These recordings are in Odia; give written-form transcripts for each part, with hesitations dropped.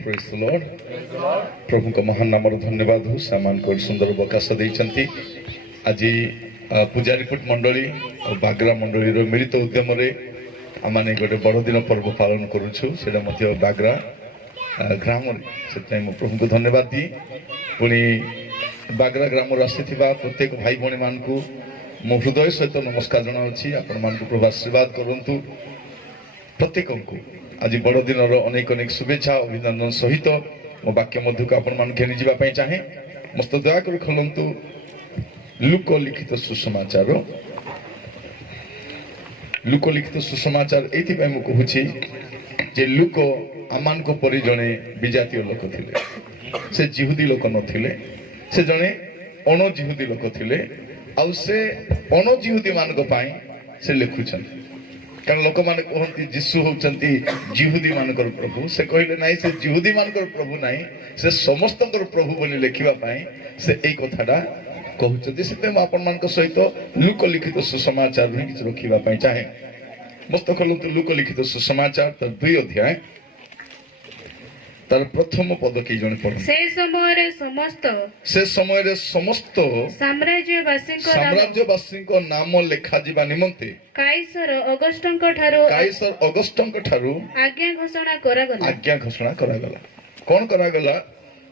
Praise the Lord. प्रभु को महान नाम धन्यवाद हो सामान को सुंदर बकाश देइछंती। आज पूजा रिपोर्ट मंडली और बागरा मंडली रो मिलित उद्यम रे आमाने गोटे बड़ दिन पर्व पालन करूछु। सेटा मध्य बागरा ग्राम रे सेटाई मो प्रभु को धन्यवाद दी। पुणी बागरा ग्राम रे आसीथिबा प्रत्येक भाई भणी मान को मो हृदय सहित नमस्कार जनाउछि। आपण मान को प्रभु आशीर्वाद करंतु। प्रत्येक को आज बड़ दिन अनेक अनेक शुभेच्छा अभिनंदन सहित मो वाक्य मध्य को आपण मान घेनी जीवा पई चाहे। मस्त दया कर खोलंतु लुक लिखित सुसमाचार। लुक लिखित सुसमाचार एथि पई मु कहूछि जे लुक आमान को परि जणे विजातीय लोक थिले। से जिहुदी लोक नथिले, से जणे अण जिहुदी लोक थिले। आ से अण जिहुदी मान को पई से लिखुछन। कारण लोक माने कहती जीशु होचंती जिहुदी मानकर प्रभु। से कहले नाही से जिहुदी मानकर प्रभु नाही, से समस्तकर प्रभु बोली लेखिबा पई से एई कथाडा कहउचंती। से मैं आपण मान सहित लुक लिखित सुसमाचार भी किछ रखिबा पई चाहे। मस्त खोलंतु लुक लिखित सुसमाचार तर 2 अध्याय तार प्रथम पद की जने पढ। से समय रे समस्त साम्राज्यवासी को नाम लेखा जीवा निमंते काइसर अगस्टंक ठारू आज्ञा घोषणा करागला। कौन करागला?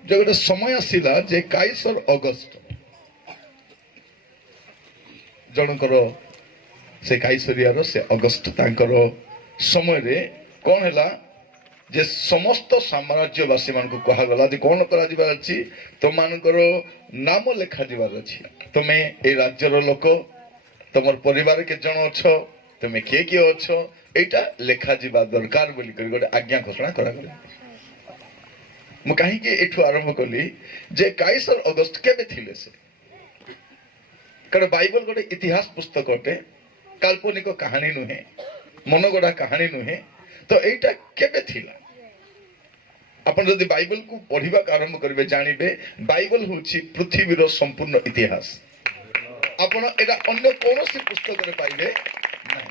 जो गोटे समय आसिला जे काइसर अगस्ट जनकर से काइसरियार से अगस्ट तांकर समय रे कौन हैला जे समस्त साम्राज्यवासी मान को कहा जे कौन करा जीवार अछि तुम मानकर नाम लेखा जीवार अछि। तुमे ए राज्यर लोक, तुमर परिवार के जण अछो, तुमे किए किए अछो, एटा लेखा जीवा दरकार बोली कर गोटे आज्ञा घोषणा करा गला। मु काहे कि एठु आरंभ कली जे काइसर अगस्ट केबे थिले से। कारण बाइबल गोटे इतिहास पुस्तक अटे, काल्पनिक कहानी नुहे, मनगढ़ा कहानी नुहे। तो एटा केबे थिला अपन जदि बाइबल को पढ़िबा आरंभ करिवे जानिबे बाइबल होछि पृथ्वीर संपूर्ण इतिहास। अपन एटा अन्य कोनोसी पुस्तक रे पाइबे नाही।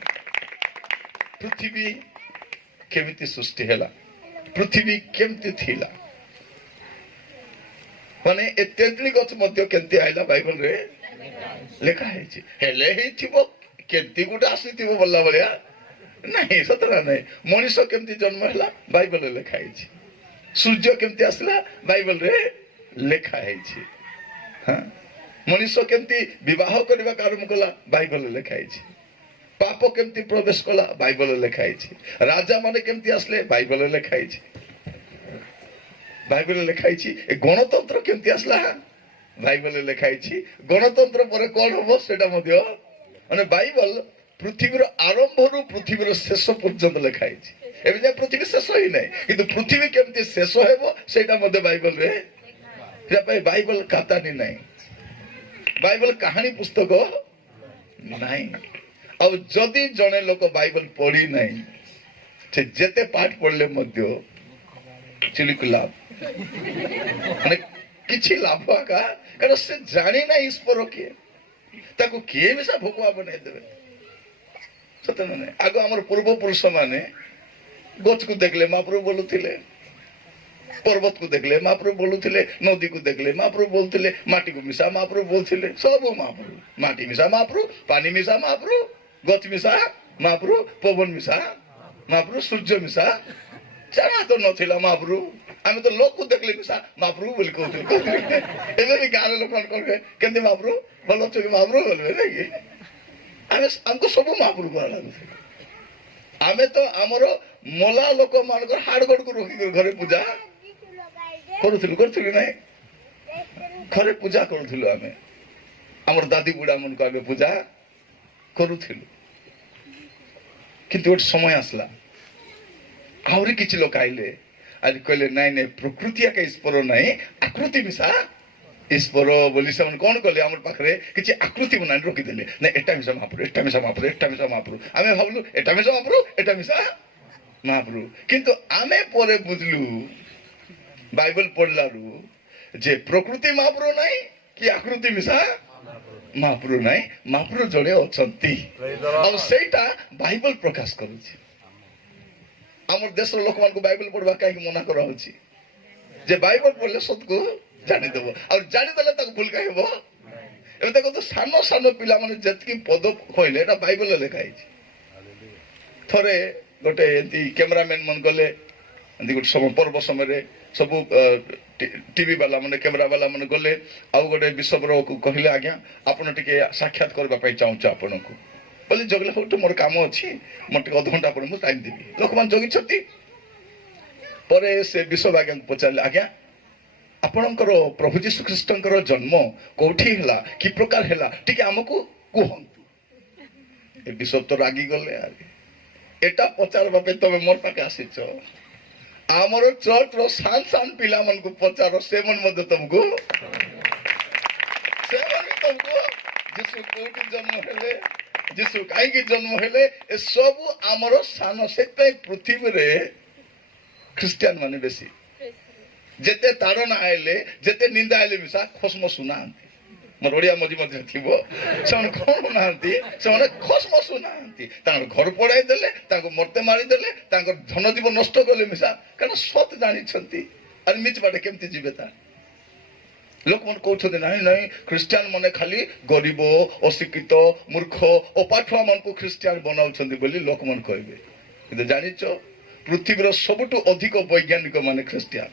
पृथ्वी केमिति सृष्टि हैला, पृथ्वी केमिति थिला, माने ए तेंतली गछ मध्य केंति आइला बाइबल रे लेखा हैछि। हेले हेथिबो केंति गुटा आसीथिबो बोलला बलिया नहीं, सतरा नहीं। मनुष्य केमती जन्म है बाइबल रे लेखा है। सूर्य केमती आसला बाइबल रे लेखा है। हाँ, मनुष्य केमती विवाह करबा आरंभ कला बाइबल रे लेखा है। पाप केमती प्रवेश कला बाइबल रे लेखा है। राजा माने केमती आसले बाइबल रे लेखा है। बाइबल रे लेखा है। गणतंत्र केमती आसला बाइबल रे लेखा है। गणतंत्र पर कोन होबो सेटा मध्य माने बाइबल पृथ्वीर आरंभ रु पृथ्वीर शेष पर्यंत लिखा है। पृथ्वी शेष ही नहीं, किंतु पृथ्वी केमती शेष हेबो सेटा मध्य बाइबल रे बाइबल कातानी नहीं, बाइबल कहानी पुस्तक नहीं। अब जदि जने लोक बाइबल पढ़ी नहीं से जेते पाठ पढ़ले मध्य चिलिक लाभ माने किछि लाभ का। कारण से जानी ना ईश्वर किए, ताको किए मिसा भगवा बने देबे। आग आम पूर्व पुरुष माने गच को देखले महाप्रभु बोलुथिले, पर्वत को देखले महाप्रभु बोलुथिले, नदी को देखले महाप्रभु बोलुथिले, माटी को मिसा महाप्रभु बोलुथिले। सब महाप्रभु, माटी मिसा महाप्रभु, पानी मिसा महाप्रभु, गच मिसा महाप्रभु, पवन मिसा महाप्रभु, सूर्य मिसा जाना तो नथिला महाप्रभु। आमे तो लोक को देखले मिसा महाप्रभु बोली कहउथिले। एबे भी गारे लोक कोन करबे केंति महाप्रभु बोलो छ महाप्रभु बोलबे नै। हमको सब महाप्रभु करा लागुथे। आमे तो आमर मोला लोक मान हाड़गड़ को रोकी घरे पूजा करूथिलु नाही, घरे पूजा करूथिलु। आमे आमर दादी बुढ़ा मन को आमे पूजा करूथिलु। किंतु समय आसला आउरी किछि लोक आइले आज कहले नाही नाही प्रकृति का ईश्वर नाही, आकृति मिसा ईश्वर बोली से कौन कले आम पाखे किसी आकृति बना रखीदे ना एटा मिसा महाप्रभु, एटा मिसा महाप्रभु, एटा मिसा महाप्रभु। आमे भाबलु एटा मिसा महाप्रभु, एटा मिसा महाप्रभु। किंतु आमे परे बुझलु बाइबल पढ़लारू जे प्रकृति महाप्रभु नाही कि आकृति मिसा महाप्रभु नाही, महाप्रभु जड़े अछंती। अब सेटा बाइबल प्रकाश करूछि। आम देश लोक मान को बाइबल पढ़वा कहीं मना करा होछि ଯେ ବାଇବଲ ପଢିଲେ ସତକୁ ଜାଣିଦେବ ଆଉ ଜାଣିଦେଲେ ତାକୁ ଭୁଲ କହିବ। ଏବେ ଦେଖନ୍ତୁ ସାନ ସାନ ପିଲାମାନେ ଯେତିକି ପଦ କହିଲେ ଏଟା ବାଇବଲରେ ଲେଖା ହେଇଛି। ଥରେ ଗୋଟେ ଏମିତି କ୍ୟାମେରାମ୍ୟାନ ମାନେ ଗଲେ ଏମିତି ଗୋଟେ ସବୁ ପର୍ବ ସମୟରେ ସବୁ ଟିଭି ବାଲା ମାନେ କ୍ୟାମେରା ବାଲା ମାନେ ଗଲେ ଆଉ ଗୋଟେ ବିଷବରକୁ କହିଲେ ଆଜ୍ଞା ଆପଣ ଟିକେ ସାକ୍ଷାତ କରିବା ପାଇଁ ଚାହୁଁଛୁ ଆପଣଙ୍କୁ ବୋଲି ଜଗିଲେ ହଉ ମୋର କାମ ଅଛି ମୋର ଟିକେ ଅଧଘଣ୍ଟା ଆପଣଙ୍କୁ ଟାଇମ ଦେବି। ଲୋକମାନେ ଜଗିଛନ୍ତି। ପରେ ସେ ବିଷବ ଆଜ୍ଞାଙ୍କୁ ପଚାରିଲେ ଆଜ୍ଞା ଆପଣଙ୍କର ପ୍ରଭୁ ଯୀଶୁ ଖ୍ରୀଷ୍ଟଙ୍କର ଜନ୍ମ କୋଉଠି ହେଲା କି ପ୍ରକାର ହେଲା ଟିକେ ଆମକୁ କୁହନ୍ତୁ। ଏ ବିଷବ ତ ରାଗି ଗଲେ ଏଟା ପଚାରବା ପାଇଁ ତମେ ମୋର ପାଖେ ଆସିଛ। ଆମର ଚର୍ଚ୍ଚର ସାନ ସାନ ପିଲାମାନଙ୍କୁ ପଚାର ସେମାନେ ମଧ୍ୟ ତମକୁ ଯୀଶୁ କୋଉଠି ଜନ୍ମ ହେଲେ ଯୀଶୁ କାହିଁକି ଜନ୍ମ ହେଲେ ଏସବୁ ଆମର ସାନ। ସେଥିପାଇଁ ପୃଥିବୀରେ ଖ୍ରୀଷ୍ଟିଆନ ମାନେ ବେଶୀ ଯେତେ ତାଡ଼ନା ଆଇଲେ ଯେତେ ନିନ୍ଦା ଆଇଲେ ମିଶା ଖସମ ଶୁନାହାନ୍ତି। ମୋର ଓଡିଆ ମଝି ମଧ୍ୟରେ ଥିବ ସେମାନେ କଣ ନାହାନ୍ତି ସେମାନେ ଖସମ ଶୁନାହାନ୍ତି। ତାଙ୍କର ଘର ପଡାଇ ଦେଲେ ତାଙ୍କୁ ମର୍ତ୍ତେ ମାରିଦେଲେ ତାଙ୍କର ଧନ ଜୀବନ ନଷ୍ଟ କଲେ ମିଶା କାରଣ ସତ ଜାଣିଛନ୍ତି ଆରେ ମିଛ ବାଟେ କେମିତି ଯିବେ ତା। ଲୋକମାନେ କହୁଛନ୍ତି ନାଇଁ ନାଇଁ ଖ୍ରୀଷ୍ଟିଆନ ମାନେ ଖାଲି ଗରିବ ଅଶିକ୍ଷିତ ମୂର୍ଖ ଅପାଠୁଆ ମାନଙ୍କୁ ଖ୍ରୀଷ୍ଟିଆନ ବନାଉଛନ୍ତି ବୋଲି ଲୋକମାନେ କହିବେ। କିନ୍ତୁ ଜାଣିଛ ପୃଥିବୀର ସବୁଠୁ ଅଧିକ ବୈଜ୍ଞାନିକ ମାନେ ଖ୍ରୀଷ୍ଟିଆନ।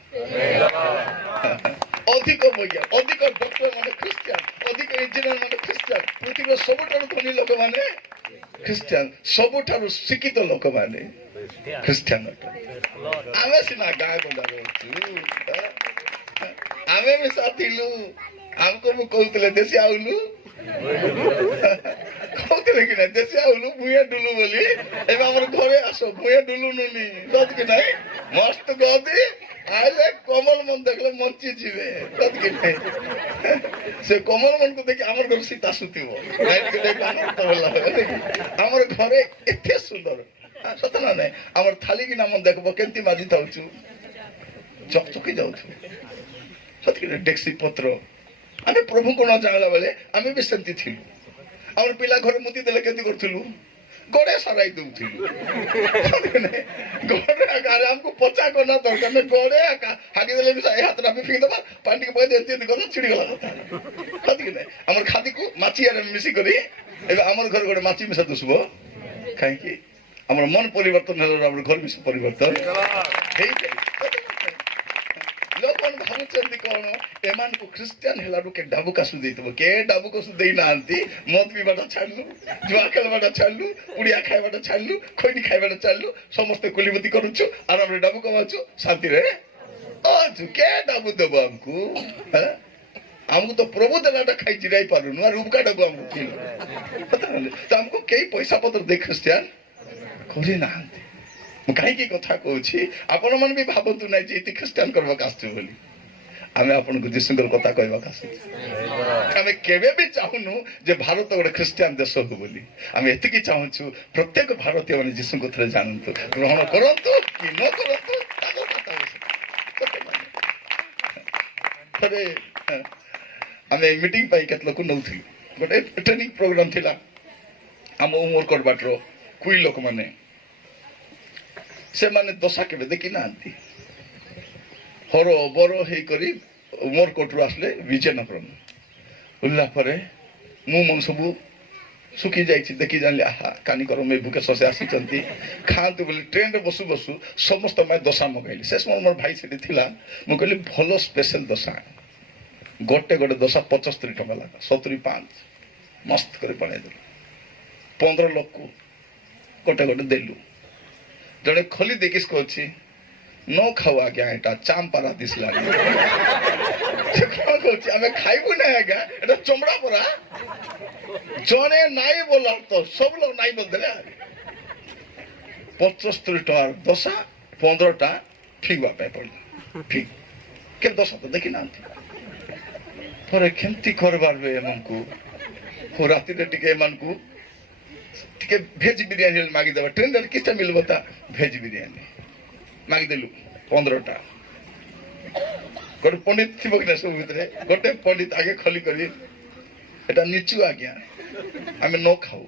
ଅଧିକ ବୈଜ୍ଞାନିକ ଅଧିକ ଡକ୍ଟର ମାନେ ଖ୍ରୀଷ୍ଟିଆନ ଅଧିକ ଇଞ୍ଜିନିୟର ମାନେ ଖ୍ରୀଷ୍ଟିଆନ। ପୃଥିବୀର ସବୁଠାରୁ ଧନୀ ଲୋକମାନେ ଖ୍ରୀଷ୍ଟିଆନ ସବୁଠାରୁ ଶିକ୍ଷିତ ଲୋକମାନେ ଖ୍ରୀଷ୍ଟିଆନ। ଆମେ ସିନା ଗାଁ ଗଣ୍ଡାରେ ଅଛୁ ଆମେ ମିଶା ଥିଲୁ ଆମକୁ ମୁଁ କହୁଥିଲେ ଦେଶୀ ଆଉଲୁ କହୁଥିଲେ କି ନାଇଁ ଦେଶୀ ଆଉଲୁ ଭୁଇଁଆ ଡୁଲୁ ବୋଲି। ଏବେ ଆମର ଘରେ ଆସ ଭୁଇଁଆ ଡୁଲୁ নুনি ସତ କି ନାଇଁ ମସ୍ତ ଗଦି ଆଇଲେ କମଲ ମନ ଦେଖିଲେ ମଞ୍ଚି ଯିବେ ସତ କି ନାଇଁ। ସେ କମଲ ମନକୁ ଦେଖି ଆମର ଘର ସୀତା ସୁତିବ ଆମର ଘରେ ଏତେ ସୁନ୍ଦର ସତ ନା ନାଇଁ। ଆମର ଥାଲି କି ନାମ ଦେଖବ କେମିତି ମାଜି ଥାଉଛୁ ଚକଚକି ଯାଉଛୁ ସତକି ଡେକ୍ସି ପତ୍ର। ଆମେ ପ୍ରଭୁଙ୍କୁ ନ ଜାଣିଲା ବେଳେ ଆମେ ବି ସେମିତି ଥିଲୁ। ଆମର ପିଲା ଘରେ ମୁତି ଦେଲେ କେମିତି କରୁଥିଲୁ ଗଡେ ସରାଇ ଦଉଥିଲୁ ଗଡେ ଆକାରେ ଆମକୁ ପଚା କନା ଦରକାର ଗଡେ ଆକା ହାଗି ଦେଲେ ବି ଏ ହାତଟା ବି ଫିଙ୍ଗିଦବା ପାଣି ଟିକେ ପକେଇ ଏମିତି ଗଲା ଛିଡିଗଲା କଥା ସତକି ନାଇଁ। ଆମର ଖାଦିକୁ ମାଛିଆରେ ମିଶିକରି ଏବେ ଆମର ଘରେ ଗୋଟେ ମାଛି ମିଶା ଦୁଷବ କାହିଁକି ଆମର ମନ ପରିବର୍ତ୍ତନ ହେଲା ଆମର ଘର ମିଶା ପରିବର୍ତ୍ତନ ହେଇଯାଏ। ଲୋକମାନେ ଭାବୁଛନ୍ତି କଣ ଏମାନଙ୍କୁ ଖ୍ରୀଷ୍ଟିଆନ ହେଲାରୁ କେ ଡାବୁ କାଶୁ ଦେଇଥିବ କେ ଡାବୁ କାଶୁ ଦେଇନାହାନ୍ତି। ମଦ ପିଇବାଟା ଛାଡିଲୁ ଜୁଆ ଖେଳବାଟା ଛାଡିଲୁ ପୁଡିଆ ଖାଇବାଟା ଛାଡିଲୁ ଖଇନି ଖାଇବାଟା ଛାଡିଲୁ ସମସ୍ତେ କୁଲିବତି କରୁଛୁ ଆରାମରେ ଡାବୁ କମାଉଛୁ ଶାନ୍ତିରେ ଅଛୁ। କେ ଡାବୁ ଦେବ ଆମକୁ ଆମକୁ ତ ପ୍ରଭୁ ଦେଲାଟା ଖାଇ ଜିରାଇ ପାରୁନୁ ଆଉ ଉବକା ଡାବୁ ଆମକୁ କିଣ ତ ଆମକୁ କେହି ପଇସା ପତ୍ର ଦେଇ ଖ୍ରୀଷ୍ଟିଆନ କରିନାହାନ୍ତି। ମୁଁ କାହିଁକି କଥା କହୁଛି ଆପଣ ମାନେ ବି ଭାବନ୍ତୁ ନାହିଁ ଯେ ଏତେ ଖ୍ରୀଷ୍ଟିଆନ କରିବାକୁ ଆସିଛୁ ବୋଲି। ଆମେ ଆପଣଙ୍କୁ ଯୀଶୁଙ୍କର କଥା କହିବାକୁ ଆସିଛୁ। ଆମେ କେବେ ବି ଚାହୁଁନୁ ଯେ ଭାରତ ଗୋଟେ ଖ୍ରୀଷ୍ଟିଆନ ଦେଶ ହଉ ବୋଲି। ଆମେ ଏତିକି ଚାହୁଁଛୁ ପ୍ରତ୍ୟେକ ଭାରତୀୟ ମାନେ ଯୀଶୁଙ୍କ ଥରେ ଜାଣନ୍ତୁ ଗ୍ରହଣ କରନ୍ତୁ କି ନ କରନ୍ତୁ ତାଙ୍କ କଥା। ଥରେ ଆମେ ମିଟିଂ ପାଇଁ କେତେ ଲୋକ ନଉଥିଲୁ ଗୋଟେ ଟ୍ରେନିଂ ପ୍ରୋଗ୍ରାମ ଥିଲା ଆମ ଉମରକୋଟ ବାଟର କୁଇ ଲୋକମାନେ ସେମାନେ ଦଶା କେବେ ଦେଖି ନାହାନ୍ତି। ହର ବର ହେଇକରି ଉମରକୋଟରୁ ଆସିଲେ ବିଜୟନଗରମ ବୁଲିଲା ପରେ ମୁଁ ମନ ସବୁ ଶୁଖି ଯାଇଛି ଦେଖି ଜାଣିଲି ଆହା କାନିକର ମେ ଭୁକେ ଶସେ ଆସିଛନ୍ତି ଖାଆନ୍ତୁ ବୋଲି ଟ୍ରେନରେ ବସୁ ବସୁ ସମସ୍ତ ପାଇଁ ଦୋସା ମଗାଇଲି। ସେ ସମୟ ମୋର ଭାଇ ସେଠି ଥିଲା ମୁଁ କହିଲି ଭଲ ସ୍ପେଶାଲ ଦୋସା ଗୋଟେ ଗୋଟେ ଦୋସା 75 ଟଙ୍କା ଲାଗା 75 ମସ୍ତ କରି ବନେଇଦେଲୁ 15 ଲୋକକୁ ଗୋଟେ ଗୋଟେ ଦେଲୁ। ଜଣେ ଖୋଲି ଦେଖିସ୍ କହୁଛି ନ ଖାଉ ଆଜ୍ଞା ଏଟା ଚାମ୍ପାରା ଦିଶଲା କଣ କହୁଛି ଆମେ ଖାଇବୁ ନା ଆଜ୍ଞା ଏଟା ଚମଡା ପରା ଜଣେ ନାଇଁ ବୋଲା ତ ସବୁ ଲୋକ ନାଇଁ ବୋଲଦେଲେ 75 ଟଙ୍କାର ଦୋସା 15ଟା ଫିଙ୍ଗବା ପାଇଁ ପଡିଲା ଫିଙ୍ଗ କେବେ ଦୋସା ତ ଦେଖି ନାହାନ୍ତି। ପରେ କେମିତି କରବାର ହୁଏ ଏମାନଙ୍କୁ ରାତିରେ ଟିକେ ଏମାନଙ୍କୁ ଟିକେ ଭେଜ ବିରିୟାନୀ ମାଗିଦେବା ଟ୍ରେନରେ କିଛିଟା ମିଳିବ ତା ଭେଜ ବିରିୟାନୀ ମାଗିଦେଲୁ 15ଟା। ଗୋଟେ ପଣ୍ଡିତ ଥିବ କି ନା ସବୁ ଭିତରେ ଗୋଟେ ପଣ୍ଡିତ ଆଗେ ଖୋଲି କରି ଏଟା ନିଚୁ ଆଜ୍ଞା ଆମେ ନ ଖାଉ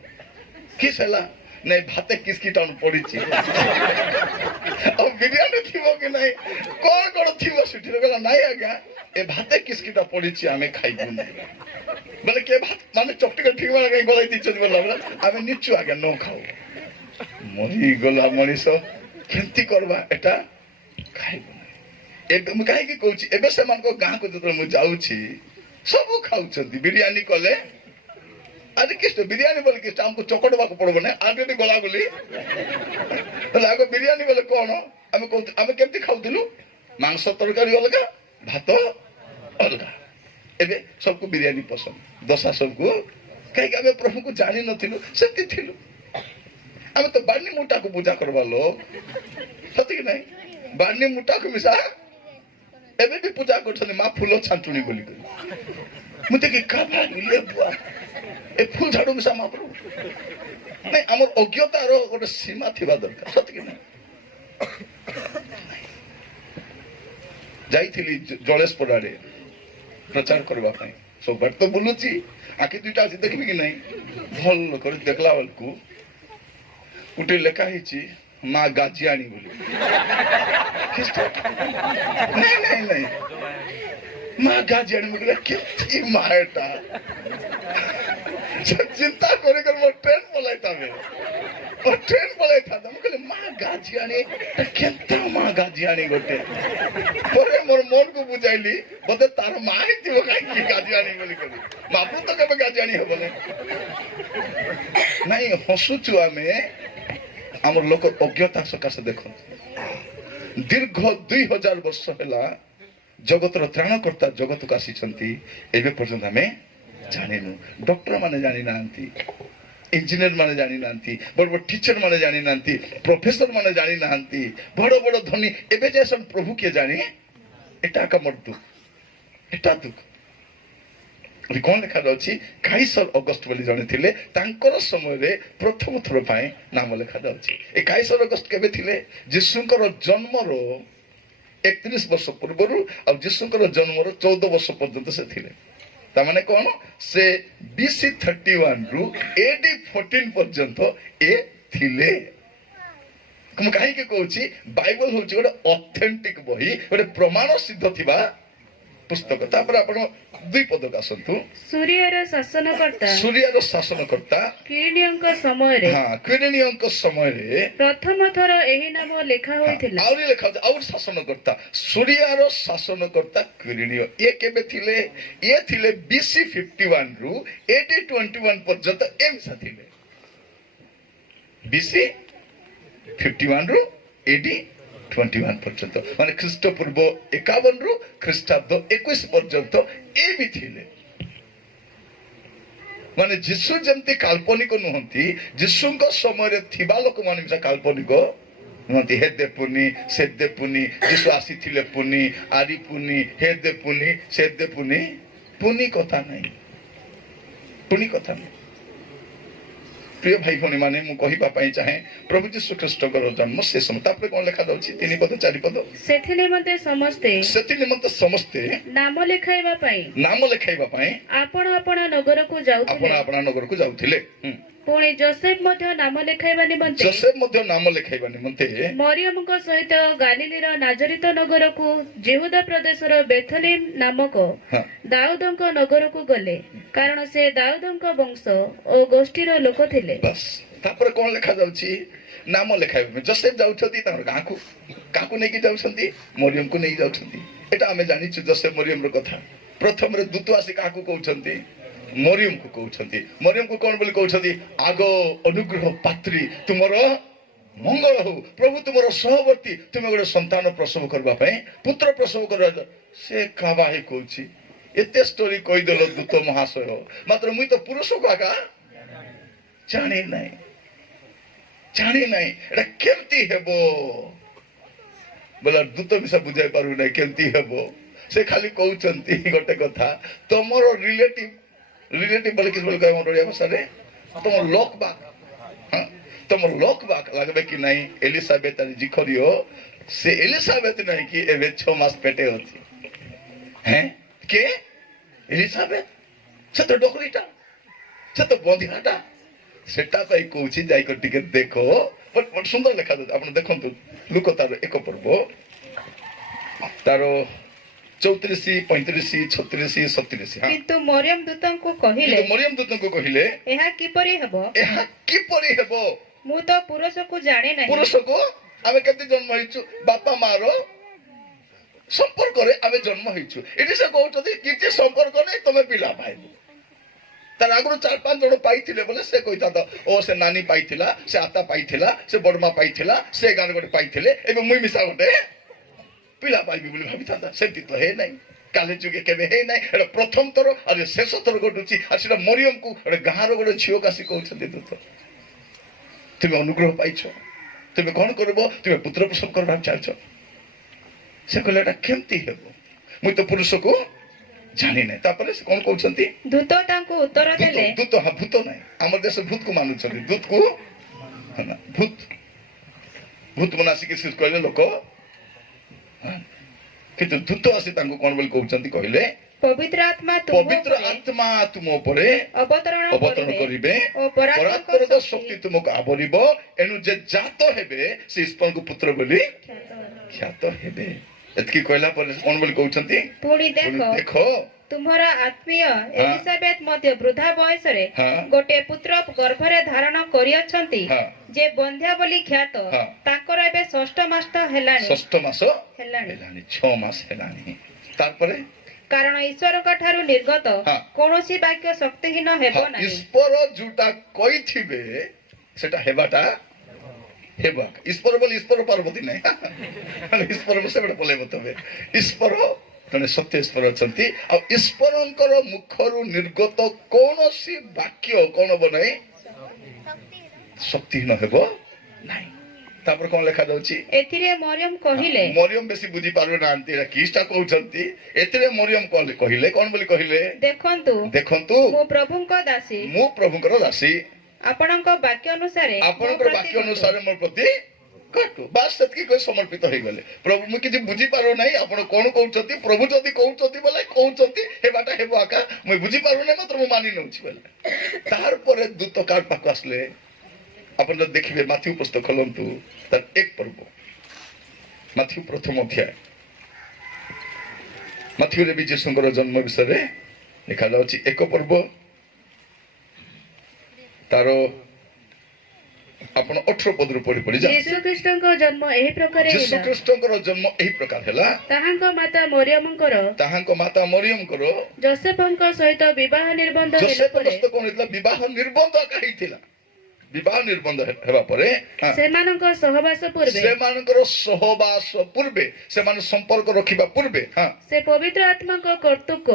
କିସ ହେଲା ନାଇଁ ଭାତେ କିସ୍କି ଟାଣ ପଡିଛି ଆଉ ବିରିୟାନୀ ଥିବ କି ନାଇଁ କଣ କଣ ଥିବ ସେଠି କହିଲା ନାଇଁ ଆଜ୍ଞା ଏ ଭାତେ କିସ୍କିଟା ପଡିଛି ଆମେ ଖାଇବୁନି ବୋଲେ କିଏ ଭାତ ମାନେ ଚକଟିକା ଠିକ ମାନେ କାଇଁ ଗଳାଇ ଦେଇଛନ୍ତି ବୋଲା ଆମେ ନିଚୁ ଆଜ୍ଞା ନ ଖାଉ ମରିଗଲା ମଣିଷ କେମିତି କରବା ଏଟା ଖାଇବୁ ନାହିଁ ଏବେ ମୁଁ କାହିଁକି କହୁଛି ଏବେ ସେମାନଙ୍କ ଗାଁକୁ ଯେତେବେଳେ ମୁଁ ଯାଉଛି ସବୁ ଖାଉଛନ୍ତି ବିରିୟାନୀ କଲେ ଆଜି କିଷ୍ଟ ବିରିୟାନୀ ବୋଲେ କିଷ୍ଟ ଆମକୁ ଚକଟବାକୁ ପଡିବ ନା ଆଲରେଡି ଗଲା ବୋଲି ଆଗ ବିରିୟାନୀ ବୋଲେ କଣ ଆମେ କହୁ ଆମେ କେମିତି ଖାଉଥିଲୁ ମାଂସ ତରକାରୀ ଅଲଗା ଭାତ ଅଲଗା ଏବେ ସବୁକୁ ବିରିୟାନୀ ପସନ୍ଦ ଦୋସା ସବୁକୁ କାହିଁକି ଆମେ ପ୍ରଭୁକୁ ଜାଣିନଥିଲୁ ସେମିତି ଥିଲୁ ଆମେ ତ ବାର୍ଣ୍ଣି ମୁଟାକୁ ପୂଜା କରିବା ଲୋକ ସତିକି ନାଇଁ ବାର୍ଣ୍ଣି ମୁଟାକୁ ମିଶା ଏବେ ବି ପୂଜା କରୁଛନ୍ତି ମା ଫୁଲ ଛାଞ୍ଚୁଣି ବୋଲି ମୁଁ ଦେଖି କାଲେ ବୁଆ ଏ ଫୁଲ ଝାଡୁ ମିଶା ମହାପ୍ରଭୁ ନାଇଁ ଆମର ଅଜ୍ଞତାର ଗୋଟେ ସୀମା ଥିବା ଦରକାର ସତିକି ନାଇଁ ଯାଇଥିଲି ଜଳେଶ୍ୱରରେ ପ୍ରଚାର କରିବା ପାଇଁ ସବୁଆଡେ ତ ବୁଲୁଛି ଆଖି ଦୁଇଟା ଅଛି ଦେଖିବି କି ନାଇଁ ଭଲ କରି ଦେଖିଲା ବେଳକୁ ଗୋଟେ ଲେଖା ହେଇଛି ମା ଗାଜିଆଣୀ ବୋଲି ନାଇଁ ନାଇଁ ନାଇଁ ମା ଗାଜିଆଣୀ ମୁଁ କେମିତି ମା ଏଟା ଚିନ୍ତା করে ମୋ ଟ୍ରେନ ପଳାଇଥାନ୍ତା ମୁଁ କହିଲି ମା ଗାଜିଆଣୀ କେନ୍ତା ମା ଗାଜିଆଣୀ ଗୋଟେ ପରେ ମୋର ମନକୁ ବୁଝାଇଲି ବୋଧେ ତାର ମା ହେଇଥିବ କାହିଁକି ଗାଜିଆଣୀ ବୋଲି କହିଲି ବାପୁ ତ କେବେ ଗାଜିଆଣୀ ହବନି ନାଇଁ ହସୁଛୁ ଆମେ ଆମର ଲୋକ ଅଜ୍ଞତା ସକାଶେ ଦେଖନ୍ତୁ ଦୀର୍ଘ 2000 ବର୍ଷ ହେଲା ଜଗତର ତ୍ରାଣକର୍ତ୍ତା ଜଗତକୁ ଆସିଛନ୍ତି ଏବେ ପର୍ଯ୍ୟନ୍ତ ଆମେ ଜାଣିନୁ ଡକ୍ଟର ମାନେ ଜାଣି ନାହାନ୍ତି ଇଞ୍ଜିନିୟର ମାନେ ଜାଣି ନାହାନ୍ତି ବଡ ବଡ ଟିଚର ମାନେ ଜାଣି ନାହାନ୍ତି ପ୍ରଫେସର ମାନେ ଜାଣି ନାହାନ୍ତି ବଡ ବଡ ଧନୀ ଏବେ ଯେ ପ୍ରଭୁ କିଏ ଜାଣି ଏଟା ଆମର ଦୁଃଖ ଏଟା ଦୁଃଖ କଣ ଲେଖାଯାଉଛି କାଇସର ଅଗଷ୍ଟ ବୋଲି ଜଣେ ଥିଲେ ତାଙ୍କର ସମୟରେ ପ୍ରଥମ ଥର ପାଇଁ ନାମ ଲେଖାଯାଉଛି ଏ କାଇସର ଅଗଷ୍ଟ କେବେ ଥିଲେ ଯୀଶୁଙ୍କର ଜନ୍ମର 31 ବର୍ଷ ପୂର୍ବରୁ ଆଉ ଯୀଶୁଙ୍କର ଜନ୍ମର 14 ବର୍ଷ ପର୍ଯ୍ୟନ୍ତ ସେ ଥିଲେ ତାମାନେ କଣ ସେ BC 31 ରୁ AD 14 ପର୍ଯ୍ୟନ୍ତ ଏ ଥିଲେ ମୁଁ କାହିଁକି କହୁଛି ବାଇବଲ ହଉଛି ଗୋଟେ ଅଥେଣ୍ଟିକ ବହି ଗୋଟେ ପ୍ରମାଣ ସିଦ୍ଧ ଥିବା ପୁସ୍ତକ ତାପରେ ଆପଣ ଦୁଇ ପଦକ ଆସନ୍ତୁ ସୂର୍ଯ୍ୟର ଶାସନକର୍ତ୍ତା କିରିନିୟଙ୍କ ସମୟରେ କିରିନିୟଙ୍କ ସମୟରେ ପ୍ରଥମ ଥର ଏହି ନାମ ଲେଖା ହୋଇଥିଲା ଆହୁରି ଲେଖା ହଉଛି ଆଉ ଶାସନକର୍ତ୍ତା ସୂର୍ଯ୍ୟର ଶାସନକର୍ତ୍ତା କିରିନିୟ ଇଏ କେବେ ଥିଲେ ଇଏ ଥିଲେ BC 51 ରୁ AD 21 ପର୍ଯ୍ୟନ୍ତ ଏମିସା ଥିଲେ BC 51 ରୁ AD 21 ପର୍ଯ୍ୟନ୍ତ ମାନେ ଖ୍ରୀଷ୍ଟପୂର୍ବ 51 ରୁ ଖ୍ରୀଷ୍ଟାବ୍ଦ 21 ପର୍ଯ୍ୟନ୍ତ ଏ ବି ଥିଲେ ମାନେ ଯୀଶୁ ଯେମିତି କାଳ୍ପନିକ ନୁହନ୍ତି ଯୀଶୁଙ୍କ ସମୟରେ ଥିବା ଲୋକମାନେ ମିଶା କାଳ୍ପନିକ ନୁହନ୍ତି ହେ ଦେପୁନି ସେ ଦେପୁନି ଯୀଶୁ ଆସିଥିଲେ ପୁନି ଆରି ପୁନି ହେ ଦେପୁନି ସେ ଦେପୁନି ପୁନି କଥା ନାହିଁ ପୁନି କଥା ନାହିଁ প্রিয় ভাই ভনী মানে ମୁଁ କହିବା ପାଇଁ ଚାହେଁ ପ୍ରଭୁ ଯୀଶୁ ଖ୍ରୀଷ୍ଟଙ୍କର ଜନ୍ମ ସେ ସମୟ ତାପରେ କଣ ଲେଖା ଯାଉଛି 3 ପଦ 4 ପଦ ସେଥି ନିମନ୍ତେ ସମସ୍ତେ ନାମ ଲେଖାଇବା ପାଇଁ ଆପଣ ଆପଣ ନଗରକୁ ଯାଉଥିଲେ ପୁଣି ଯୋସେଫ ମଧ୍ୟ ନାମ ଲେଖାଇବା ନିମନ୍ତେ ମରିୟମଙ୍କ ସହିତ ଗାଲିଲୀର ନାଜରିତ ନଗରକୁ ଯେହୁଦା ପ୍ରଦେଶର ବେଥଲେହେମ ନାମକ ଦାଉଦଙ୍କ ନଗରକୁ ଗଲେ କାରଣ ସେ ଦାଉଦଙ୍କ ବଂଶ ଓ ଗୋଷ୍ଠୀର ଲୋକ ଥିଲେ ତାପରେ କଣ ଲେଖା ଯାଉଛି ନାମ ଲେଖାଇବା ଯୋସେଫ ଯାଉଛନ୍ତି ତାଙ୍କର ଗାଁକୁ କାହାକୁ ନେଇକି ଯାଉଛନ୍ତି ମରିୟମକୁ ନେଇକି ଯାଉଛନ୍ତି ଏଟା ଆମେ ଜାଣିଛୁ ଯୋସେଫ ମରିୟମର କଥା ପ୍ରଥମରେ ଦୂତ ଆସି କାହାକୁ କହୁଛନ୍ତି ମରିୟମକୁ କହୁଛନ୍ତି ମରିୟମକୁ କଣ ବୋଲି କହୁଛନ୍ତି ଆଗ ଅନୁଗ୍ରହ ପାତ୍ରୀ ତୁମର ମଙ୍ଗଳ ହଉ ପ୍ରଭୁ ତୁମର ସହବର୍ତ୍ତୀ ତୁମେ ଗୋଟେ ସନ୍ତାନ ପ୍ରସବ କରିବା ପାଇଁ ପୁତ୍ର ପ୍ରସବ କରିବା ସେ କାବାହି କହୁଛି ଏତେ ଷ୍ଟୋରି କହିଦେଲ ଦୂତ ମହାଶୟ ମାତ୍ର ମୁଇଁ ତ ପୁରୁଷକୁ ଆଗା ଜାଣି ନାହିଁ ଏଟା କେମିତି ହେବ ବୋଲା ଦୂତ ମିଶା ବୁଝାଇ ପାରୁ ନାହିଁ କେମିତି ହେବ ସେ ଖାଲି କହୁଛନ୍ତି ଗୋଟେ କଥା ତମର ରିଲେଟିଭ बोले किस बोल ओडिया भाषा रे तुम लोक बाक लगबे कि नहीं एलिजाबेथ जिखरियो से एलिजाबेथ नहीं कि एबे 6 मास पेटे होती हैं के एलिजाबेथ से तो डोकरीटा से तो बंधियाटा ସେଟା ପାଇଁ କହୁଛି ଯାଇକ ଟିକେ ଦେଖ। ସୁନ୍ଦର ଲେଖାଯାଉଛି, ଆପଣ ଦେଖନ୍ତୁ। ଲୁକ ତାର 1 ପର୍ବ ତାର 34, 35, 36, 37। କିନ୍ତୁ ମରିୟମ ଦୂତଙ୍କୁ କହିଲେ, କିନ୍ତୁ ମରିୟମ ଦୂତଙ୍କୁ କହିଲେ, ଏହା କିପରି ହେବ? ଏହା କିପରି ହେବ? ମୁଁ ତ ପୁରୁଷକୁ ଜାଣେ ନାହିଁ। ପୁରୁଷକୁ ଆମେ କେମିତି ଜନ୍ମ ହେଇଛୁ? ବାପା ମାର ସମ୍ପର୍କରେ ଆମେ ଜନ୍ମ ହେଇଛୁ। ଏଠି ସେ କହୁଛନ୍ତି କିଛି ସମ୍ପର୍କ ନାହିଁ, ତମେ ପିଲା ପାଇବ। ତାର ଆଗରୁ 4-5 ଜଣ ପାଇଥିଲେ ବୋଲେ ସେ କହିଥାନ୍ତା, ଓ ସେ ନାନୀ ପାଇଥିଲା, ସେ ଆତା ପାଇଥିଲା, ସେ ବଡମା ପାଇଥିଲା, ସେ ଗାଁରେ ଗୋଟେ ପାଇଥିଲେ, ଏବେ ମୁଇଁ ମିଶା ଗୋଟେ ପିଲା ପାଇବି ବୋଲି ଭାବିଥାନ୍ତା। ସେମିତି ତ ହେ ନାହିଁ, କାଲି ଯୁগে କେବେ ହେ ନାହିଁ। ଏଟା ପ୍ରଥମ ଥର ଆଉ ଶେଷ ଥର ଘଟୁଛି। ଆଉ ସେଟା ମରିୟମକୁ ଗୋଟେ ଗାଁର ଗୋଟେ ଝିଅକୁ ଆସି କହୁଛନ୍ତି, ଦୂତ ତୁମେ ଅନୁଗ୍ରହ ପାଇଛ, ତୁମେ କଣ କରିବ? ତୁମେ ପୁତ୍ର ପ୍ରସବ କରିବାକୁ ଚାହୁଁଛ। ସେ କହିଲେ ଏଟା କେମିତି ହେବ? ମୁଇଁ ତ ପୁରୁଷକୁ ଜାଣି ନାହିଁ। ତାପରେ ସେ କଣ କହୁଛନ୍ତି? ଦୂତ ତାଙ୍କୁ ଉତ୍ତର ଦେଲେ, ଦୂତ, ହଁ ଭୂତ ନାହିଁ। ଆମ ଦେଶ ଭୂତକୁ ମାନୁଛନ୍ତି। ଭୂତକୁ ଭୂତ ମାନେ ଆସିକି କହିଲେ ଲୋକ, କିନ୍ତୁ ଦୂତ ଆସି ତାଙ୍କୁ କଣ ବୋଲି କହୁଛନ୍ତି କହିଲେ, ପବିତ୍ର ଆତ୍ମା ତୁମ ଉପରେ ଅବତରଣ କରିବେ, ଓ ପରାତ୍ପର ଶକ୍ତି ତୁମକୁ ଆବରିବ। ଏଣୁ ଯେ ଜାତ ହେବେ ସେ ଈଶ୍ୱରଙ୍କ ପୁତ୍ର ବୋଲି ଖ୍ୟାତ ହେବେ। ଏତିକି କହିଲା ପରେ କଣ ବୋଲି କହୁଛନ୍ତି? ପୁଣି ଦେଖ ତୁମର ଆତ୍ମୀୟ ଏଲିସାବେଥ ମଧ୍ୟ ବୃଦ୍ଧା ବୟସରେ ହଁ। ଗୋଟେ ପୁତ୍ର ଗର୍ଭରେ ଧାରଣ କରିଅଛନ୍ତି, ହଁ। ଯେ ବନ୍ଧ୍ୟା ବୋଲି ଖ୍ୟାତ। ହଁ। ତାଙ୍କର ଏବେ 6 ମାସ ହେଲାଣି। 6 ମାସ ହେଲାଣି। 6 ମାସ ହେଲାଣି। ତାପରେ କାରଣ ଈଶ୍ୱରଙ୍କ ଠାରୁ ନିର୍ଗତ ହଁ। କୌଣସି ବାକ୍ୟ ଶକ୍ତିହୀନ ହେବ ନାହିଁ। ଈଶ୍ୱର ଯୋଉଟା କହିଥିବେ ସେଟା ହେବାଟା ହେବ। ଈଶ୍ୱର ବୋଲି ଈଶ୍ୱର ପାର୍ବତୀ ନାହିଁ। ଈଶ୍ୱର ସେପଟେ ପଳେଇବ। ତବେ ଈଶ୍ୱର ଜଣେ ସତ୍ୟ ଈଶ୍ୱର ଅଛନ୍ତି। ଆଉ ଈଶ୍ୱରଙ୍କର ମୁଖରୁ ନିର୍ଗତ କୌଣସି ବାକ୍ୟ କଣ ହବ ନାହିଁ? ଶକ୍ତିହୀନ ହେବ ନାହିଁ। ତାପରେ କଣ ଲେଖା ଯାଉଛି? ଏଥିରେ ମରିୟମ କହିଲେ, ମରିୟମ ବେଶୀ ବୁଝି ପାରୁନାହାନ୍ତି ଏଟା କିଟା କହୁଛନ୍ତି। ଏଥିରେ ମରିୟମ କହିଲେ କଣ ବୋଲି କହିଲେ? ଦେଖନ୍ତୁ ମୁଁ ପ୍ରଭୁଙ୍କ ଦାସୀ, ମୁଁ ପ୍ରଭୁଙ୍କର ଦାସୀ, ଆପଣଙ୍କ ବାକ୍ୟ ଅନୁସାରେ ଆପଣଙ୍କର ବାକ୍ୟ ଅନୁସାରେ ମୋ ପ୍ରତି ଘଟୁ। ବାସ୍ ସେତିକି କହି ସମର୍ପିତ ହେଇଗଲେ। ପ୍ରଭୁ ମୁଁ କିଛି ବୁଝିପାରୁନାହିଁ, ଆପଣ କଣ କହୁଛନ୍ତି? ପ୍ରଭୁ ଯଦି କହୁଛନ୍ତି ବୋଲେ କହୁଛନ୍ତି, ହେବାଟା ହେବ ଆକା। ମୁଁ ବୁଝିପାରୁନାହିଁ, ମାତ୍ର ମୁଁ ମାନି ନେଉଛି ବୋଲେ। ତାରପରେ ଦୂତ କାର୍ଡ ପାଖକୁ ଆସିଲେ। ଆପଣ ଯଦି ଦେଖିବେ ମାଥ୍ୟୁ ପୁସ୍ତକ ଖୋଲନ୍ତୁ, ତାର 1 ପର୍ବ, ମାଥ୍ୟୁ ପ୍ରଥମ ଅଧ୍ୟାୟ। ମାଥ୍ୟୁରେ ବି ଯୀଶୁଙ୍କର ଜନ୍ମ ବିଷୟରେ ଲେଖାଯାଉଛି। 1 ପର୍ବ ତାର ଆପଣ 18 ପଦରୁ ପଢି ଯୀଶୁ ଖ୍ରୀଷ୍ଟଙ୍କ ଜନ୍ମ ଏହି ପ୍ରକାର ହେଲା। ଯୀଶୁ ଖ୍ରୀଷ୍ଟଙ୍କର ଜନ୍ମ ଏହି ପ୍ରକାର ହେଲା। ତାହାଙ୍କ ମାତା ମରିୟମଙ୍କର ଯୋସେଫଙ୍କ ସହିତ ବିବାହ ନିର୍ବନ୍ଧ ହେଲା ପରେ କଣ ହେଇଥିଲା? ବିବାହ ନିର୍ବନ୍ଧ ହେଇଥିଲା। ବିବାହ ନିର୍ବନ୍ଧ ହେବା ପରେ ସେମାନଙ୍କର ସହବାସ ପୂର୍ବେ ସେମାନେ ସମ୍ପର୍କ ରଖିବା ପୂର୍ବେ ସେ ପବିତ୍ର ଆତ୍ମାଙ୍କ କର୍ତ୍ତୃକ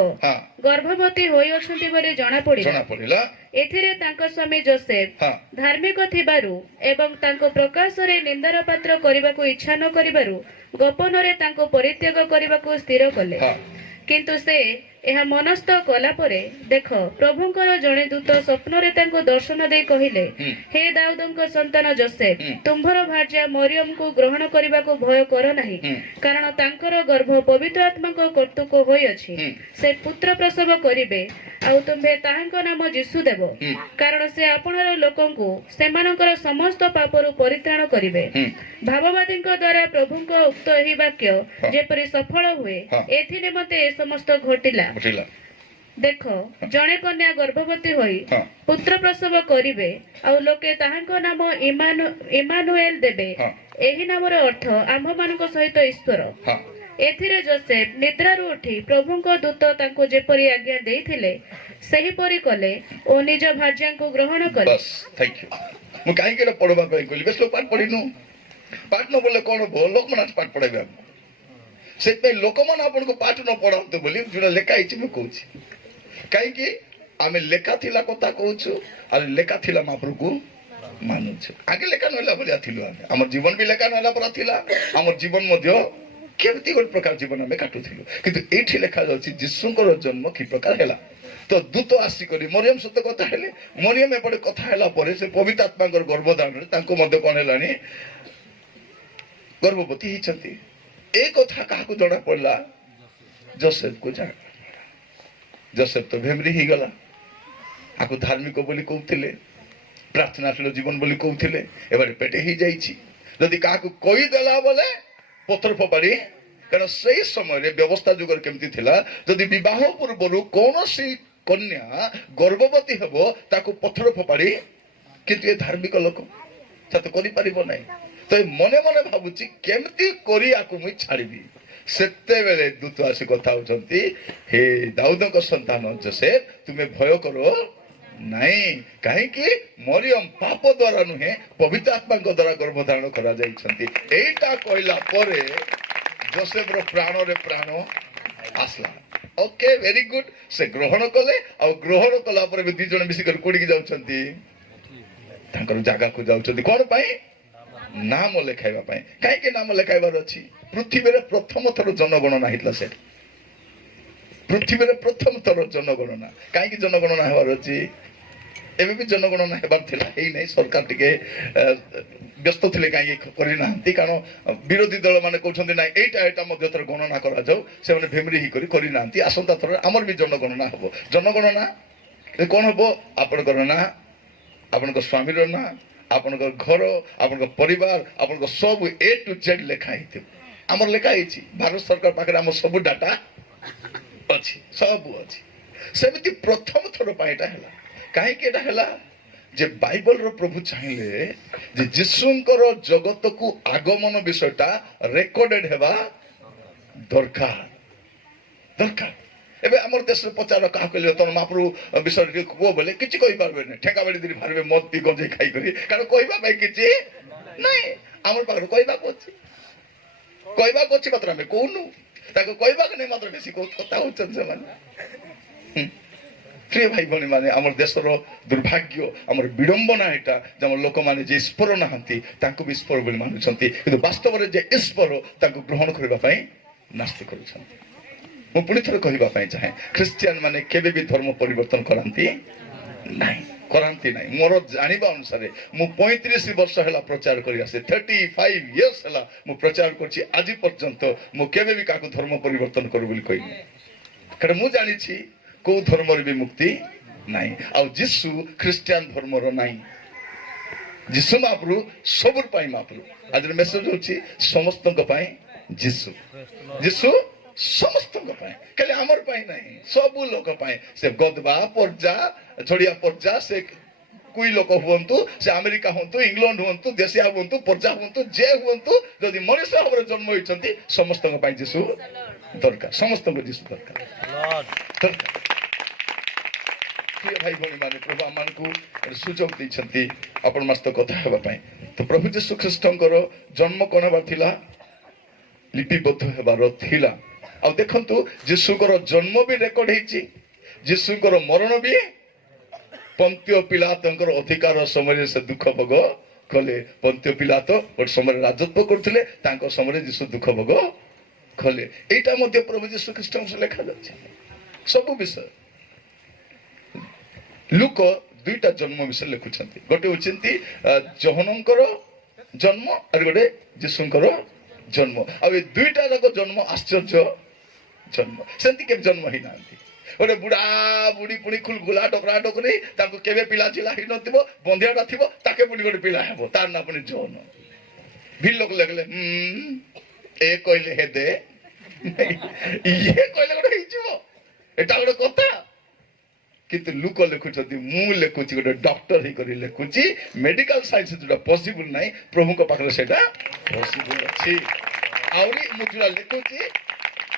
ଗର୍ଭବତୀ ହୋଇଅଛନ୍ତି ବୋଲି ଜଣା ପଡ଼ିଲା। ଏଥିରେ ତାଙ୍କ ସ୍ୱାମୀ ଯୋସେଫ ଧାର୍ମିକ ଥିବାରୁ ଏବଂ ତାଙ୍କ ପ୍ରକାଶରେ ନିନ୍ଦାର ପାତ୍ର କରିବାକୁ ଇଚ୍ଛା ନ କରିବାରୁ ଗୋପନରେ ତାଙ୍କୁ ପରିତ୍ୟାଗ କରିବାକୁ ସ୍ଥିର କଲେ। କିନ୍ତୁ ସେ ଏହା ମନସ୍ଥ କଲା ପରେ ଦେଖ, ପ୍ରଭୁଙ୍କର ଜଣେ ଦୂତ ସ୍ୱପ୍ନରେ ତାଙ୍କୁ ଦର୍ଶନ ଦେଇ କହିଲେ, ହେ ଦାଉଦଙ୍କ ସନ୍ତାନ ଯୋସେଫ, ତୁମ୍ଭର ଭାର୍ଯ୍ୟା ମରିୟମକୁ ଗ୍ରହଣ କରିବାକୁ ଭୟ କର ନାହିଁ, କାରଣ ତାଙ୍କର ଗର୍ଭ ପବିତ୍ର ଆତ୍ମାଙ୍କ କର୍ତ୍ତୃକ ହୋଇଅଛି। ସେ ପୁତ୍ର ପ୍ରସବ କରିବେ, ଆଉ ତୁମ୍ଭେ ତାହାଙ୍କ ନାମ ଯୀଶୁ ଦେବ, କାରଣ ସେ ଆପଣାର ଲୋକଙ୍କୁ ସେମାନଙ୍କର ସମସ୍ତ ପାପରୁ ପରିତ୍ରାଣ କରିବେ। ଭାବବାଦୀଙ୍କ ଦ୍ୱାରା ପ୍ରଭୁଙ୍କ ଉକ୍ତ ଏହି ବାକ୍ୟ ଯେପରି ସଫଳ ହୁଏ, ଏଥି ନିମନ୍ତେ ଏ ସମସ୍ତ ଘଟିଲା। ଦେଖ, ଜଣେ କନ୍ୟା ଗର୍ଭବତୀ ହୋଇ ପୁତ୍ର ପ୍ରସବ କରିବେ, ଆଉ ଲୋକେ ତାହାଙ୍କ ନାମ ଇମାନୁଏଲ ଦେବେ। ଏହି ନାମର ଅର୍ଥ ଆମ୍ଭମାନଙ୍କ ସହିତ ଈଶ୍ୱର। ଏଥିରେ ଯୋସେଫ ନିଦ୍ରାରୁ ଉଠି ପ୍ରଭୁଙ୍କ ଦୂତ ତାଙ୍କୁ ଯେପରି ଆଜ୍ଞା ଦେଇଥିଲେ ସେହିପରି କଲେ ଓ ନିଜ ଭାର୍ଯ୍ୟାଙ୍କୁ ଗ୍ରହଣ କଲେ। ମୁଁ କାହିଁକି ଏଟା ପଢବା ପାଇଁ କହିଲି? ବେଶ ଲୋକ ପାଠ ପଢିନୁ, ପାଠ ନ ପଢିଲେ କଣ ହବ? ଲୋକମାନେ ପାଠ ପଢାଇବେ। ସେଥିପାଇଁ ଲୋକମାନେ ଆପଣଙ୍କୁ ପାଠ ନ ପଢାନ୍ତୁ ବୋଲି ଯୋଉଟା ଲେଖା ହେଇଛି ମୁଁ କହୁଛି। କାହିଁକି ଆମେ ଲେଖା ଥିଲା କଥା କହୁଛୁ, ଆଉ ଲେଖା ଥିଲା ମହାପ୍ରଭୁକୁ ମାନୁଛୁ। ଆଗେ ଲେଖା ନହେଲା ଭଳିଆ ଥିଲୁ ଆମେ। ଆମର ଜୀବନ ବି ଲେଖା ନହେଲା ପରା ଥିଲା। ଆମର ଜୀବନ ମଧ୍ୟ କେମିତି ଗୋଟେ ପ୍ରକାର ଜୀବନ ଆମେ କାଟୁଥିଲୁ। କିନ୍ତୁ ଏଇଠି ଲେଖା ଯାଉଛି ଯୀଶୁଙ୍କର ଜନ୍ମ କି ପ୍ରକାର ହେଲା। ତ ଦୂତ ଆସିକରି ମରିୟମ ସହିତ କଥା ହେଲେ। ମରିୟମ ଏପଟେ କଥା ହେଲା ପରେ ସେ ପବିତ୍ର ଆତ୍ମାଙ୍କର ଗର୍ଭଧାରଣରେ ତାଙ୍କୁ ମଧ୍ୟ କଣ ହେଲାଣି? ଗର୍ଭବତୀ ହେଇଛନ୍ତି। ଏ କଥା କାହାକୁ ଜଣା ପଡିଲା? ଯୋସେଫକୁ ଜଣା। ଯୋସେଫ ତ ଭେମରି ହେଇଗଲା। ଆକୁ ଧାର୍ମିକ ବୋଲି କହୁଥିଲେ, ପ୍ରାର୍ଥନାଶୀଳ ଜୀବନ ବୋଲି କହୁଥିଲେ, ଏବେ ପେଟେ ହେଇଯାଇଛି। ଯଦି କାହାକୁ କହିଦେଲା ବୋଲେ ପଥର ଫୋପାଡ଼ି, କାରଣ ସେଇ ସମୟରେ ବ୍ୟବସ୍ଥା ଯୁଗରେ କେମିତି ଥିଲା, ଯଦି ବିବାହ ପୂର୍ବରୁ କୌଣସି କନ୍ୟା ଗର୍ଭବତୀ ହେବ ତାକୁ ପଥର ଫୋପାଡ଼ି, କିନ୍ତୁ ଏ ଧାର୍ମିକ ଲୋକ ସେ ତ କରିପାରିବ ନାହିଁ। ତ ମନେ ମନେ ଭାବୁଛି କେମିତି କରି ଆକୁ ମୁଇଁ ଛାଡ଼ିବି। ସେତେବେଳେ ଦୂତ ଆସି କଥା ହଉଛନ୍ତି, ହେ ଦାଉଦଙ୍କ ସନ୍ତାନ ଯୋସେଫ, ତୁମେ ଭୟ କର ନାଇଁ, କାହିଁକି ମରିୟମ ପାପ ଦ୍ୱାରା ନୁହେଁ ପବିତ୍ର ଆତ୍ମାଙ୍କ ଦ୍ୱାରା ଗର୍ଭଧାରଣ କରାଯାଇଛନ୍ତି। ଏଇଟା କହିଲା ପରେ ଯୋସେଫର ପ୍ରାଣରେ ପ୍ରାଣ ଆସିଲା। Okay, very good. ସେ ଗ୍ରହଣ କଲେ, ଆଉ ଗ୍ରହଣ କଲା ପରେ ବି 2 ଜଣ ମିଶିକରି କୋଉଠିକି ଯାଉଛନ୍ତି? ତାଙ୍କର ଜାଗାକୁ ଯାଉଛନ୍ତି। କଣ ପାଇଁ? ନାମ ଲେଖାଇବା ପାଇଁ। କାହିଁକି ନାମ ଲେଖାଇବାର ଅଛି? ପୃଥିବୀରେ ପ୍ରଥମ ଥର ଜନଗଣନା ହେଇଥିଲା। ସେଠି ପୃଥିବୀରେ ପ୍ରଥମ ଥର ଜନଗଣନା। କାହିଁକି ଜନଗଣନା ହେବାର ଅଛି? ଏବେ ବି ଜନଗଣନା ହେବାର ଥିଲା, ହେଇନାହିଁ। ସରକାର ଟିକେ ବ୍ୟସ୍ତ ଥିଲେ, କାହିଁକି କରିନାହାନ୍ତି? କାରଣ ବିରୋଧୀ ଦଳ ମାନେ କହୁଛନ୍ତି ନାଇଁ ଏଇଟା ମଧ୍ୟ ଥର ଗଣନା କରାଯାଉ। ସେମାନେ ଭେମରି ହେଇକରି କରିନାହାନ୍ତି। ଆସନ୍ତା ଥର ଆମର ବି ଜନଗଣନା ହବ। ଜନଗଣନା କଣ ହବ? ଆପଣଙ୍କର ନାଁ, ଆପଣଙ୍କ ସ୍ୱାମୀର ନାଁ, ଆପଣଙ୍କ ଘର, ଆପଣଙ୍କ ପରିବାର, ଆପଣଙ୍କ ସବୁ A to Z ଲେଖା ହେଇଥିବ। ଆମର ଲେଖା ହେଇଛି। ଭାରତ ସରକାର ପାଖରେ ଆମର ସବୁ ଡାଟା ଅଛି, ସବୁ ଅଛି। ସେମିତି ପ୍ରଥମ ଥର ପାଇଁ ଏଟା ହେଲା। କାହିଁକି ଏଟା ହେଲା? ଯେ ବାଇବଲର ପ୍ରଭୁ ଚାହିଁଲେ ଯେ ଯୀଶୁଙ୍କର ଜଗତକୁ ଆଗମନ ବିଷୟଟା ରେକର୍ଡେଡ ହେବା ଦରକାର। ଏବେ ଆମର ଦେଶରେ ପଚାର କାହା କହିଲେ ତମ ମହାପ୍ରଭୁ ବିଷୟରେ କୁହ ବୋଲେ କିଛି କହିପାରିବେନି। ଠେଙ୍ଗା ବାଡ଼ି ଧରି ବାହାରିବେ ମଦ ପି ଗଞ୍ଜେଇ ଖାଇକରି, କାରଣ କହିବା ପାଇଁ କିଛି ନାଇଁ। ଆମର ପାଖରେ କହିବାକୁ ଅଛି ମାତ୍ର ଆମେ କହୁନୁ। ତାକୁ କହିବାକୁ ନାହିଁ ମାତ୍ର ବେଶୀ କଥା ହଉଛନ୍ତି ସେମାନେ। ପ୍ରିୟ ଭାଇ ଭଉଣୀ ମାନେ, ଆମର ଦେଶର ଦୁର୍ଭାଗ୍ୟ, ଆମର ବିଡମ୍ବନା ଏଇଟା ଯେ ଆମର ଲୋକମାନେ ଯେ ଈଶ୍ୱର ନାହାନ୍ତି ତାଙ୍କୁ ବି ଈଶ୍ୱର ବୋଲି ମାନୁଛନ୍ତି, କିନ୍ତୁ ବାସ୍ତବରେ ଯେ ଈଶ୍ୱର ତାଙ୍କୁ ଗ୍ରହଣ କରିବା ପାଇଁ ନାସ୍ତି କରୁଛନ୍ତି। ମୁଁ ପୁଣି ଥରେ କହିବା ପାଇଁ ଚାହେଁ, ଖ୍ରୀଷ୍ଟିଆନ ମାନେ କେବେ ବି ଧର୍ମ ପରିବର୍ତ୍ତନ କରନ୍ତି ନାହିଁ। ମୋର ଜାଣିବା ଅନୁସାରେ ମୁଁ 35 ବର୍ଷ ହେଲା ପ୍ରଚାର କରି ଆସେ। 35 years ହେଲା ମୁଁ ପ୍ରଚାର କରୁଛି। ଆଜି ପର୍ଯ୍ୟନ୍ତ ମୁଁ କେବେ ବି କାହାକୁ ଧର୍ମ ପରିବର୍ତ୍ତନ କରୁ ବୋଲି କହିନି। କାରଣ ମୁଁ ଜାଣିଛି କୋଉ ଧର୍ମରେ ବି ମୁକ୍ତି ନାହିଁ। ଆଉ ଯୀଶୁ ଖ୍ରୀଷ୍ଟିଆନ ଧର୍ମର ନାହିଁ। ଯୀଶୁ ମହାପ୍ରଭୁ ସବୁର ପାଇଁ ମହାପ୍ରଭୁ। ଆଜିର ମେସେଜ ହଉଛି ସମସ୍ତଙ୍କ ପାଇଁ ଯୀଶୁ ସମସ୍ତଙ୍କ ପାଇଁ, ଖାଲି ଆମର ପାଇଁ ନାହିଁ, ସବୁ ଲୋକ ପାଇଁ। ସେ ଗଦବା ପର୍ଜା, ଛଡିଆ ପର୍ଜା, ସେ କୁଇ ଲୋକ ହୁଅନ୍ତୁ, ସେ ଆମେରିକା ହୁଅନ୍ତୁ, ଇଂଲଣ୍ଡ ହୁଅନ୍ତୁ, ଦେଶିଆ ହୁଅନ୍ତୁ, ପର୍ଜା ହୁଅନ୍ତୁ, ଯେ ହୁଅନ୍ତୁ, ଯଦି ମଣିଷ ଭାବରେ ଜନ୍ମ ହୋଇଛନ୍ତି ସମସ୍ତଙ୍କ ପାଇଁ ଯୀଶୁ ଦରକାର। ସମସ୍ତଙ୍କ ଯୀଶୁ ଦରକାର। ପ୍ରିୟ ଭାଇ ଭଉଣୀ ମାନେ, ପ୍ରଭୁ ଆମମାନଙ୍କୁ ସୁଯୋଗ ଦେଇଛନ୍ତି ଆପଣ ସହିତ କଥା ହେବା ପାଇଁ। ତ ପ୍ରଭୁ ଯୀଶୁ ଖ୍ରୀଷ୍ଟଙ୍କର ଜନ୍ମ କଣ ହେବାର ଥିଲା? ଲିପିବଦ୍ଧ ହେବାର ଥିଲା। ଆଉ ଦେଖନ୍ତୁ, ଯୀଶୁଙ୍କର ଜନ୍ମ ବି ରେକର୍ଡ ହେଇଛି, ଯୀଶୁଙ୍କର ମରଣ ବି। ପନ୍ତିଓ ପିଲାତଙ୍କର ଅଧିକାର ସମୟରେ ସେ ଦୁଃଖ ଭୋଗ କଲେ। ପନ୍ତିଓ ପିଲାତ ଗୋଟେ ସମୟରେ ରାଜତ୍ୱ କରୁଥିଲେ, ତାଙ୍କ ସମୟରେ ଯୀଶୁ ଦୁଃଖ ଭୋଗ କଲେ। ଏଇଟା ମଧ୍ୟ ପ୍ରଭୁ ଯୀଶୁ ଖ୍ରୀଷ୍ଟଙ୍କ ଲେଖାଯାଉଛି। ସବୁ ବିଷୟ ଲୁକ 2ଟା ଜନ୍ମ ବିଷୟରେ ଲେଖୁଛନ୍ତି। ଗୋଟେ ହଉଛନ୍ତି ଯୋହନଙ୍କର ଜନ୍ମ, ଆଉ ଗୋଟେ ଯୀଶୁଙ୍କର ଜନ୍ମ। ଆଉ ଏ 2ଟା ଯାକ ଜନ୍ମ ଆଶ୍ଚର୍ଯ୍ୟ ଜନ୍ମ। ସେମିତି କେବେ ଜନ୍ମ ହେଇନାହାନ୍ତି। ଗୋଟେ ବୁଢା ବୁଢୀ ପୁଣି ଗୁଲା ଡକରା ଡକରି, ତାଙ୍କୁ କେବେ ପିଲା ଚିଲା ହେଇନଥିବ, ବନ୍ଧିଆଟା ଥିବ, ତାକେ ପୁଣି ଗୋଟେ ପିଲା ହେବ, ତାର ନା ପୁଣି ଯୌନ। ଭିଡ଼ ଲୋକ ଲେଖିଲେ ଏ କହିଲେ ହେ ଦେ, ଇଏ କହିଲେ ଗୋଟେ ହେଇଯିବ, ଏଟା ଗୋଟେ କଥା। କିନ୍ତୁ ଲୁକ ଲେଖୁଛନ୍ତି, ମୁଁ ଲେଖୁଛି ଗୋଟେ ଡକ୍ଟର ହେଇକରି ଲେଖୁଛି। ମେଡିକାଲ ସାଇନ୍ସ ଯୋଉଟା ପସିବୁଲ ନାହିଁ, ପ୍ରଭୁଙ୍କ ପାଖରେ ସେଇଟା ପସିବୁଲ ଅଛି। ଆହୁରି ମୁଁ ଯୋଉଟା ଲେଖୁଛି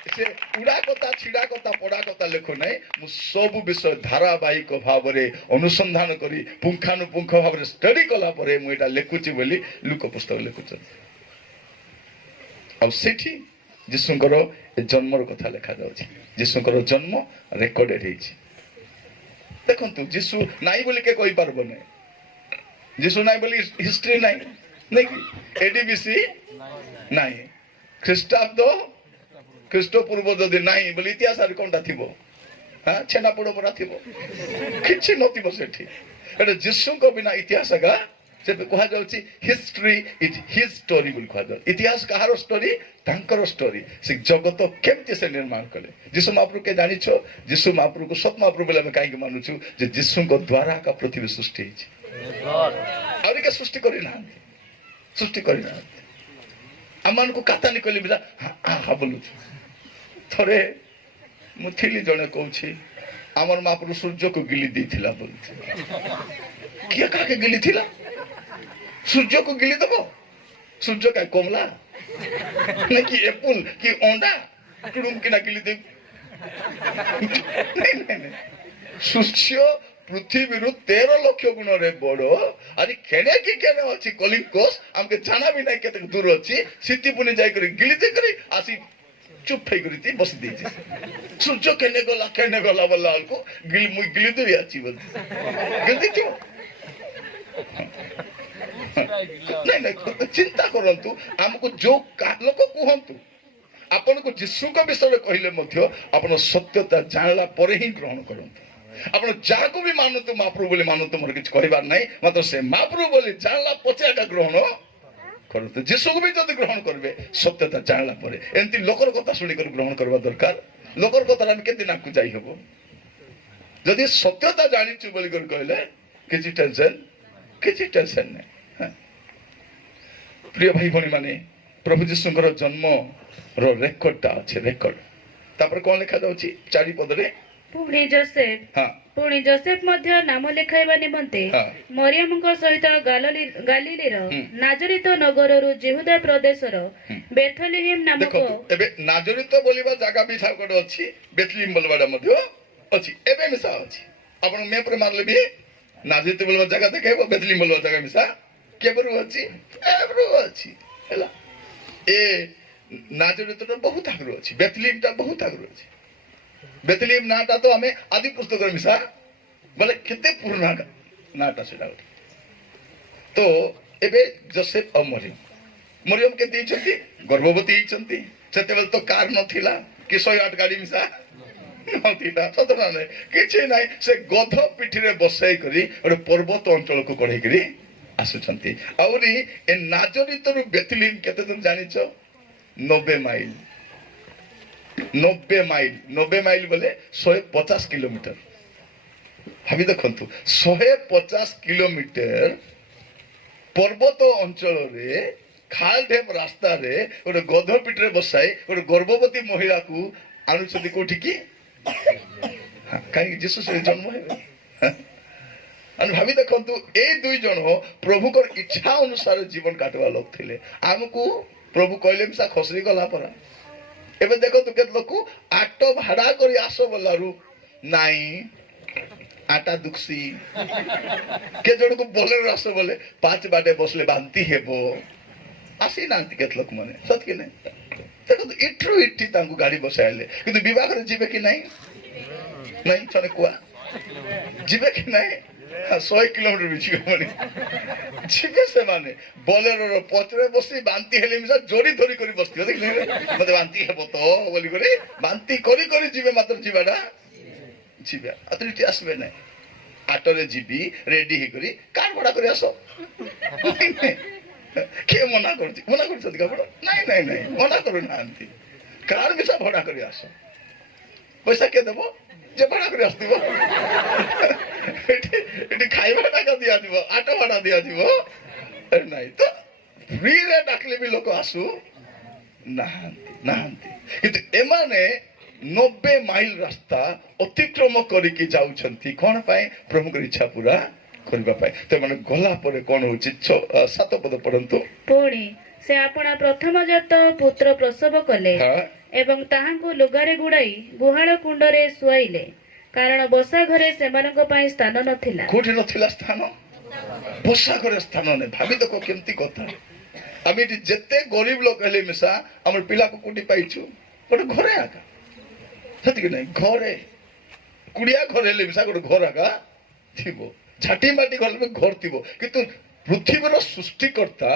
ସେ ଉଡା କଥା, ଛିଡା କଥା, ପଡା କଥା ଲେଖୁ ନାହିଁ। ମୁଁ ସବୁ ବିଷୟ ଧାରାବାହିକ ଭାବରେ ଅନୁସନ୍ଧାନ କରି ପୁଙ୍ଖାନୁପୁଙ୍ଖ ଭାବରେ ଷ୍ଟଡି କଲା ପରେ ମୁଁ ଏଇଟା ଲେଖୁଛି ବୋଲି ଲୁକ ପୁସ୍ତକ ଲେଖୁଛନ୍ତି। ଆଉ ସେଠି ଯୀଶୁଙ୍କର ଜନ୍ମର କଥା ଲେଖାଯାଉଛି। ଯୀଶୁଙ୍କର ଜନ୍ମ ରେକର୍ଡେଡ ହେଇଛି। ଦେଖନ୍ତୁ, ଯୀଶୁ ନାଇଁ ବୋଲି କେ କହିପାରିବ ନାହିଁ। ଯୀଶୁ ନାଇଁ ବୋଲି ହିଷ୍ଟ୍ରି ନାହିଁ, ନାଇଁ କି? ଏଡିବିସି ନାହିଁ, ଖ୍ରୀଷ୍ଟାବ୍ଦ ଖ୍ରୀଷ୍ଟ ପୂର୍ବ ଯଦି ନାହିଁ ବୋଲି ଇତିହାସରେ କଣଟା ଥିବ? ଛେନାପୋଡ ପରା ଥିବ, କିଛି ନଥିବ ସେଠି। ଏଟା ଯୀଶୁଙ୍କ ବିନା ଇତିହାସ ଏକା ସେ କୁହାଯାଉଛି ହିଷ୍ଟ୍ରି ଇଜ ହିଜ ଷ୍ଟୋରି ବୋଲି କୁହାଯାଉଛି। ଇତିହାସ କାହାର ଷ୍ଟୋରି? ତାଙ୍କର ଷ୍ଟୋରି। ସେ ଜଗତ କେମିତି ସେ ନିର୍ମାଣ କଲେ। ଯୀଶୁ ମହାପ୍ରଭୁ କେ ଜାଣିଛ? ଯୀଶୁ ମହାପ୍ରଭୁକୁ ସତ ମହାପ୍ରଭୁ ବୋଲି ଆମେ କାହିଁକି ମାନୁଛୁ? ଯେ ଯୀଶୁଙ୍କ ଦ୍ୱାରା ଏକା ପୃଥିବୀ ସୃଷ୍ଟି ହେଇଛି। ଆହୁରି କେ ସୃଷ୍ଟି କରିନାହାନ୍ତି ସୃଷ୍ଟି କରିନାହାନ୍ତି ଆମମାନଙ୍କୁ କାତାନି କହିଲେ ବି ବୋଲୁଛୁ। ଥରେ ମୁଁ ଥିଲି ଜଣେ କହୁଛି ଆମର ମହାପ୍ରଭୁ ସୂର୍ଯ୍ୟକୁ ଗିଲି ଦେଇଥିଲା ବୋଲୁଛି। କିଏ କାହାକେ ଗିଲି ଥିଲା? ସୂର୍ଯ୍ୟକୁ ଗିଲି ଦବ? ସୂର୍ଯ୍ୟ କାହିଁ କମଲା କି ଏପୁଲ କି ଅଣ୍ଡା କିନା ଗିଲି ଦେବ? ସୂର୍ଯ୍ୟ ପୃଥିବୀରୁ 13 ଲକ୍ଷ ଗୁଣରେ ବଡ। ଆଜି କେନେ କି କେନେ ଅଛି କଲିଙ୍ଗୋସ ଆମକେ ଜାଣା ବି ନାହିଁ କେତେ ଦୂର ଅଛି। ସିତି ପୁଣି ଯାଇକରି ଗିଲି ଦେଇକରି ଆସି ଚୁପ୍ ହେଇକରି ବସି ଦେଇଛି। ସୂର୍ଯ୍ୟ କେନେ ଗଲା ବୋଲା ବେଳକୁ ମୁଇଁ ଗିଲି ଦେଇ ଅଛି ବୋଲଛି। ଗିଲି ଦେଇଥିବ? ନାଇଁ ନାଇଁ ଚିନ୍ତା କରନ୍ତୁ ଆମକୁ ଯୋଉ ଲୋକ କୁହନ୍ତୁ ଆପଣଙ୍କୁ ଯୀଶୁଙ୍କ ବିଷୟରେ କହିଲେ ମଧ୍ୟ ଆପଣ ସତ୍ୟତା ଜାଣିଲା ପରେ ହିଁ ଗ୍ରହଣ କରନ୍ତୁ। ଆପଣ ଯାହାକୁ ବି ମାନନ୍ତୁ ମହାପ୍ରଭୁ ବୋଲି ମାନନ୍ତୁ, ମୋର କିଛି କହିବାର ନାହିଁ। ମାତ୍ର ସେ ମହାପ୍ରଭୁ ବୋଲି ଜାଣିଲା ପଛେ ଏକା ଗ୍ରହଣ କରନ୍ତୁ। ଯୀଶୁକୁ ବି ଯଦି ଗ୍ରହଣ କରିବେ ସତ୍ୟତା ଜାଣିଲା ପରେ। ଏମିତି ଲୋକର କଥା ଶୁଣିକରି ଗ୍ରହଣ କରିବା ଦରକାର। ଲୋକର କଥାରେ ଆମେ କେତେ ନାକୁ ଯାଇ ହବ? ଯଦି ସତ୍ୟତା ଜାଣିଛୁ ବୋଲି କହିଲେ କିଛି ଟେନସନ ନାହିଁ। ପ୍ରିୟ ଭାଇ ଭଉଣୀ ମାନେ, ପ୍ରଭୁ ଯୀଶୁଙ୍କର ଜନ୍ମର ରେକର୍ଡଟା ଅଛି। ରେକର୍ଡ ତାପରେ କଣ ଲେଖାଯାଉଛି 4 ପଦରେ? ପୁଣି ଜୋସେଫ ମଧ୍ୟ ନାମ ଲେଖାଇବା ନିମନ୍ତେ ମରିୟମଙ୍କ ସହିତ ଗାଲିଲୀର ନାଜରିତ ନଗରରୁ ଯେହୁଦା ପ୍ରଦେଶର ବେଥଲେହେମ ନାମକ। ଏବେ ନାଜରିତ ବୋଲିବା ଜାଗା ବି ଗୋଟେ ଅଛି, ବେଥଲେହେମ ବୋଲିବାଟା ମଧ୍ୟ ଅଛି। ଏବେ ମିଶା ଅଛି। ଆପଣ ମ୍ୟାପରେ ମାରିଲେ ବି ନାଜରିତ ବୋଲିବା ଜାଗା ଦେଖେଇବ, ବେଥଲେହେମ ବୋଲିବା ଜାଗା ମିଶା କେବରୁ ଅଛି, ଏବେରୁ ଅଛି ହେଲା। ଏ ନାଜରିତଟା ବହୁତ ଆଗରୁ ଅଛି, ବେଥଲେହେମଟା ବହୁତ ଆଗରୁ ଅଛି। ବେଥଲେହେମ ନାଁଟା ତ ଆମେ ଆଦି ପୁସ୍ତକରେ ମିଶା ବୋଲେ କେତେ ପୁରୁଣା ନାଁଟା ସେଟା ଗୋଟେ। ତ ଏବେ ଜୋସେଫ ଆଉ ମରିୟମ କେମିତି ହେଇଛନ୍ତି? ଗର୍ଭବତୀ ହେଇଛନ୍ତି। ସେତେବେଳେ ତ କାର ନଥିଲା କି 108 ଗାଡି ମିଶା ନଥିଲା, ସତନା ନାହିଁ, କିଛି ନାହିଁ। ସେ ଗଧ ପିଠିରେ ବସେଇ କରି ଗୋଟେ ପର୍ବତ ଅଞ୍ଚଳକୁ କଢେଇକିରି ଆସୁଛନ୍ତି। ଆହୁରି ଏ ନାଜରିତରୁ ବେଥଲେହେମ କେତେ ଦୂର ଜାଣିଛ? 90 ମାଇଲ। 90 ମାଇଲ ବୋଲେ 150 କିଲୋମିଟର। ଭାବି ଦେଖନ୍ତୁ 150 କିଲୋମିଟର ପର୍ବତ ଅଞ୍ଚଳରେ ଖାଲ ଢେପ ରାସ୍ତାରେ ଗୋଟେ ଗଧ ପିଠରେ ବସାଇ ଗୋଟେ ଗର୍ଭବତୀ ମହିଳାକୁ ଆଣୁଛନ୍ତି କୋଉଠିକି? କାହିଁକି? ଯୀଶୁ ସେ ଜନ୍ମ ହେବେ। ଭାବି ଦେଖନ୍ତୁ ଏଇ 2 ଜଣ ପ୍ରଭୁଙ୍କର ଇଚ୍ଛା ଅନୁସାରେ ଜୀବନ କାଟବା ଲୋକ ଥିଲେ। ଆମକୁ ପ୍ରଭୁ କହିଲେ ମିଶା ଖସରି ଗଲା ପରା। ଏବେ ଦେଖନ୍ତୁ କେତେ ଲୋକ ଆଟ ଭାଡା କରି ଆସ ବୋଲାରୁ ନାଇଁ, ଆଟା ଦୁଃଖୀ। କେ ଜଣକୁ ବୋଲେର ଆସ ବୋଲେ 5 ବାଟେ ବସଲେ ବାନ୍ତି ହେବ, ଆସିନାହାନ୍ତି କେତେ ଲୋକ ମାନେ, ସତ କି ନାଇଁ? ଦେଖନ୍ତୁ ଇଠୁ ଇଠି ତାଙ୍କୁ ଗାଡି ବସାଇଲେ, କିନ୍ତୁ ବିବାହରେ ଯିବେ କି ନାଇଁ? ନାଇଁ ଜଣେ କୁଆ ଯିବେ କି ନାଇଁ? 100 କିଲୋମିଟର ଯିବେ ସେମାନେ। ବୋଲେରୋର ପଛରେ ବସି ବାନ୍ତି ହେଲେ ମିଶା ଯୋଡି ଧରି କରି ବସିଥିବ, ଦେଖିଲେ ମତେ ବାନ୍ତି ହେବ ତ ବୋଲି କରି ବାନ୍ତି କରି କରି ଯିବେ। ମାତ୍ର ଯିବାଟା ଯିବେ, ଏଠି ଆସିବେ ନାହିଁ। ଆଟରେ ଯିବି ରେଡି ହେଇକରି କାର ଭଡା କରି ଆସ। କିଏ ମନା କରୁଛି? ମନା କରୁଛନ୍ତି ଆପଣ? ନାଇଁ ନାଇଁ ନାଇଁ, ମନା କରୁନାହାନ୍ତି। କାର ମିଶା ଭଡା କରି ଆସ। ପଇସା କିଏ ଦେବ? ଯେ ଭଡା କରି ଆସିଥିବ। ଏଠି ଖାଇବା ଟାକା ଦିଆଯିବ, ଆଟ ଭଡା ଦିଆଯିବ ନାଇଁ। ତ ଫ୍ରିରେ ଡାକିଲେ ବି ଲୋକ ଆସୁ ନାହାନ୍ତି। କିନ୍ତୁ ଏମାନେ 90 ମାଇଲ ରାସ୍ତା ଅତିକ୍ରମ କରିକି ଯାଉଛନ୍ତି କଣ ପାଇଁ? ପ୍ରଭୁଙ୍କର ଇଚ୍ଛା ପୁରା କରିବା ପାଇଁ। ସେମାନେ ଗଲା ପରେ କଣ ହଉଛି? 7 ପଦ ପଢନ୍ତୁ। ପୁଣି ସେ ଆପଣା ପ୍ରଥମଜାତ ପୁତ୍ର ପ୍ରସବ କଲେ ଏବଂ ତାହାଙ୍କୁ ଲୁଗାରେ ଗୁଡାଇ ଗୁହାଳ କୁଣ୍ଡରେ ଶୁଆଇଲେ, କାରଣ ବସା ଘରେ ସେମାନଙ୍କ ପାଇଁ ସ୍ଥାନ ନଥିଲା। କୋଉଠି ନଥିଲା ସ୍ଥାନ? ବସା ଘରେ ସ୍ଥାନ ନାହିଁ। ଭାବି ଦେଖ କେମିତି କଥା। ଆମେ ଏଠି ଯେତେ ଗରିବ ଲୋକ ହେଲେ ମିଶା ଆମର ପିଲାକୁ କୋଉଠି ପାଇଛୁ? ଗୋଟେ ଘରେ ଆକା, ସେତିକି ନାହିଁ। ଘରେ କୁଡିଆ ଘରେ ହେଲେ ମିଶା ଗୋଟେ ଘର ଆକା ଥିବ, ଝାଟି ମାଟି ଘର ଘର ଥିବ। କିନ୍ତୁ ପୃଥିବୀର ସୃଷ୍ଟିକର୍ତ୍ତା,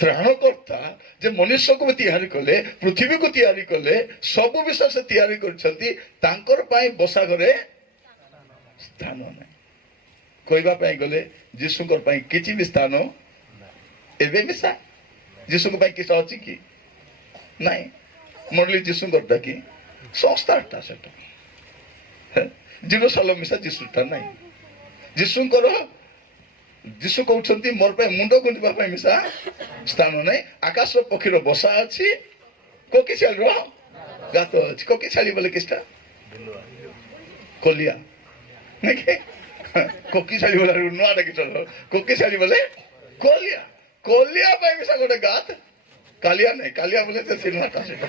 ତ୍ରାଣକର୍ତ୍ତା ଯେ ମନୁଷ୍ୟକୁ ତିଆରି କଲେ, ପୃଥିବୀକୁ ତିଆରି କଲେ, ସବୁ ବିଷୟ ସେ ତିଆରି କରିଛନ୍ତି, ତାଙ୍କର ପାଇଁ ବସା ଘରେ ସ୍ଥାନ ନାହିଁ। କହିବା ପାଇଁ ଗଲେ ଯୀଶୁଙ୍କର ପାଇଁ କିଛି ବି ସ୍ଥାନ ଏବେ ମିଶା ଯୀଶୁଙ୍କ ପାଇଁ କିଛି ଅଛି କି? ନାଇଁ। ମଣ୍ଡଳୀ ଯୀଶୁଙ୍କରଟା କି ସଂସ୍ଥାଟା ସେଟା ଜେରୁସାଲେମ ମିଶା ଯୀଶୁଟା ନାହିଁ। ଯୀଶୁଙ୍କର ଯୀଶୁ କହୁଛନ୍ତି ମୋର ପାଇଁ ମୁଣ୍ଡ ଗୁଞ୍ଜିବା ପାଇଁ ମିଶା ସ୍ଥାନ ନାହିଁ। ଆକାଶ ପକ୍ଷୀର ବସା ଅଛି, କୋକିଛାଳିର ଗାତ ଅଛି। କୋକିଛାଳି ବୋଲେ କିଛଟା କଲିଆ ନାଇଁ, କୋକିଛାଳି ବୋଲେ ନୂଆ ଡାକି ଚଲ। କୋକିଛାଳି ବୋଲେ କଲିଆ, କଲିଆ ପାଇଁ ମିଶା ଗୋଟେ ଗାତ। କାଲିଆ ନାଇଁ, କାଲିଆ ବୋଲେ ସିନେମାଟା ସେଟା,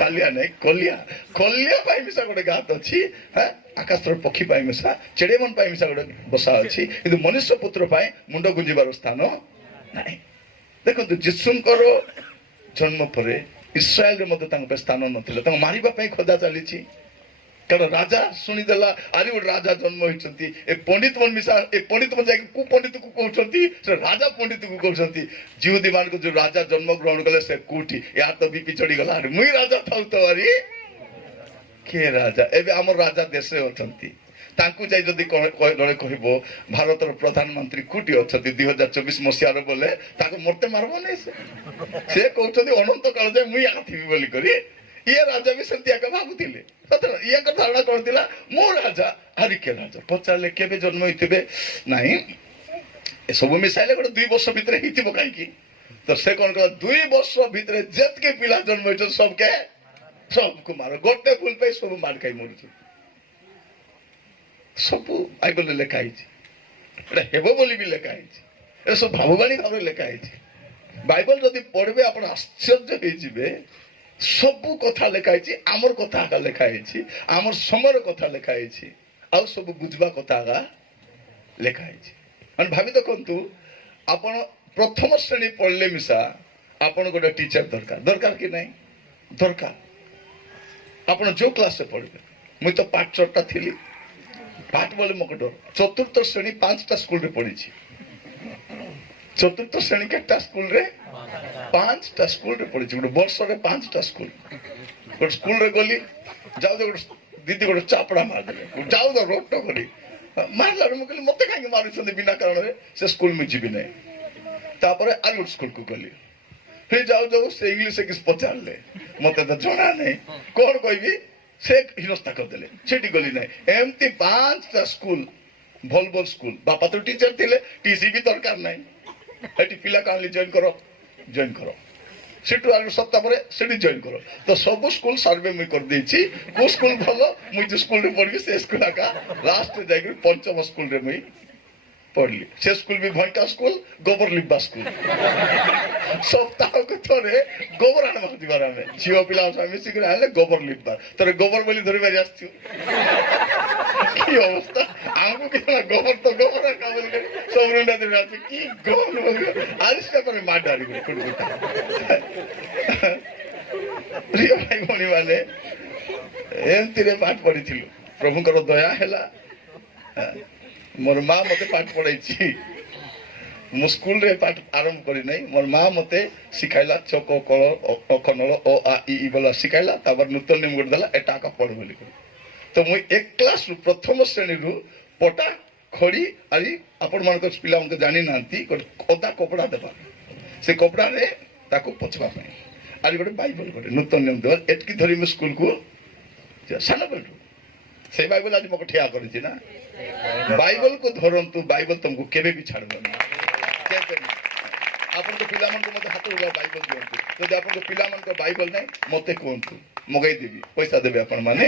କାଲିଆ ନାଇଁ କଲିଆ, କଲିଆ ପାଇଁ ମିଶା ଗୋଟେ ଗାତ ଅଛି। হ্যাঁ, ଆକାଶର ପକ୍ଷୀ ପାଇଁ ମିଶା, ଚେଡେମନ ପାଇଁ ମିଶା ଗୋଟେ ବସା ଅଛି, କିନ୍ତୁ ମନୁଷ୍ୟ ପୁତ୍ର ପାଇଁ ମୁଣ୍ଡ ଗୁଞ୍ଜିବାର ସ୍ଥାନ ନାହିଁ। ଦେଖନ୍ତୁ ଯୀଶୁଙ୍କର ଜନ୍ମ ପରେ ଇସ୍ରାଏଲରେ ମଧ୍ୟ ତାଙ୍କ ପାଇଁ ସ୍ଥାନ ନଥିଲା। ତାଙ୍କୁ ମାରିବା ପାଇଁ ଖୋଜା ଚାଲିଛି, କାରଣ ରାଜା ଶୁଣିଦେଲା ଆରେ ଗୋଟେ ରାଜା ଜନ୍ମ ହେଇଛନ୍ତି। ଏ ପଣ୍ଡିତ ମାନେ ମିଶା, ଏ ପଣ୍ଡିତ ମାନେ ଯାଇକି କୁ ପଣ୍ଡିତକୁ କହୁଛନ୍ତି, ସେ ରାଜା ପଣ୍ଡିତକୁ କହୁଛନ୍ତି। ଜିହୁଦୀ ମାନଙ୍କୁ ଯୋଉ ରାଜା ଜନ୍ମ ଗ୍ରହଣ କଲେ ସେ କୋଉଠି, ୟାର ତ ବିପି ଚଢିଗଲା, ମୁଇଁ ରାଜା ଥାଉ ତ ଆରି କିଏ ରାଜା। ଏବେ ଆମର ରାଜା ଦେଶରେ ଅଛନ୍ତି, ତାଙ୍କୁ ଯାଇ ଯଦି ଜଣେ କହିବ ଭାରତର ପ୍ରଧାନମନ୍ତ୍ରୀ କୋଉଠି ଅଛନ୍ତି 2024 ମସିହାର ବୋଲେ ତାକୁ ମତେ ମାରବ ନାଇଁ। ସେ କହୁଛନ୍ତି ଅନନ୍ତ କାଳ ଯାଏ ମୁଇଁ ଆସିବି ବୋଲି କରି। ଇଏ ରାଜା ବି ସେମିତି ଏକା ଭାବୁଥିଲେ। ଇଏଙ୍କ ଧାରଣା କଣ ଥିଲା, ମୋ ରାଜା ଆରି କେ ରାଜା। ପଚାରିଲେ କେବେ ଜନ୍ମ ହେଇଥିବେ, ନାଇଁ ଏସବୁ ମିଶାଇଲେ ଗୋଟେ 2 ବର୍ଷ ଭିତରେ ହେଇଥିବ। କାହିଁକି ତ ସେ କଣ କଲା, 2 ବର୍ଷ ଭିତରେ ଯେତିକି ପିଲା ଜନ୍ମ ହେଇଛନ୍ତି ସବୁକେ सबको मारो, गोटे भूल पे सब मार खाई मरुଛୁ। ସବୁ ବାଇବଲରେ ଲେଖା ହେଇଛି, ଏଟା ହେବ ବୋଲି ବି ଲେଖା ହେଇଛି, ଏ ସବୁ ଭାବବାଣୀ ଭାବରେ ଲେଖା ହେଇଛି। ବାଇବଲ ଯଦି ପଢିବେ ଆପଣ ଆଶ୍ଚର୍ଯ୍ୟ ହେଇଯିବେ। ସବୁ କଥା ଲେଖା ହେଇଛି, ଆମର କଥା ଆକା ଲେଖା ହେଇଛି, ଆମର ସମୟର କଥା ଲେଖା ହେଇଛି, ଆଉ ସବୁ ବୁଝିବା କଥା ଆକା ଲେଖା ହେଇଛି। ମାନେ ଭାବି ଦେଖନ୍ତୁ, ଆପଣ ପ୍ରଥମ ଶ୍ରେଣୀ ପଢିଲେ ମିଶା ଆପଣ ଗୋଟେ ଟିଚର ଦରକାର, ଦରକାର କି ନାହିଁ? ଦରକାର। ଆପଣ ଯୋଉ କ୍ଲାସରେ ପଢିବେ, ମୁଇଁ ତ ପାଠ ଚୋରଟା ଥିଲି, ପାଠ ବୋଲେ ମୋ ଡର। 4th ଶ୍ରେଣୀ 5ଟା ସ୍କୁଲରେ ପଢିଛି। 4th ଶ୍ରେଣୀ କେତେଟା ସ୍କୁଲରେ? 5ଟା ସ୍କୁଲରେ ପଢିଛି। ଗୋଟେ ବର୍ଷରେ 5ଟା ସ୍କୁଲ। ଗୋଟେ ସ୍କୁଲରେ ଗଲି, ଯାଉ ଗୋଟେ ଦିଦି ଗୋଟେ ଚାପଡା ମାରିଦେଲେ, ଯାଉ ରୋଟ କରି ମାରିଲାରୁ ମୁଁ କହିଲି ମତେ କାହିଁକି ମାରୁଛନ୍ତି ବିନା କାରଣରେ, ସେ ସ୍କୁଲ ମୁଁ ଯିବି ନାହିଁ। ତାପରେ ଆଉ ଗୋଟେ ସ୍କୁଲକୁ ଗଲି, ଯାଉ ଯାଉ ସେ ଇଂଲିଶ କିଛି ପଚାରିଲେ, ମତେ ତ ଜଣା ନାହିଁ କଣ କହିବି, ସେ ହିନସ୍ତା କରିଦେଲେ, ସେଠି ଗଲି ନାହିଁ। ଏମିତି 5ଟା ସ୍କୁଲ, ଭଲ ଭଲ ସ୍କୁଲ। ବାପା ତ ଟିଚର ଥିଲେ, ଟିସି ବି ଦରକାର ନାହିଁ। ସେଠି ପିଲା କାଣିଲି ଜଏନ୍ କର, ଜଏନ୍ କର, ସେଠୁ ଆଉ ସପ୍ତାହ ପରେ ସେଠି ଜଏନ୍ କର। ତ ସବୁ ସ୍କୁଲ ସର୍ଭେ ମୁଇଁ କରିଦେଇଛି, କୋଉ ସ୍କୁଲ ଭଲ, ମୁଇଁ ଯୋଉ ସ୍କୁଲରେ ପଢିବି ସେ ସ୍କୁଲ ଆକା ଲାଷ୍ଟରେ ଯାଇକି 5ମ ସ୍କୁଲରେ ମୁଇଁ ପଢିଲି। ସେ ସ୍କୁଲ ବି ଭଇଁଟା ସ୍କୁଲ, ଗୋବର ଲିମ୍ବା ସ୍କୁଲ। ସପ୍ତାହକୁ ଥରେ ଗୋବର ଆଣବାକୁ ଯିବାର, ଆମେ ଝିଅ ପିଲା ମିଶିକି ଆଣିଲେ ଗୋବର ଲିମ୍ବା। ଥରେ ଗୋବର ବୋଲି ଧରି ବାରି ଆସିଛୁ, କି ଅବସ୍ଥା। ଆମକୁ କି ଗୋବର ତ ଗୋବର ସବୁ ରୁଣ୍ଡା ଧରି ଆସୁ, କି ଗୋବର ଆରିସିଟା ପରେ ମା ଡାରି ପ୍ରିୟ ଭାଇ ଭଉଣୀ ମାନେ, ଏମିତିରେ ପାଠ ପଢିଥିଲୁ। ପ୍ରଭୁଙ୍କର ଦୟା ହେଲା, ମୋର ମା ମତେ ପାଠ ପଢେଇଛି। ମୁଁ ସ୍କୁଲରେ ପାଠ ଆରମ୍ଭ କରି ନାହିଁ, ମୋର ମା ମତେ ଶିଖାଇଲା, ଚକ କଳ ଅଖନଳ ଅ ଆ ଇ ବୋଲା ଶିଖାଇଲା। ତାପରେ ନୂତନ ନିୟମ ଗୋଟେ ଦେଲା, ଏଟା ଆକା ପଢ ବୋଲି କରି। ତ ମୁଁ 1 କ୍ଲାସରୁ 1ମ ଶ୍ରେଣୀରୁ ପଟା ଖଡି ଆରି ଆପଣ ମାନଙ୍କର ପିଲାମାନଙ୍କୁ ଜାଣି ନାହାନ୍ତି, ଗୋଟେ ଅଦା କପଡା ଦେବା, ସେ କପଡାରେ ତାକୁ ପୋଛବା ପାଇଁ, ଆରି ଗୋଟେ ବାଇବଲ ଗୋଟେ ନୂତନ ନିୟମ ଦେବା। ଏତିକି ଧରି ମୁଁ ସ୍କୁଲକୁ ସାନ ବେଳରୁ ସେଇ ବାଇବଲ ଆଜି ମୋ ଠିଆ କରିଛି ନା। ବାଇବଲକୁ ଧରନ୍ତୁ, ବାଇବଲ ତମକୁ କେବେ ବି ଛାଡିବନି। ଆପଣଙ୍କ ପିଲାମାନଙ୍କୁ ମତେ ହାତ ଉଠା ବାଇବଲ ଦିଅନ୍ତୁ। ଯଦି ଆପଣଙ୍କ ପିଲାମାନଙ୍କ ବାଇବଲ ନାହିଁ ମତେ କୁହନ୍ତୁ, ମଗେଇଦେବି, ପଇସା ଦେବେ ଆପଣ ମାନେ।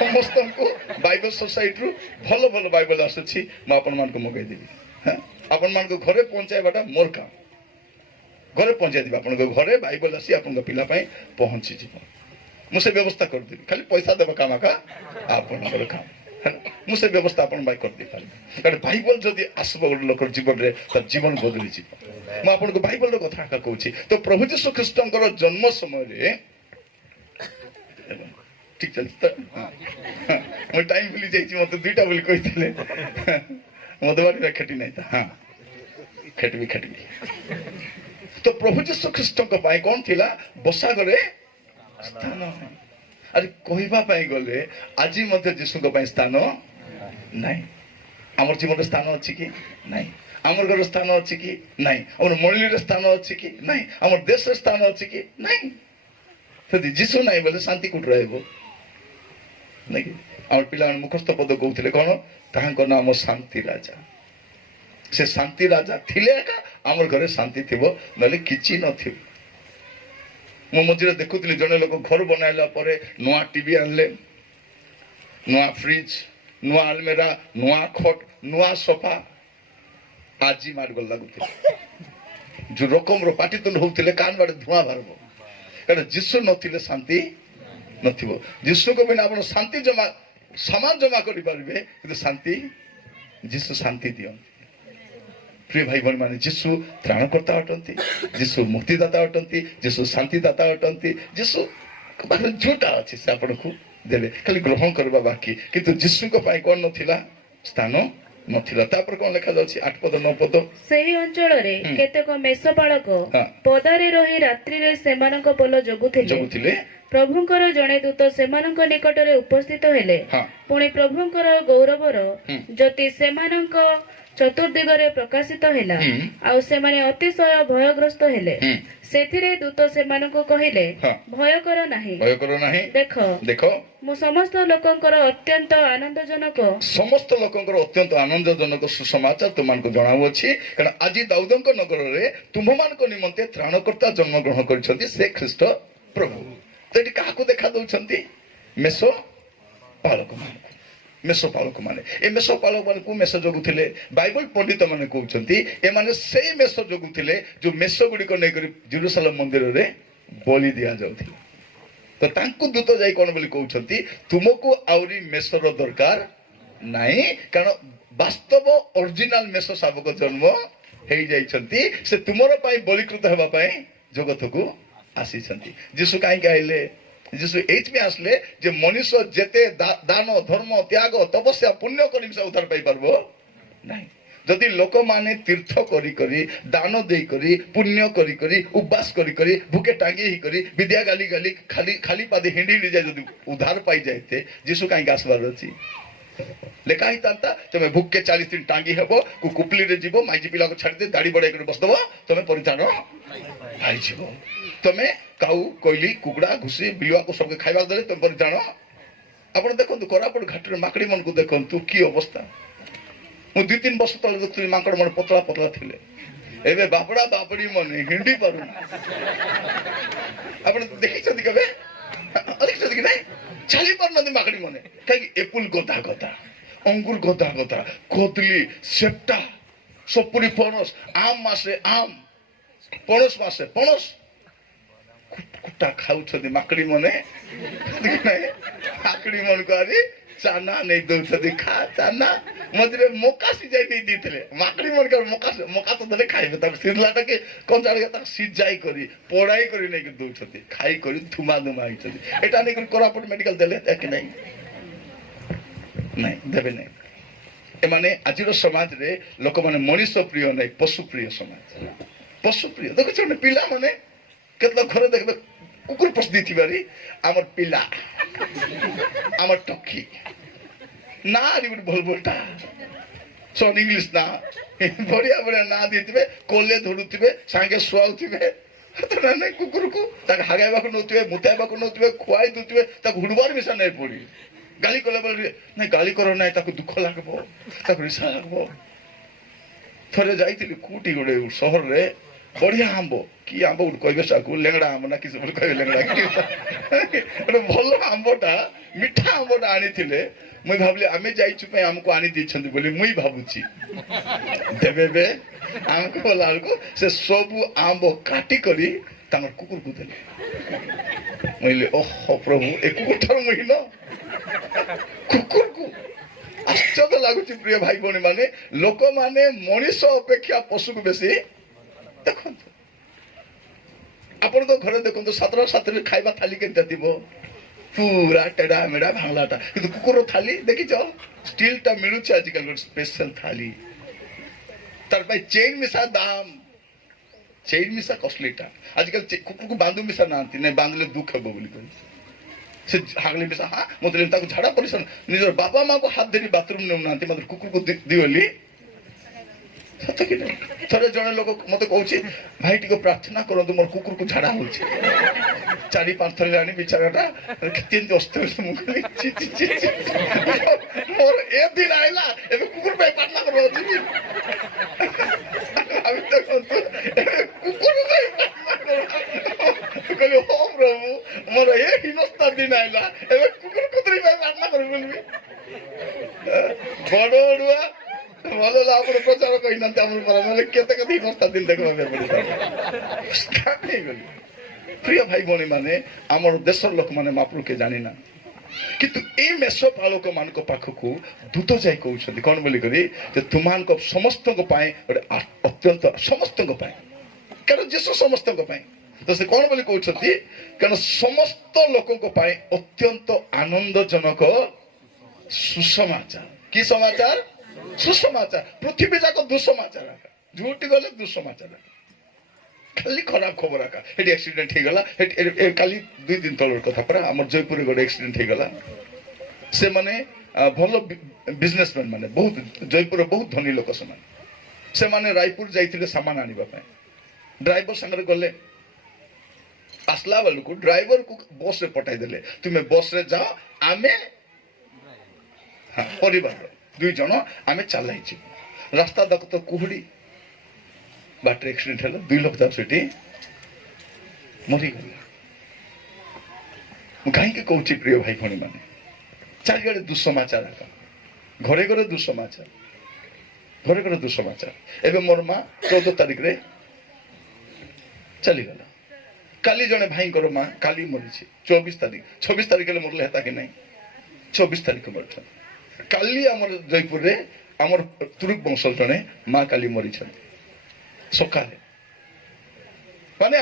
ସମସ୍ତଙ୍କୁ ବାଇବଲ ସୋସାଇଟିରୁ ଭଲ ଭଲ ବାଇବଲ ଆସୁଛି, ମୁଁ ଆପଣମାନଙ୍କୁ ମଗେଇଦେବି। ଆପଣମାନଙ୍କ ଘରେ ପହଞ୍ଚାଇବାଟା ମୋର କାମ। ଘରେ ପହଞ୍ଚାଇଦେବି, ଆପଣଙ୍କ ଘରେ ବାଇବଲ ଆସି ଆପଣଙ୍କ ପିଲା ପାଇଁ ପହଞ୍ଚିଯିବ। ମୁଁ ସେ ବ୍ୟବସ୍ଥା କରିଦେବି, ଖାଲି ପଇସା ଦେବା କାମ ଆକା ଆପଣଙ୍କର କାମ। ମୁଁ ସେ ବ୍ୟବସ୍ଥା ଆପଣ ପାଇଁ କରିଦେଇପାରିବି। କାରଣ ବାଇବଲ ଯଦି ଆସିବ ଗୋଟେ ଲୋକର ଜୀବନରେ, ତାର ଜୀବନ ବଦଳିଯିବ। ମୁଁ ଆପଣଙ୍କୁ ବାଇବଲର କଥା ଆକା କହୁଛି। ତ ପ୍ରଭୁ ଯୀଶୁ ଖ୍ରୀଷ୍ଟଙ୍କର ଜନ୍ମ ସମୟରେ, ଠିକ ଚାଲିଛି ତ, ମୁଁ ଟାଇମ ଭୁଲି ଯାଇଛି, ମତେ 2ଟା ବୋଲି କହିଥିଲେ। ମଧୁବାଣୀରେ ଖେଟି ନାହିଁ ତ, ହଁ ଖେଟିବି। ତ ପ୍ରଭୁ ଯୀଶୁ ଖ୍ରୀଷ୍ଟଙ୍କ ପାଇଁ କଣ ଥିଲା, ବସାଘରେ ସ୍ଥାନ। ଆରେ କହିବା ପାଇଁ ଗଲେ ଆଜି ମଧ୍ୟ ଯୀଶୁଙ୍କ ପାଇଁ ସ୍ଥାନ ନାହିଁ। ଆମର ଜୀବନରେ ସ୍ଥାନ ଅଛି କି ନାହିଁ? ଆମର ଘର ସ୍ଥାନ ଅଛି କି ନାହିଁ? ଆମର ମଣ୍ଡଳୀରେ ସ୍ଥାନ ଅଛି କି ନାହିଁ? ଆମର ଦେଶରେ ସ୍ଥାନ ଅଛି କି ନାହିଁ? ଯଦି ଯୀଶୁ ନାହିଁ ବୋଲେ ଶାନ୍ତି କୋଉଠି ରହିବ? ନାଇଁ, ଆମର ପିଲାମାନେ ମୁଖସ୍ଥ ପଦ କହୁଥିଲେ କଣ, ତାହାଙ୍କ ନାମ ଶାନ୍ତି ରାଜା। से शांति राजा थिले एका आमर घरे शांति थिबो नले किछि नथिबो मो मझिरे देखुतली जने लोक घर बनाइला परे नुआ टीवी आनले नुआ फ्रिज नुआ अलमेरा नुआ खट नुआ सोफा आजी मार गल लागुते जो रकम रो पाटितुंड होउतिले कान बाडे धुआ बारबो कारण जिसु नथिले शांति नथिबो जिसु को बिना आपण शांति जमा सामान जमा करि पारबे किंतु शांति जिसु शांति दियो प्रिय भाई बहन माने जिसु त्राणकर्ता अटंती जिसु मुक्तिदाता अटंती जिसु शांतिदाता अटंती जिसु बारे जोटा अछि से आपण को देबे खाली ग्रहण करबा बाकी किंतु जिसु को पाई कोन नथिला स्थान नथिला तापर कोन लेखा जाछि 8 पद 9 पद ସେହି ଅଞ୍ଚଳରେ କେତେକ ମେଷପାଳକ ପଦାରେ ରହି ରାତ୍ରିରେ ସେମାନଙ୍କ ପୋଲ ଜଗୁଥିଲେ ପ୍ରଭୁଙ୍କର ଜଣେ ଦୂତ ସେମାନଙ୍କ ନିକଟରେ ଉପସ୍ଥିତ ହେଲେ ପୁଣି ପ୍ରଭୁଙ୍କର ଗୌରବର ଜ୍ୟୋତି ସେମାନଙ୍କ ଚତୁର୍ଦିଗରେ ପ୍ରକାଶିତ ହେଲା ଆଉ ସେମାନେ ଅତିଶୟ ଭୟଗ୍ରସ୍ତ ହେଲେ ସେଥିରେ ଦୂତ ସେମାନଙ୍କୁ କହିଲେ ଭୟ କର ନାହିଁ ଦେଖ ମୁଁ ସମସ୍ତ ଲୋକଙ୍କର ଅତ୍ୟନ୍ତ ଆନନ୍ଦଜନକ ସୁସମାଚାର ତୁମମାନଙ୍କୁ ଜଣାଉଅଛି କାରଣ ଆଜି ଦାଉଦଙ୍କ ନଗରରେ ତୁମମାନଙ୍କ ନିମନ୍ତେ ତ୍ରାଣକର୍ତ୍ତା ଜନ୍ମ ଗ୍ରହଣ କରିଛନ୍ତି ସେ ଖ୍ରୀଷ୍ଟ ପ୍ରଭୁ ତ ଏଠି କାହାକୁ ଦେଖା ଦଉଛନ୍ତି ମେଷ ପାଳକମାନଙ୍କୁ मेषपालक माने ए मेषपालक माने को मेष जगुथिले बाइबल पंडित माने कहउछंती ए माने सेही मेष जगुथिले जो मेष गुडी को नै करी जेरूशलेम मंदिर रे बलि दिया जाउथिला तो तांको दूत जाई कोन बोली कहउछंती तुमको आउरी मेषर दरकार नाही कारण वास्तव ओरिजिनल मेष शावक जन्म हेई जाइछंती से तुमरो पई बलिकृत हेबा पई जगत को आसीछंती जिसु काई गाइले जिसु एच में आसले जे मनुष्य जेते दान धर्म त्याग तपस्या पुण्य करी से उद्धार पाई परबो नाही जदि लोक माने तीर्थ करी करी दान देई करी पुण्य करी करी उपवास करी करी भूखे टांगी ही करी विद्या गाली गाली खाली खाली पादे हिंडी जाय जदि उद्धार पाई जायते जिसु काई गासबार अछि लेखा ही तांता तमे भूख के 40 दिन टांगी हेबो को कुपली रे जीवो माइजी पिला को छाड़ दे दाढ़ी बड़े कर बस दबो तमे परिधान भाई जीवो तमे काऊ कोइली कुकुड़ा घुसी बिलुआ को सबके खाइबा देले तमे परिधान आपण देखंतु कोरापुर घाटरे माकड़ी मन को देखंतु की अवस्था मु 2-3 वर्ष तले देखथि माकड़ मन पतला पतला थिले एबे बापड़ा बापड़ी मन हिंडी पारु आपण देखि छथि कबे अरे छथि कि नै चाली पर नदी माकड़ी मने काई एप्पल गोदा गोदा अंगूर गोदा गोदा कोदली सेप्टा सपुरी पणस आम मासे आम पणस मासे पणस कुटा खाउ छथि माकड़ी मने माकड़ी मन को आरी चाना नहीं दउ छथि खा चाना मजरे मोका सिजाई नहीं दिथले माकड़ी मन कर मोका तो दले खाइबे त सिरलाटा के कोन जारे त सिजाई करी पोड़ाई करी नहीं दउ छथि खाई करी धुमा धुमा आई छथि एटा नहीं कोरापुट मेडिकल देले त कि नहीं देबे नहीं ए माने आजिर समाज रे लोक माने मनुष्य प्रिय नहीं पशु प्रिय समाज पशु प्रिय देखो छने पिला माने केतला घरे देखबे कुकुर पसदी थिबारी हमर पिला हमर टक्की ना रि बोल बोलता सोन इंग्लिश ना बढ़िया बढ़िया ना दिथिबे कोले धरुथिबे सांगे सुआउथिबे तो ना कुकुर को ताक हागाइबा को नउथिबे मुताइबा को नउथिबे खुआई दुथिबे ताक हुडबार मिसा नै पड़ी गाली कोले बोल नै गाली करो नै ताक दुख लागबो ताक रिसा लागबो थरे जाइतिली कुटी गोडे शहर रे बढ़िया आंबो कि आंबो कहबे साकू लेंगड़ा आंब ना किस बोल कहबे लेंगड़ा कि भलो आंबोटा मिठा आंबोटा आनी थिले मुई भाबले आमे जाइछु पे हमको आनी दी छंदी बोली मुई भाबुची देबेबे हमको लालको से सबु आंबो काटी करी तांगर कुकुर को देले मुइले ओहो प्रभु ए कुकुर थार मुइनो कुकुर को आश्चर्य लागुची प्रिय भाई बहनी माने लोक माने मनुष्य अपेक्षा पशु को बेसी देखंतु आपण तो घरे देखंतु सातरा सातरे खाइबा थाली केनता दिबो पूरा टेडा मेडा भांगलाटा किंतु कुकुर थाली देखि जाओ स्टील टा मिलुछ आजकल स्पेशल थाली तार भाई चेन मिसा दाम चेन मिसा कॉस्टलीटा आजकल कुकुर को बांधु मिसा नांती ने बांधले दुख हेबो बोली कहि से हागले मिसा हां मतलब ताको झाड़ा परिसन निजर बाबा मां को हाथ धरी बाथरूम ने नांती मतलब कुकुर को दिवली ସତ କି ନାହିଁ? ଥରେ ଜଣେ ଲୋକ ମତେ କହୁଛି ଭାଇ ଟିକେ ପ୍ରାର୍ଥନା କରନ୍ତୁ ମୋର କୁକୁରକୁ ଝାଡା ହଉଛି। 4-5 ଥର ଜାଣି ବିଚାରଟା କେମିତି ଅସ୍ତ ମୁଁ କହିଲି ମୋର ଏ ଦିନ ଆଇଲା ଏବେ କୁକୁର ପାଇଁ ପ୍ରାର୍ଥନା କରୁଛି କୁକୁର ପାଇଁ କହିଲି ହଁ ପ୍ରଭୁ ମୋର ଏ ହୀନସ୍ତା ଦିନ ଆଇଲା ଏବେ କୁକୁର କୁକୁରୀ ପାଇଁ ପ୍ରାର୍ଥନା କରିବି ବୋଲିବି। ବଡ ବଡୁଆ ଭଲ ହେଲା ଆପଣ ପ୍ରଚାର କହିନାହାନ୍ତି ଆମର ପରା ନହେଲେ କେତେ କେତେ ହୀନସ୍ତା ଦିନ ଦେଖିବାକୁ ହେଇଗଲି। ପ୍ରିୟ ଭାଇ ଭଉଣୀ ମାନେ ଆମର ଦେଶର ଲୋକମାନେ ମାପୃକେ ଜାଣିନା କିନ୍ତୁ ଏଇ ମେଷପାଳକ ମାନଙ୍କ ପାଖକୁ ଦୂତ ଯାଇ କହୁଛନ୍ତି କଣ ବୋଲି କରି ଯେ ତୁମାନଙ୍କ ସମସ୍ତଙ୍କ ପାଇଁ ଗୋଟେ ଅତ୍ୟନ୍ତ ସମସ୍ତଙ୍କ ପାଇଁ କାରଣ ଯୀଶୁ ସମସ୍ତଙ୍କ ପାଇଁ ତ ସେ କଣ ବୋଲି କହୁଛନ୍ତି କାରଣ ସମସ୍ତ ଲୋକଙ୍କ ପାଇଁ ଅତ୍ୟନ୍ତ ଆନନ୍ଦଜନକ ସୁସମାଚାର। କି ସମାଚାର? ସୁସମାଚାର। ପୃଥିବୀ ଯାକ ଦୁଃସମାଚାର ଯୋଉଠି ଗଲେ ଦୁଃସମାଚାର ଖାଲି ଖରାପ ଖବର ଆକା। ସେଠି ଆକ୍ସିଡେଣ୍ଟ ହେଇଗଲା କାଲି 2 ଦିନ ତଳର କଥା ପରା ଆମର ଜୟପୁରରେ ଗୋଟେ ଆକ୍ସିଡେଣ୍ଟ ହେଇଗଲା। ସେମାନେ ଭଲ ବିଜନେସମ୍ୟାନ ମାନେ ବହୁତ ଜୟପୁରର ବହୁତ ଧନୀ ଲୋକ ସେମାନେ ରାୟପୁର ଯାଇଥିଲେ ସାମାନ ଆଣିବା ପାଇଁ ଡ୍ରାଇଭର ସାଙ୍ଗରେ ଗଲେ ଆସିଲା ବେଳକୁ ଡ୍ରାଇଭରକୁ ବସରେ ପଠାଇ ଦେଲେ ତୁମେ ବସରେ ଯାଅ ଆମେ ପରିବାର 2 ଜଣ ଆମେ ଚାଲାଇଛୁ ରାସ୍ତା ଯାକ ତ କୁହୁଡି ବାଟରେ ଆକ୍ସିଡେଣ୍ଟ ହେଲା 2 ଲୋକ ଯାକ ସେଠି ମରିଗଲେ। ମୁଁ କାହିଁକି କହୁଛି ପ୍ରିୟ ଭାଇ ଭଉଣୀ ମାନେ ଚାରିଆଡେ ଦୁଃସମାଚାର ଘରେ ଘରେ ଦୁଃସମାଚାର ଘରେ ଘରେ ଦୁଃସମାଚାର। ଏବେ ମୋର ମା 14 ତାରିଖରେ ଚାଲିଗଲା। କାଲି ଜଣେ ଭାଇଙ୍କର ମା କାଲି ମରିଛି 24 ତାରିଖ 26 ତାରିଖ ହେଲେ ମରଲେ ହେତା କି ନାହିଁ 24 ତାରିଖ ମରିଛନ୍ତି। କାଲି ଆମର ଜୟପୁରରେ ଆମର ତୁରୁକ ବଂଶର ଜଣେ ମା କାଲି ମରିଛନ୍ତି ସକାଳେ। ମାନେ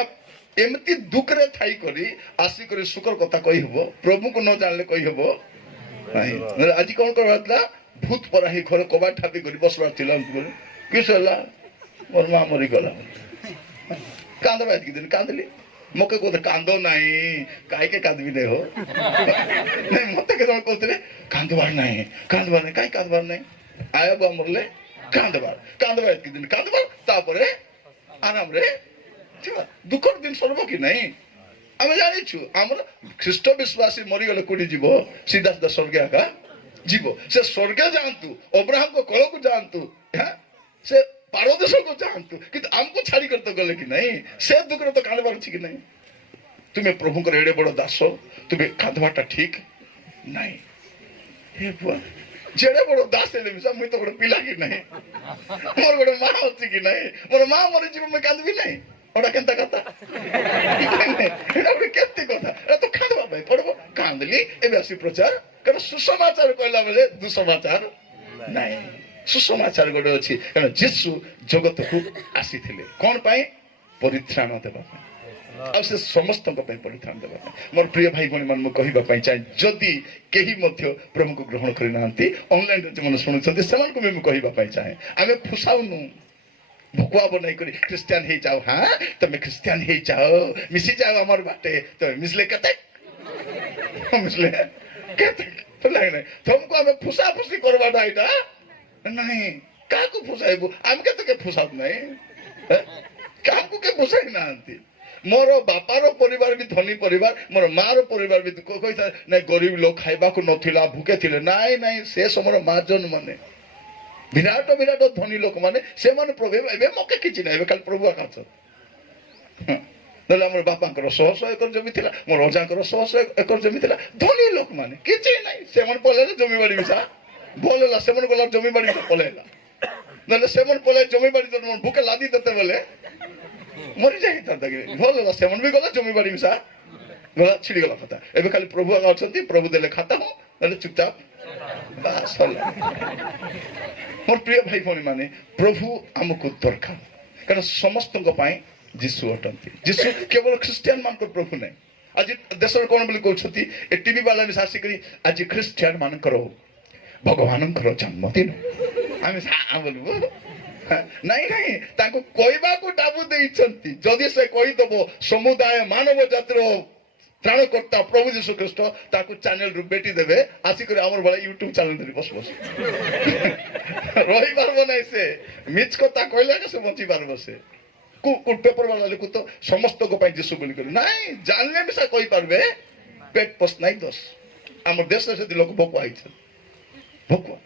ଏମିତି ଦୁଃଖରେ ଥାଇ କରି ଆସିକରି ସୁଖର କଥା କହିହବ ପ୍ରଭୁଙ୍କୁ ନ ଜାଣିଲେ କହିହବ ନାହିଁ। ଆଜି କଣ କରିବାର ଥିଲା ଭୂତ ପରା ହେଇ ଘରେ କବାଟ ଠାପି କରି ବସବାର ଥିଲା କିସ ହେଲା ମୋର ମା ମରିଗଲା କାନ୍ଦବା ଏତିକି ଦିନ କାନ୍ଦିଲି ମତେ କହୁଥିଲେ କାନ୍ଦ ନାହିଁ କାହିଁକି କାନ୍ଦବି ନାହିଁ ହୋ ନାଇଁ ମତେ କେତେ ଜଣ କହୁଥିଲେ କାନ୍ଦବାର ନାହିଁ କାହିଁ କାନ୍ଦବାର ନାହିଁ ଆୟ ବୁଆ ମରଲେ କାନ୍ଦବାର ଏତିକି ଦିନ କାନ୍ଦବାର ତାପରେ ଆରାମରେ ଦୁଃଖର ଦିନ ସରିବ କି ନାହିଁ ଆମେ ଜାଣିଛୁ। ଆମର ଖ୍ରୀଷ୍ଟ ବିଶ୍ୱାସୀ ମରିଗଲେ କୋଉଠି ଯିବ ସିଧା ସିଧା ସ୍ୱର୍ଗ ଆକା ଯିବ। ସେ ସ୍ୱର୍ଗ ଯାଆନ୍ତୁ ଅବ୍ରାହମଙ୍କ କୋଳକୁ ଯାଆନ୍ତୁ ସେ ପାରଦେଶକୁ ଯାଆନ୍ତୁ କିନ୍ତୁ ଆମକୁ ଛାଡିକରି ତ ଗଲେ କି ନାହିଁ ସେ ଦୁଃଖରେ ତ କାନ୍ଦବାର ଅଛି କି ନାହିଁ। ତୁମେ ପ୍ରଭୁଙ୍କର ଏଡେ ବଡ ଦାସ ତୁମେ କାନ୍ଦବାଟା ଠିକ ନାହିଁ। ହେ ବୁଆ ଯେଡେ ବଡ ଦାସ ହେଲେ ମିଶା ମୁଇଁ ତ ଗୋଟେ ପିଲା କି ନାହିଁ ମୋର ଗୋଟେ ମା ଅଛି କି ନାହିଁ ମୋର ମା ମରିଯିବ ମୁଇଁ କାନ୍ଦବି ନାହିଁ ওটা কেনতা কথা এটা ଗୋଟେ କେତେ କଥା এটা ତ କାନ୍ଦବା ପାଇଁ ପଡିବ କାନ୍ଦିଲି ଏବେ ଆସି ପ୍ରଚାର କାରଣ ସୁସମାଚାର କହିଲା ବେଳେ ଦୁଃସମାଚାର ନାହିଁ। ସୁସମାଚାର ଗୋଟେ ଅଛି କାରଣ ଯୀଶୁ ଜଗତକୁ ଆସିଥିଲେ କଣ ପାଇଁ ପରିତ୍ରାଣ ଦେବା ପାଇଁ ଆଉ ସେ ସମସ୍ତଙ୍କ ପାଇଁ ପରିତ୍ରାଣ ଦେବା ପାଇଁ। ମୋର ପ୍ରିୟ ଭାଇ ଭଉଣୀ ମାନେ ମୁଁ କହିବା ପାଇଁ ଚାହେଁ ଯଦି କେହି ମଧ୍ୟ ପ୍ରଭୁଙ୍କୁ ଗ୍ରହଣ କରିନାହାନ୍ତି ଅନଲାଇନରେ ଯେଉଁମାନେ ଶୁଣୁଛନ୍ତି ସେମାନଙ୍କୁ ବି ମୁଁ କହିବା ପାଇଁ ଚାହେଁ ଆମେ ଫୁସାଉନୁ ଭକୁଆ ବନାଇ କରି ଖ୍ରୀଷ୍ଟିଆନ ହେଇଯାଅ ହଁ ତମେ ଖ୍ରୀଷ୍ଟିଆନ ହେଇଯାଅ ମିଶିଯାଅ ଆମର ବାଟେ ତମେ ମିଶିଲେ କେତେ ମିଶିଲେ କେତେ ନାହିଁ ତମକୁ ଆମେ ଫୁସା ଫୁସି କରବାଟା ଏଇଟା ନାହିଁ। କାହାକୁ ଫୁସାଇବୁ ଆମେ କେତେ ଫୁସାଉ ନାହିଁ କାହାକୁ କେ ଫୁସାଇ ନାହାନ୍ତି। ମୋର ବାପାର ପରିବାର ବି ଧନୀ ପରିବାର ମୋର ମାର ପରିବାର ବି କହିଥାଏ ନାଇଁ ଗରିବ ଲୋକ ଖାଇବାକୁ ନଥିଲା ଭୁକେ ଥିଲେ ନାଇଁ ନାଇଁ ସେ ସମୟର ମହାଜନ ମାନେ ବିରାଟ ବିରାଟ ଧନୀ ଲୋକମାନେ ସେମାନେ ପ୍ରଭୁ ଏବେ ମକେ କିଛି ନାହିଁ ଏବେ ଖାଲି ପ୍ରଭୁ ଆକାଶ ନହେଲେ ଆମର ବାପାଙ୍କର 100 ଏକର ଜମି ଥିଲା ମୋର ଅଜାଙ୍କର 100 ଏକର ଜମି ଥିଲା ଧନୀ ଲୋକମାନେ କିଛି ନାହିଁ ସେମାନେ ପଳେଇଲେ ଜମି ବାଡି ମିଶା ଭଲ ହେଲା ସେମାନେ ଗଲା ଜମି ବାଡି ମିଶା ପଳେଇଲା ନହେଲେ ସେମାନେ ପଳେଇ ଜମି ବାଡି ଭୁକେ ଲାଦି ଦେତେ ବୋଲେ ମରିଯାଇଥାନ୍ତା କି ଭଲ ହେଲା ସେମାନେ ବି ଗଲା ଜମି ବାଡି ମିଶା ଗଲା ଛିଡିଗଲା କଥା ଏବେ ଖାଲି ପ୍ରଭୁ ଆକା ଅଛନ୍ତି ପ୍ରଭୁ ଦେଲେ ଖାତା ହଉ ନହେଲେ ଚୁପଚାପ ବାସ୍ ହେଲା। ମୋର ପ୍ରିୟ ଭାଇ ଭଉଣୀ ମାନେ ପ୍ରଭୁ ଆମକୁ ଦରକାର କାରଣ ସମସ୍ତଙ୍କ ପାଇଁ ଯୀଶୁ ଅଟନ୍ତି। ଯୀଶୁ କେବଳ ଖ୍ରୀଷ୍ଟିଆନ ମାନଙ୍କର ପ୍ରଭୁ ନାହିଁ। ଆଜି ଦେଶରେ କଣ ବୋଲି କହୁଛନ୍ତି ଏ ଟିଭି ବାଲା ବି ଆସିକରି ଆଜି ଖ୍ରୀଷ୍ଟିଆନ ମାନଙ୍କର ଭଗବାନଙ୍କର ଜନ୍ମଦିନ ଆମେ ବୋଲିବୁ ନାଇଁ ନାଇଁ ତାଙ୍କୁ କହିବାକୁ ଟାବୁ ଦେଇଛନ୍ତି ଯଦି ସେ କହିଦବ ସମୁଦାୟ ମାନବ ଜାତିର ତ୍ରାଣକର୍ତ୍ତା ପ୍ରଭୁ ଯୀଶୁ ଖ୍ରୀଷ୍ଟ ତାକୁ ଚ୍ୟାନେଲ ରୁ ବେଟି ଦେବେ ଆସିକରି ଆମର ଭଳିଆ ୟୁଟ୍ୟୁବ ଚ୍ୟାନେଲ ଧରି ବସ ବସ ରହିପାରିବ ନାହିଁ। ସେ ମିଛ କଥା କହିଲେ ସେ ବଞ୍ଚି ପାରିବ। ସେ ପେପର ବାଲା ଲେଖୁ ତ ସମସ୍ତଙ୍କ ପାଇଁ ଯୀଶୁ ବୋଲି କରି ନାଇଁ ଜାଣିଲେ ମିଶା କହିପାରିବେ ପେଟ ପୋଷ ନାଇଁ ଦୋଷ। ଆମ ଦେଶରେ ସେଠି ଲୋକ ଭୋକୁଆ ହେଇଛନ୍ତି। ଭୋକୁଆ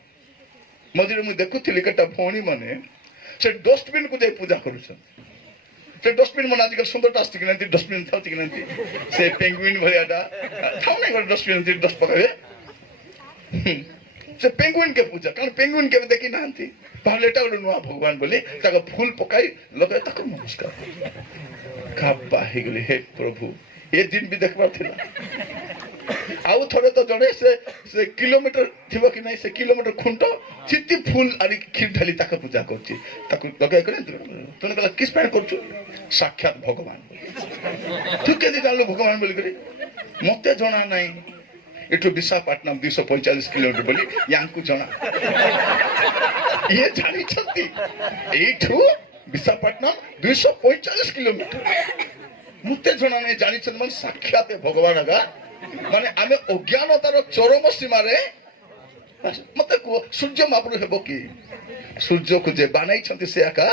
ମଝିରେ ମୁଁ ଦେଖୁଥିଲି କେତେ ଭଉଣୀ ମାନେ ସେ ଡଷ୍ଟବିନ କୁ ଯାଇ ପୂଜା କରୁଛନ୍ତି। ସେ ଡଷ୍ଟବିନ ମାନେ ଆଜିକାଲି ସୁନ୍ଦରଟା ଆସିଛି କି ନାହାନ୍ତି, ଡଷ୍ଟବିନ ଥାଉଛି କି ନାହାନ୍ତି, ସେ ପେଙ୍ଗୁଇନ ଭଳିଆଟା ଥାଉ ନାଇଁ ଗୋଟେ ଡଷ୍ଟବିନ ଡଷ୍ଟ ପକାଇବେ। ସେ ପେଙ୍ଗୁଇନ କେ ପୂଜା, କାରଣ ପେଙ୍ଗୁଇନ କେବେ ଦେଖି ନାହାନ୍ତି, ତାହେଲେ ଏଟା ଗୋଟେ ନୂଆ ଭଗବାନ ବୋଲି ତାକୁ ଫୁଲ ପକାଇ ଲଗାଇ ତାକୁ ନମସ୍କାର ଖାପା ହେଇଗଲି। ହେ ପ୍ରଭୁ ଏ ଦିନ ବି ଦେଖବାର ଥିଲା। ଆଉ ଥରେ ତ ଜଣେ ସେ କିଲୋମିଟର ଥିବ କି ନାଇଁ, ସେ କିଲୋମିଟର ଖୁଣ୍ଟ ଚିତି ଫୁଲ ଆଣି କ୍ଷୀର ଢାଲି ତାକୁ ପୂଜା କରୁଛି। ତାକୁ ଲଗାଇ କରି ତୁମେ କହିଲା କିସ୍ ପାଇଁ କରୁଛୁ? ସାକ୍ଷାତ ଭଗବାନ। ତୁ କେମିତି ଜାଣିଲୁ ଭଗବାନ ବୋଲିକରି? ମତେ ଜଣା ନାହିଁ। ଏଠୁ ବିଶାଖାପାଟନମ 245 କିଲୋମିଟର ବୋଲି ୟାଙ୍କୁ ଜଣା। ଇଏ ଜାଣିଛନ୍ତି ଏଇଠୁ ବିଶାଖାପାଟନମ 245 କିଲୋମିଟର। ମତେ ଜଣା ନାହିଁ, ଜାଣିଛନ୍ତି ମାନେ ସାକ୍ଷାତ ଭଗବାନ ଆଗା। ମାନେ ଆମେ ଅଜ୍ଞାନତାର ଚରମ ସୀମାରେ। ମତେ କୁହ ସୂର୍ଯ୍ୟ ମହାପ୍ରଭୁ ହେବ କି? ସୂର୍ଯ୍ୟକୁ ଯେ ବାନାଇଛନ୍ତି ସେ ଆକା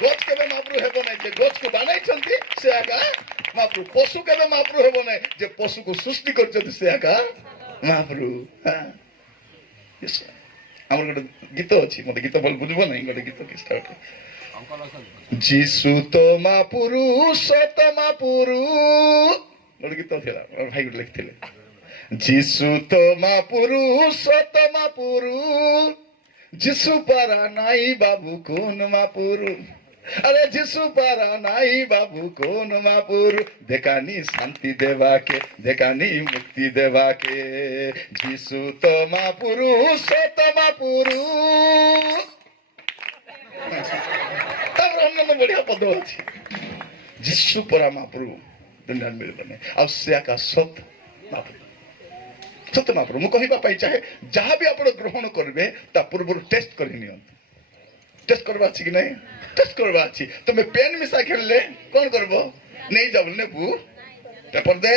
ଗଛ କେବେ ମହାପ୍ରଭୁ ହେବ ନାହିଁ, ଯେ ଗଛକୁ ବାନାଇଛନ୍ତି ସେ ଆକା ମହାପ୍ରଭୁ। ପଶୁ କେବେ ମହାପ୍ରଭୁ ହେବ ନାହିଁ, ଯେ ପଶୁକୁ ସୃଷ୍ଟି କରିଛନ୍ତି ସେ ଆକା ମହାପ୍ରଭୁ। ଆମର ଗୋଟେ ଗୀତ ଅଛି, ମତେ ଗୀତ ଭଲ ବୁଝିବ ନାହିଁ, ଗୋଟେ ଗୀତ କି ଷ୍ଟାର୍ଟ ଯୀଶୁ ତ ମହାପୁରୁଷ ତମା ପୁରୁ ଗୋଟେ ଗୀତ ଥିଲା, ଭାଇ ଗୋଟେ ଲେଖିଥିଲେ। ଯୀଶୁ ତ ମହାପୁରୁଷ ତମା ପୁରୁ ଯୀଶୁ ପାରା ନାଇଁ ବାବୁ কোন মাপুরু। আরে যিশু পারা নাই বাবু কোন মাপুরু। দেখানি শান্তি দেবাকে, দেখানি মুক্তি দেবাকে। যিশু তো মহাপুরুষ তমা পুরু। তারপর অন্যান্য বঢ়িয়া পদ আছে। যিশু পরা মহাপ্রভু ଦୁନିଆରେ ମିଳିବନି। ଆଉ ସେ ଆକା ସତ ମହାପ୍ରଭୁ, ସତ ମହାପ୍ରଭୁ। ମୁଁ କହିବା ପାଇଁ ଚାହେଁ ଯାହା ବି ଆପଣ ଗ୍ରହଣ କରିବେ ତା ପୂର୍ବରୁ ଟେଷ୍ଟ କରି ନିଅନ୍ତୁ। ଟେଷ୍ଟ କରିବା ଅଛି କି ନାହିଁ? ଟେଷ୍ଟ କରିବା ଅଛି। ତମେ ପେନ୍ ମିଶା ଖେଳିଲେ କଣ କରିବ? ନେଇଯାବ ନେବୁ ପେପର ଦେ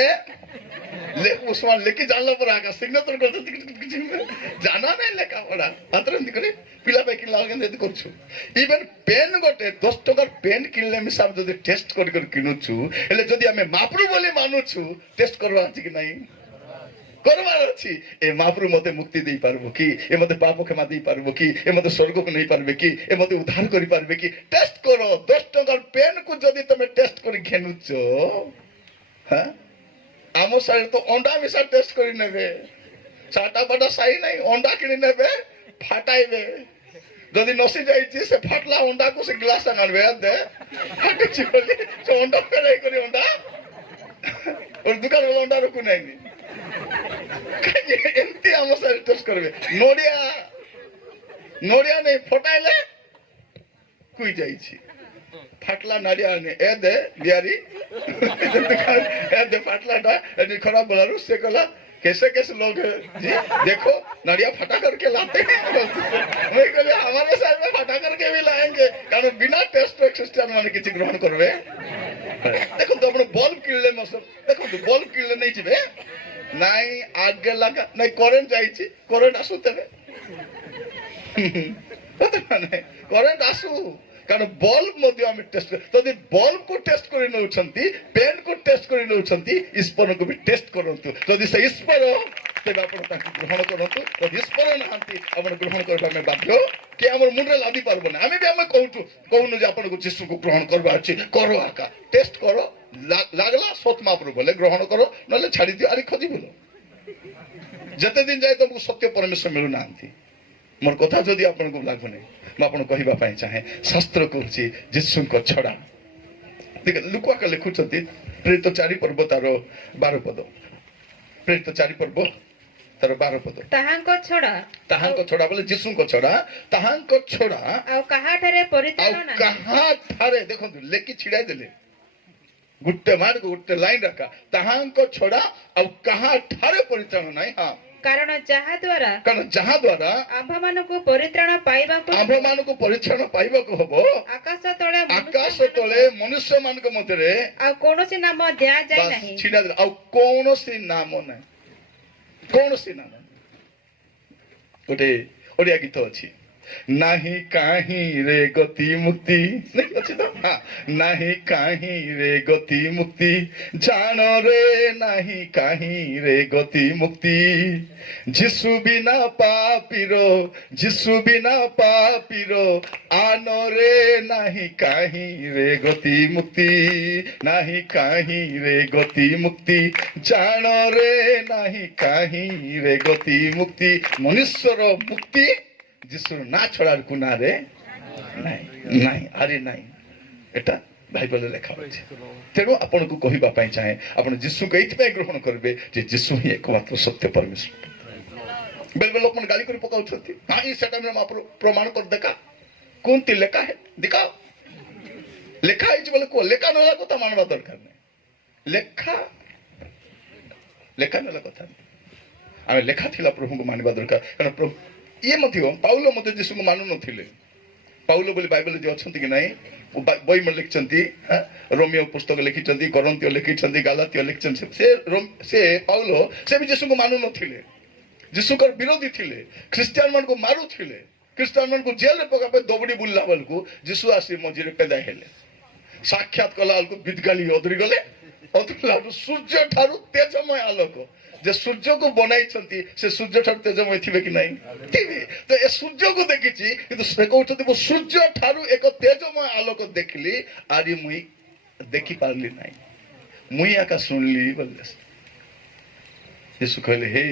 ଉସମାନ ଲେଖି ଜାଣିଲା ପରେ ଆକା ସିଗ୍ନେଚର କରୁଛନ୍ତି। ଜାନା ନାହିଁ ଲେଖା ପଢା ହାତରେ ଏମିତି କରି ପିଲା ପାଇଁ କିଣିଲା ଏମିତି କରୁଛୁ। ଇଭେନ୍ ପେନ୍ ଗୋଟେ 10 ଟଙ୍କାର ପେନ୍ କିଣିଲେ ମିଶା ଯଦି ଟେଷ୍ଟ କରି କରି କିଣୁଛୁ, ହେଲେ ଯଦି ଆମେ ମହାପ୍ରଭୁ ବୋଲି ମାନୁଛୁ ଟେଷ୍ଟ କରିବା ଅଛି କି ନାହିଁ? করবার ଅଛି। ଏ ମହାପ୍ରଭୁ ମତେ ମୁକ୍ତି ଦେଇପାରିବ କି? ଏ ମତେ ପାପ କ୍ଷମା ଦେଇପାରିବ କି? ଏ ମତେ ସ୍ୱର୍ଗକୁ ନେଇପାରିବେ କି? ଏ ମତେ ଉଦ୍ଧାର କରିପାରିବେ କି? ଟେଷ୍ଟ କର। 10 ଟଙ୍କାର ପେନ୍ କୁ ଯଦି ତମେ ଟେଷ୍ଟ କରି ଘେନୁଛ, ଆମ ସାଇଡ୍ ତ ଅଣ୍ଡା ମିଶା ଟେଷ୍ଟ କରି ନେବେ। ସାଟା ବାଟା ସାଇ ନାହିଁ, ଅଣ୍ଡା କିଣି ନେବେ, ଫାଟାଇବେ। ଯଦି ନସି ଯାଇଛି ସେ ଫାଟଲା ଅଣ୍ଡାକୁ ସେ ଗ୍ଲାସ ଆଣିବେ, ଦେ ଫାଟୁଛି ବୋଲି ସେ ଅଣ୍ଡା ଫେରାଇ କରି ଅଣ୍ଡା ଦୋକାନ ଅଣ୍ଡା ରଖୁ ନାହିଁ। ଏମିତି ଆମ ସାଇଡ୍ ଟେଷ୍ଟ କରିବେ। ନଡିଆ ନଡିଆ ନେଇ ଫଟାଇଲେ କୁଇ ଯାଇଛି, फाटला नाड़िया ए दे बिहारी ए दे फाटला टा एडी खराब बोलारू से कला कैसे कैसे लोग जी देखो नाड़िया फटा करके लाते हैं। मैं कहले हमारे साइड में फटा करके भी लाएंगे, कारण बिना टेस्ट क्रिश्चियन माने किछि ग्रहण करबे। देखो तो अपन बल्ब किनले मसर देखो तो बल्ब किनले नहीं जिबे नाई आगे लगा नहीं करंट जाईछि करंट आसुतेबे पता नहीं करंट आसु कारण बल्ब मध्य आम टेस्ट जदि बल्ब को टेस्ट कर नौछंती पेन को टेस्ट कर नौछंती ईश्वर को भी टेस्ट करंतु जदि से ईश्वर तेबे आपण ताकि ग्रहण करंतु जदि ईश्वर नहांती आपण ग्रहण करबा में बाध्य कि हमर मुंडे लादी पारबो ना आमे भी हम कहूनु जे आपण को यीशु को ग्रहण करबा अछि करो आका टेस्ट करो लागला सत महाप्रभु बोले ग्रहण करो नले छाडी दियो आरी खोजी बोलो जते दिन जाय तुमको सत्य परमेश्वर मिलु नांती मोर कथा जदि आपण को लागो नै मैं आपको कहवा चाहे शास्त्र कहूँ जीशु छड़ा देख लुका का लिखुं प्रेरित 4 पर्व तार 12 पद प्रेरित 4 पर्व तार 12 पद ताहांको छड़ा बोले जीशु छड़ा ताहांको छड़ा कहा देखो लेखि छिड़ाई देले गुट्टे मार को गुट्टे लाइन रखा ताहांको छड़ा कहा ठारे परित्राण नहीं। हाँ କାରଣ ଯାହା ଦ୍ୱାରା ଆମ୍ଭମାନଙ୍କୁ ପରିତ୍ରାଣ ପାଇବାକୁ ଆମ୍ଭମାନଙ୍କୁ ପରିଚ୍ଛନ୍ନ ପାଇବାକୁ ହବ ଆକାଶ ତଳେ ଆକାଶ ତଳେ ମନୁଷ୍ୟ ମାନଙ୍କ ମଧ୍ୟରେ ଆଉ କୌଣସି ନାମ ଦିଆଯାଏ ବାସ୍ ନାହିଁ। ଛିଡ଼ା ଦେଲେ। ଆଉ କୌଣସି ନାମ ନାହିଁ, କୌଣସି ନାମ। ଗୋଟେ ଓଡିଆ ଗୀତ ଅଛି, ନାହିଁ କାହିଁରେ ଗତି ମୁକ୍ତି, ଅଛି ତ? ନାହିଁ କାହିଁରେ ଗତି ମୁକ୍ତି, ଜାଣରେ ନାହିଁ କାହିଁରେ ଗତି ମୁକ୍ତି, ଯିଶୁ ବିନା ପାପୀର, ଯିଶୁ ବିନା ପାପୀର ଆନରେ ନାହିଁ କାହିଁରେ ଗତି ମୁକ୍ତି, ନାହିଁ କାହିଁରେ ଗତି ମୁକ୍ତି, ଜାଣରେ ନାହିଁ କାହିଁରେ ଗତି ମୁକ୍ତି। ମନୁଷ୍ୟର ମୁକ୍ତି যিশুর না ছড়ার কোনারে নাই, নাই আরে নাই। এটা বাইবেলে লেখা আছে। তেଣୁ ଆପଣଙ୍କୁ କହିବା ପାଇଁ ଚାହେଁ, ଆପଣ ଯୀଶୁଙ୍କୁ ଏଇଥିପାଇଁ ଗ୍ରହଣ କରିବେ ଯେ ଯୀଶୁ ହିଁ ଏକମାତ୍ର ସତ୍ୟ ପରମେଶ୍ୱର। ବେଳେବେଳେ ଲୋକମାନେ ଗାଳି କରି ପକାଉଛନ୍ତି, ହଁ ସେଟା ପ୍ରମାଣ କରି ଦେଖା, କୋଉଠି ଲେଖା ଦେଖାଅ। ଲେଖା ହେଇଛି ବୋଲେ କୁହ, ଲେଖା ନେଲା କଥା ମାନିବା ଦରକାର ନାହିଁ। ଲେଖା ନେଲା କଥା ନାହିଁ। ଆମେ ଲେଖା ଥିଲା ପ୍ରଭୁଙ୍କୁ ମାନିବା ଦରକାର। କାରଣ ପ୍ରଭୁ ଇଏ ମଧ୍ୟ ପାଉଲ ମଧ୍ୟ ଯୀଶୁଙ୍କୁ ମାନୁ ନଥିଲେ। ପାଉଲ ବୋଲି ବାଇବେଲ ଯିଏ ଅଛନ୍ତି କି ନାହିଁ, ବହି ଲେଖିଛନ୍ତି, ରୋମିଓ ପୁସ୍ତକ ଲେଖିଛନ୍ତି, କରନ୍ତୀୟ ଲେଖିଛନ୍ତି, ଗାଲାତୀୟ ଲେଖିଛନ୍ତି। ସେ ପାଉଲ ସେ ବି ଯୀଶୁଙ୍କୁ ମାନୁ ନଥିଲେ, ଯୀଶୁଙ୍କର ବିରୋଧୀ ଥିଲେ, ଖ୍ରୀଷ୍ଟିଆନ ମାନଙ୍କୁ ମାରୁଥିଲେ, ଖ୍ରୀଷ୍ଟିଆନ ମାନଙ୍କୁ ଜେଲରେ ପକା ପାଇଁ ଦୌଡ଼ି ବୁଲିଲା ବେଳକୁ ଯୀଶୁ ଆସି ମଝିରେ ପେଦା ହେଲେ। ସାକ୍ଷାତ କଲା ବେଳକୁ ବିଦଗାଳି ଅଦରି ଗଲେ। ସୂର୍ଯ୍ୟ ଠାରୁ ତେଜମୟ ଆଲୋକ, যে সূর্যକୁ ବନାଇଛନ୍ତି ସେ ସୂର୍ଯ୍ୟ ଠାରୁ ତେଜମୟ ଥିବେ କି ନାହିଁ? ଥିବେ। ତ ଏ ସୂର୍ଯ୍ୟକୁ ଦେଖିଛି, କିନ୍ତୁ ସେ କହୁଛନ୍ତି ମୁଁ ସୂର୍ଯ୍ୟ ଠାରୁ ଏକ ତେଜମୟ ଆଲୋକ ଦେଖିଲି, ଆଜି ମୁଇଁ ଦେଖିପାରିଲି ନାହିଁ, ମୁଇଁ ଏକା ଶୁଣିଲି ବୋଲେ। ଯୀଶୁ କହିଲେ, ହେ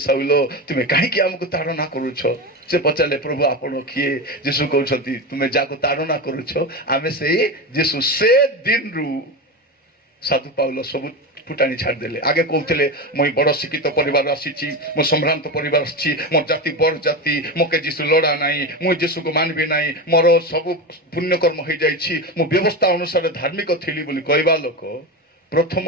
ସାଉଲ ତୁମେ କାହିଁକି ଆମକୁ ତାଡ଼ନା କରୁଛ? ସେ ପଚାରିଲେ, ପ୍ରଭୁ ଆପଣ କିଏ? ଯୀଶୁ କହୁଛନ୍ତି, ତୁମେ ଯାହାକୁ ତାଡ଼ନା କରୁଛ ଆମେ ସେଇ ଯୀଶୁ। ସେ ଦିନରୁ ସାଧୁ ପାଉଲ ସବୁ ଫୁଟାଣି ଛାଡ଼ିଦେଲେ। ଆଗେ କହୁଥିଲେ ମୁଁ ବଡ ଶିକ୍ଷିତ ପରିବାର ଆସିଛି, ମୁଁ ସମ୍ଭ୍ରାନ୍ତ ପରିବାର ଆସିଛି, ମୋ ଜାତି ବଡ ଜାତି, ମୋତେ ଯୀଶୁ ଲୋଡ଼ା ନାହିଁ, ମୁଁ ଯୀଶୁକୁ ମାନିବି ନାହିଁ, ମୋର ସବୁ ପୁଣ୍ୟକର୍ମ ହେଇଯାଇଛି, ମୁଁ ବ୍ୟବସ୍ଥା ଅନୁସାରେ ଧାର୍ମିକ ଥିଲି ବୋଲି କହିବା ଲୋକ ପ୍ରଥମ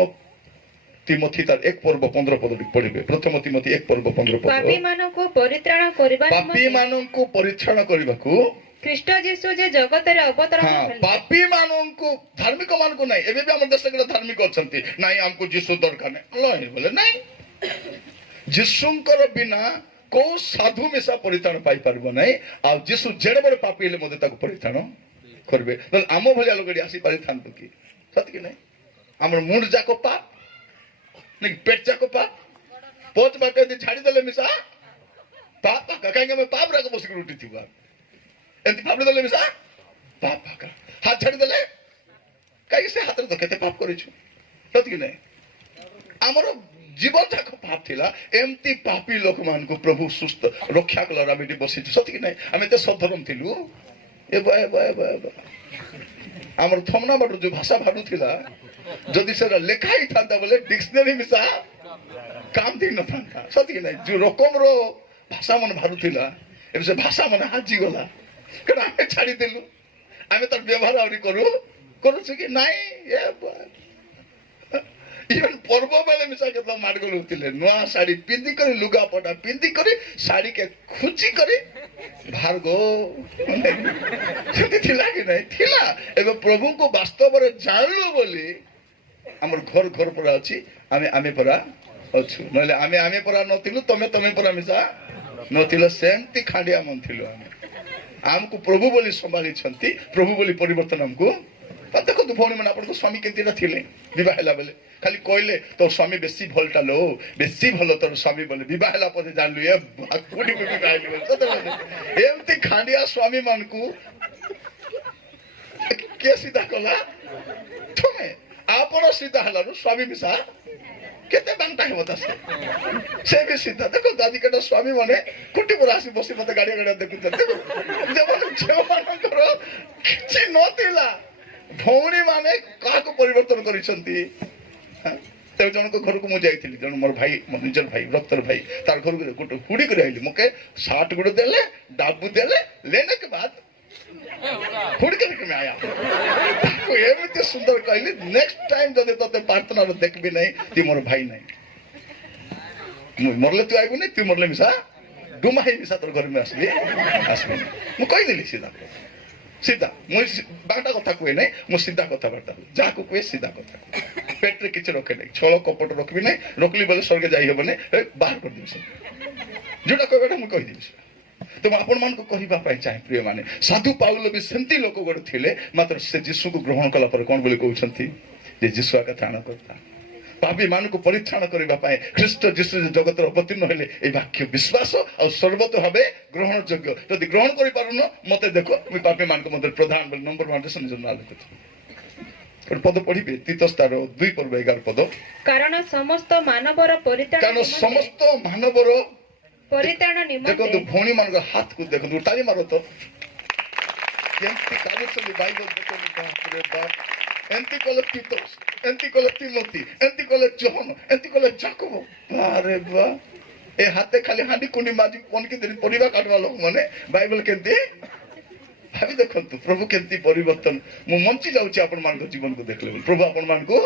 ତିମୋଥୀ ତାର 1:15 ପଢିବେ। ପ୍ରଥମ ତିମୋଥୀ 1:15। ପାପୀମାନଙ୍କୁ ପରିତ୍ରାଣ କରିବାକୁ ଖ୍ରୀଷ୍ଟ ଯୀଶୁ ଯେ ଜଗତରେ ଅବତରଣ କଲେ। ପାପୀ ମାନଙ୍କୁ, ଧାର୍ମିକ ମାନଙ୍କୁ ନାହିଁ। ଏବେ ବି ଆମ ଦେଶରେ ଧାର୍ମିକ ଅଛନ୍ତି, ନାଇଁ ଆମକୁ ଯୀଶୁ ଦରକାର ନାହିଁ ବୋଲେ ନାଇଁ। ଯୀଶୁଙ୍କର ବିନା କୋଉ ସାଧୁ ମିଶା ପରିତ୍ରାଣ ପାଇପାରିବ ନାହିଁ। ଆଉ ଯୀଶୁ ଯେଡେ ବଡ ପାପୀ ହେଲେ ମଧ୍ୟ ତାକୁ ପରିତ୍ରାଣ କରିବେ। ନହେଲେ ଆମ ଭଳିଆ ଲୋକ ଆସି ପାରିଥାନ୍ତୁ କି? ସତ କି ନାହିଁ? ଆମର ମୁଣ୍ଡ ଯାକ ପାପ, ନାଇଁ ପେଟ ଯାକ ପାପ, ପୋଚ ବାଟ ଯଦି ଛାଡ଼ିଦେଲେ ମିଶା ପାପ କାହିଁକି ଆମେ ପାପ ରାଗ ବସିକି ଉଠିଥିବା। ଏମିତି ଭାବି ଦେଲେ ମିଶା ପାପ ହାତ ଛାଡ଼ିଦେଲେ କାହିଁକି ସେ ହାତରେ ତ କେତେ ପାପ କରିଛୁ। ସତ କି ନାହିଁ? ଆମର ଜୀବନ ଯାକ ପାପ ଥିଲା। ଏମିତି ପାପୀ ଲୋକମାନଙ୍କୁ ପ୍ରଭୁ ସୁସ୍ଥ ରକ୍ଷା କଲା, ଆମେ ଏଠି ବସିଛୁ। ସତ କି ନାହିଁ? ଆମେ ଏତେ ସଧରମ ଥିଲୁ। ଆମର ଥମନା ବାଟୁ ଯୋଉ ଭାଷା ଭାବୁଥିଲା, ଯଦି ସେଟା ଲେଖା ହେଇଥାନ୍ତା ବୋଲେ ଡିକ୍ସନାରୀ ମିଶା କାମ ଦେଇନଥାନ୍ତା। ସତ କି ନାହିଁ? ଯୋଉ ରକମର ଭାଷା ମାନେ ଭାବୁଥିଲା, ଏବେ ସେ ଭାଷା ମାନେ ହାଜିଗଲା। କାରଣ ଆମେ ଛାଡ଼ିଦେଲୁ, ଆମେ ତାର ବ୍ୟବହାର ଆହୁରି କରୁଛୁ କି ନାଇଁ। ଇଭେନ୍ ପର୍ବ ବେଳେ ମିଶା କେତେ ମାଡ଼ଗୋଳ ହଉଥିଲେ। ନୂଆ ଶାଢୀ ପିନ୍ଧି କରି, ଲୁଗାପଟା ପିନ୍ଧି କରି, ଶାଢୀକେ ଖୁଞ୍ଚି କରି ଭାର୍ଗ ସେମିତି ଥିଲା କି ନାହିଁ? ଥିଲା। ଏବେ ପ୍ରଭୁଙ୍କୁ ବାସ୍ତବରେ ଜାଣିଲୁ ବୋଲି ଆମର ଘର ପରା ଅଛି, ଆମେ ପରା ଅଛୁ। ନହେଲେ ଆମେ ପରା ନଥିଲୁ, ତମେ ପରା ମିଶା ନଥିଲ। ସେମିତି ଖାଣ୍ଡିଆ ମନ ଥିଲୁ ଆମେ। ଆମକୁ ପ୍ରଭୁ ବୋଲି ସମ୍ଭାଳିଛନ୍ତି, ପ୍ରଭୁ ବୋଲି ପରିବର୍ତ୍ତନ ଆମକୁ। ଦେଖନ୍ତୁ ଭଉଣୀ ମାନେ, ଆପଣଙ୍କ ସ୍ୱାମୀ କେତେଟା ଥିଲେ ବିବାହ ହେଲା ବେଲେ? ଖାଲି କହିଲେ ତୋ ସ୍ୱାମୀ ବେଶୀ ଭଲଟା ଲୋ, ବେଶୀ ଭଲ ତୋର ସ୍ୱାମୀ ବୋଲେ। ବିବାହ ହେଲା ପରେ ଜାଣିଲୁ ଏ କୋଉଠି ବିବାହ ହେଲି। ଏମିତି ଖାଣ୍ଡିଆ ସ୍ୱାମୀ ମାନଙ୍କୁ କିଏ ସିଧା କଲା? ତୁମେ। ଆପଣ ସିଧା ହେଲାରୁ ସ୍ୱାମୀ ମିଶା କେତେ ବାଣ୍ଟା ହେବ ତା ସେ ବି ସିଧା। ଦେଖନ୍ତୁ ଆଜିକାଲି ସ୍ୱାମୀ ମାନେ କୁଟି ପରେ ଆସି ବସି ମତେ ଗାଡିଆ ଦେଖୁଛନ୍ତି। ଝିଅମାନଙ୍କର କିଛି ନଥିଲା, ଭଉଣୀ ମାନେ କାହାକୁ ପରିବର୍ତ୍ତନ କରିଛନ୍ତି। ତେବେ ଜଣଙ୍କ ଘରକୁ ମୁଁ ଯାଇଥିଲି, ଜଣେ ମୋର ଭାଇ, ମୋର ନିଜର ଭାଇ, ରକ୍ତର ଭାଇ, ତାର ଘରକୁ ଗୋଟେ ହୁଡି କରି ଆଇଲି। ମୋତେ ସାର୍ଟ ଗୁଡେ ଦେଲେ, ଡାବୁ ଦେଲେ, ଲେନେ କେ ବାଦ ହୁଡି କରିକି ଆୟା। ତାକୁ ଏମିତି ସୁନ୍ଦର କହିଲି, ନେକ୍ସଟ ଟାଇମ ଯଦି ତତେ ପ୍ରାର୍ଥନାର ଦେଖିବି ନାହିଁ, ତୁ ମୋର ଭାଇ ନାହିଁ। ମରଲେ ତୁ ଆଇବୁନି, ତୁ ମରଲେ ମିଶା ଡୁମା ହେଇ ମିଶା ତୋର ଘରେ ମୁଁ ଆସିବିନି। ମୁଁ କହିଦେଲି ସିଧା ସିଧା, ମୁଁ ବାଟା କଥା କୁହେ ନାହିଁ, ମୁଁ ସିଧା କଥାବାର୍ତ୍ତା ଯାହାକୁ କୁହେ ସିଧା କଥା, ପେଟରେ କିଛି ରଖେ ନାହିଁ, ଛଳ କପଟ ରଖିବି ନାହିଁ, ରଖିଲି ବୋଲେ ସ୍ୱର୍ଗ ଯାଇ ହବନି, ବାହାର କରିଦେବି ସେ ଯୋଉଟା କହିବାଟା ମୁଁ କହିଦେବି। ତ ମୁଁ ଆପଣମାନଙ୍କୁ କହିବା ପାଇଁ ଚାହେଁ ପ୍ରିୟ ମାନେ, ସାଧୁ ପାଉଲ ବି ସେମିତି ଲୋକ ଗୋଟେ ଥିଲେ, ମାତ୍ର ସେ ଯୀଶୁକୁ ଗ୍ରହଣ କଲା ପରେ କଣ ବୋଲି କହୁଛନ୍ତି ଯେ ଯୀଶୁ ଆକା ତ୍ରାଣକର୍ତ୍ତା। ପାପୀ ମାନଙ୍କୁ ପରିତ୍ରାଣ କରିବା ପାଇଁ ଖ୍ରୀଷ୍ଟ ଯୀଶୁ ଜଗତର ଅବତୀର୍ଣ୍ଣ ହେଲେ এই ବାକ୍ୟ ବିଶ୍ୱାସ ଆଉ ସର୍ବତ ଭାବେ ଗ୍ରହଣ ଯୋଗ୍ୟ। ଯଦି ଗ୍ରହଣ କରିପାରୁନ ମତେ ଦେଖ, ମୁଁ ପାପୀ ମାନଙ୍କ ମଧ୍ୟରେ ପ୍ରଧାନ ବୋଲି ନମ୍ବର 1 ରେ ନିଜ ନାଁ ଲେଖୁଛି। ଗୋଟେ ପଦ ପଢିବେ ତିତସ ତାର 2 ପର୍ବ 11 ପଦ। କାରଣ ସମସ୍ତ ମାନବର ପରିତ୍ରାଣ ନିମନ୍ତେ ଦେଖନ୍ତୁ ଭଉଣୀ ମାନଙ୍କ ହାତକୁ ଦେଖନ୍ତୁ, ତାଳି ମାର ତ, କେମିତି କାଢୁଛନ୍ତି ବାଇବଲ ଦେଖନ୍ତୁ, ବାପରେ ବାପ। ଏମିତି କଲେ ତିତସ, ଏମିତି କଲେ ତିମୋଥି, ଏମିତି କଲେ ଜୋହନ, ଏମିତି କଲେ ଯାକୋବ। ଆରେ ବା, ଏ ହାତେ ଖାଲି ହାଣ୍ଡି କୁଣ୍ଡି ମାଜି ପନକି ଦେଲି ପରିବା କାଟବା ଲୋକ ମାନେ ବାଇବଲ କେମିତି ଭାବି ଦେଖନ୍ତୁ, ପ୍ରଭୁ କେମିତି ପରିବର୍ତ୍ତନ। ମୁଁ ବଞ୍ଚି ଯାଉଛି ଆପଣ ମାନଙ୍କ ଜୀବନକୁ ଦେଖିଲେ, ପ୍ରଭୁ ଆପଣ ମାନଙ୍କୁ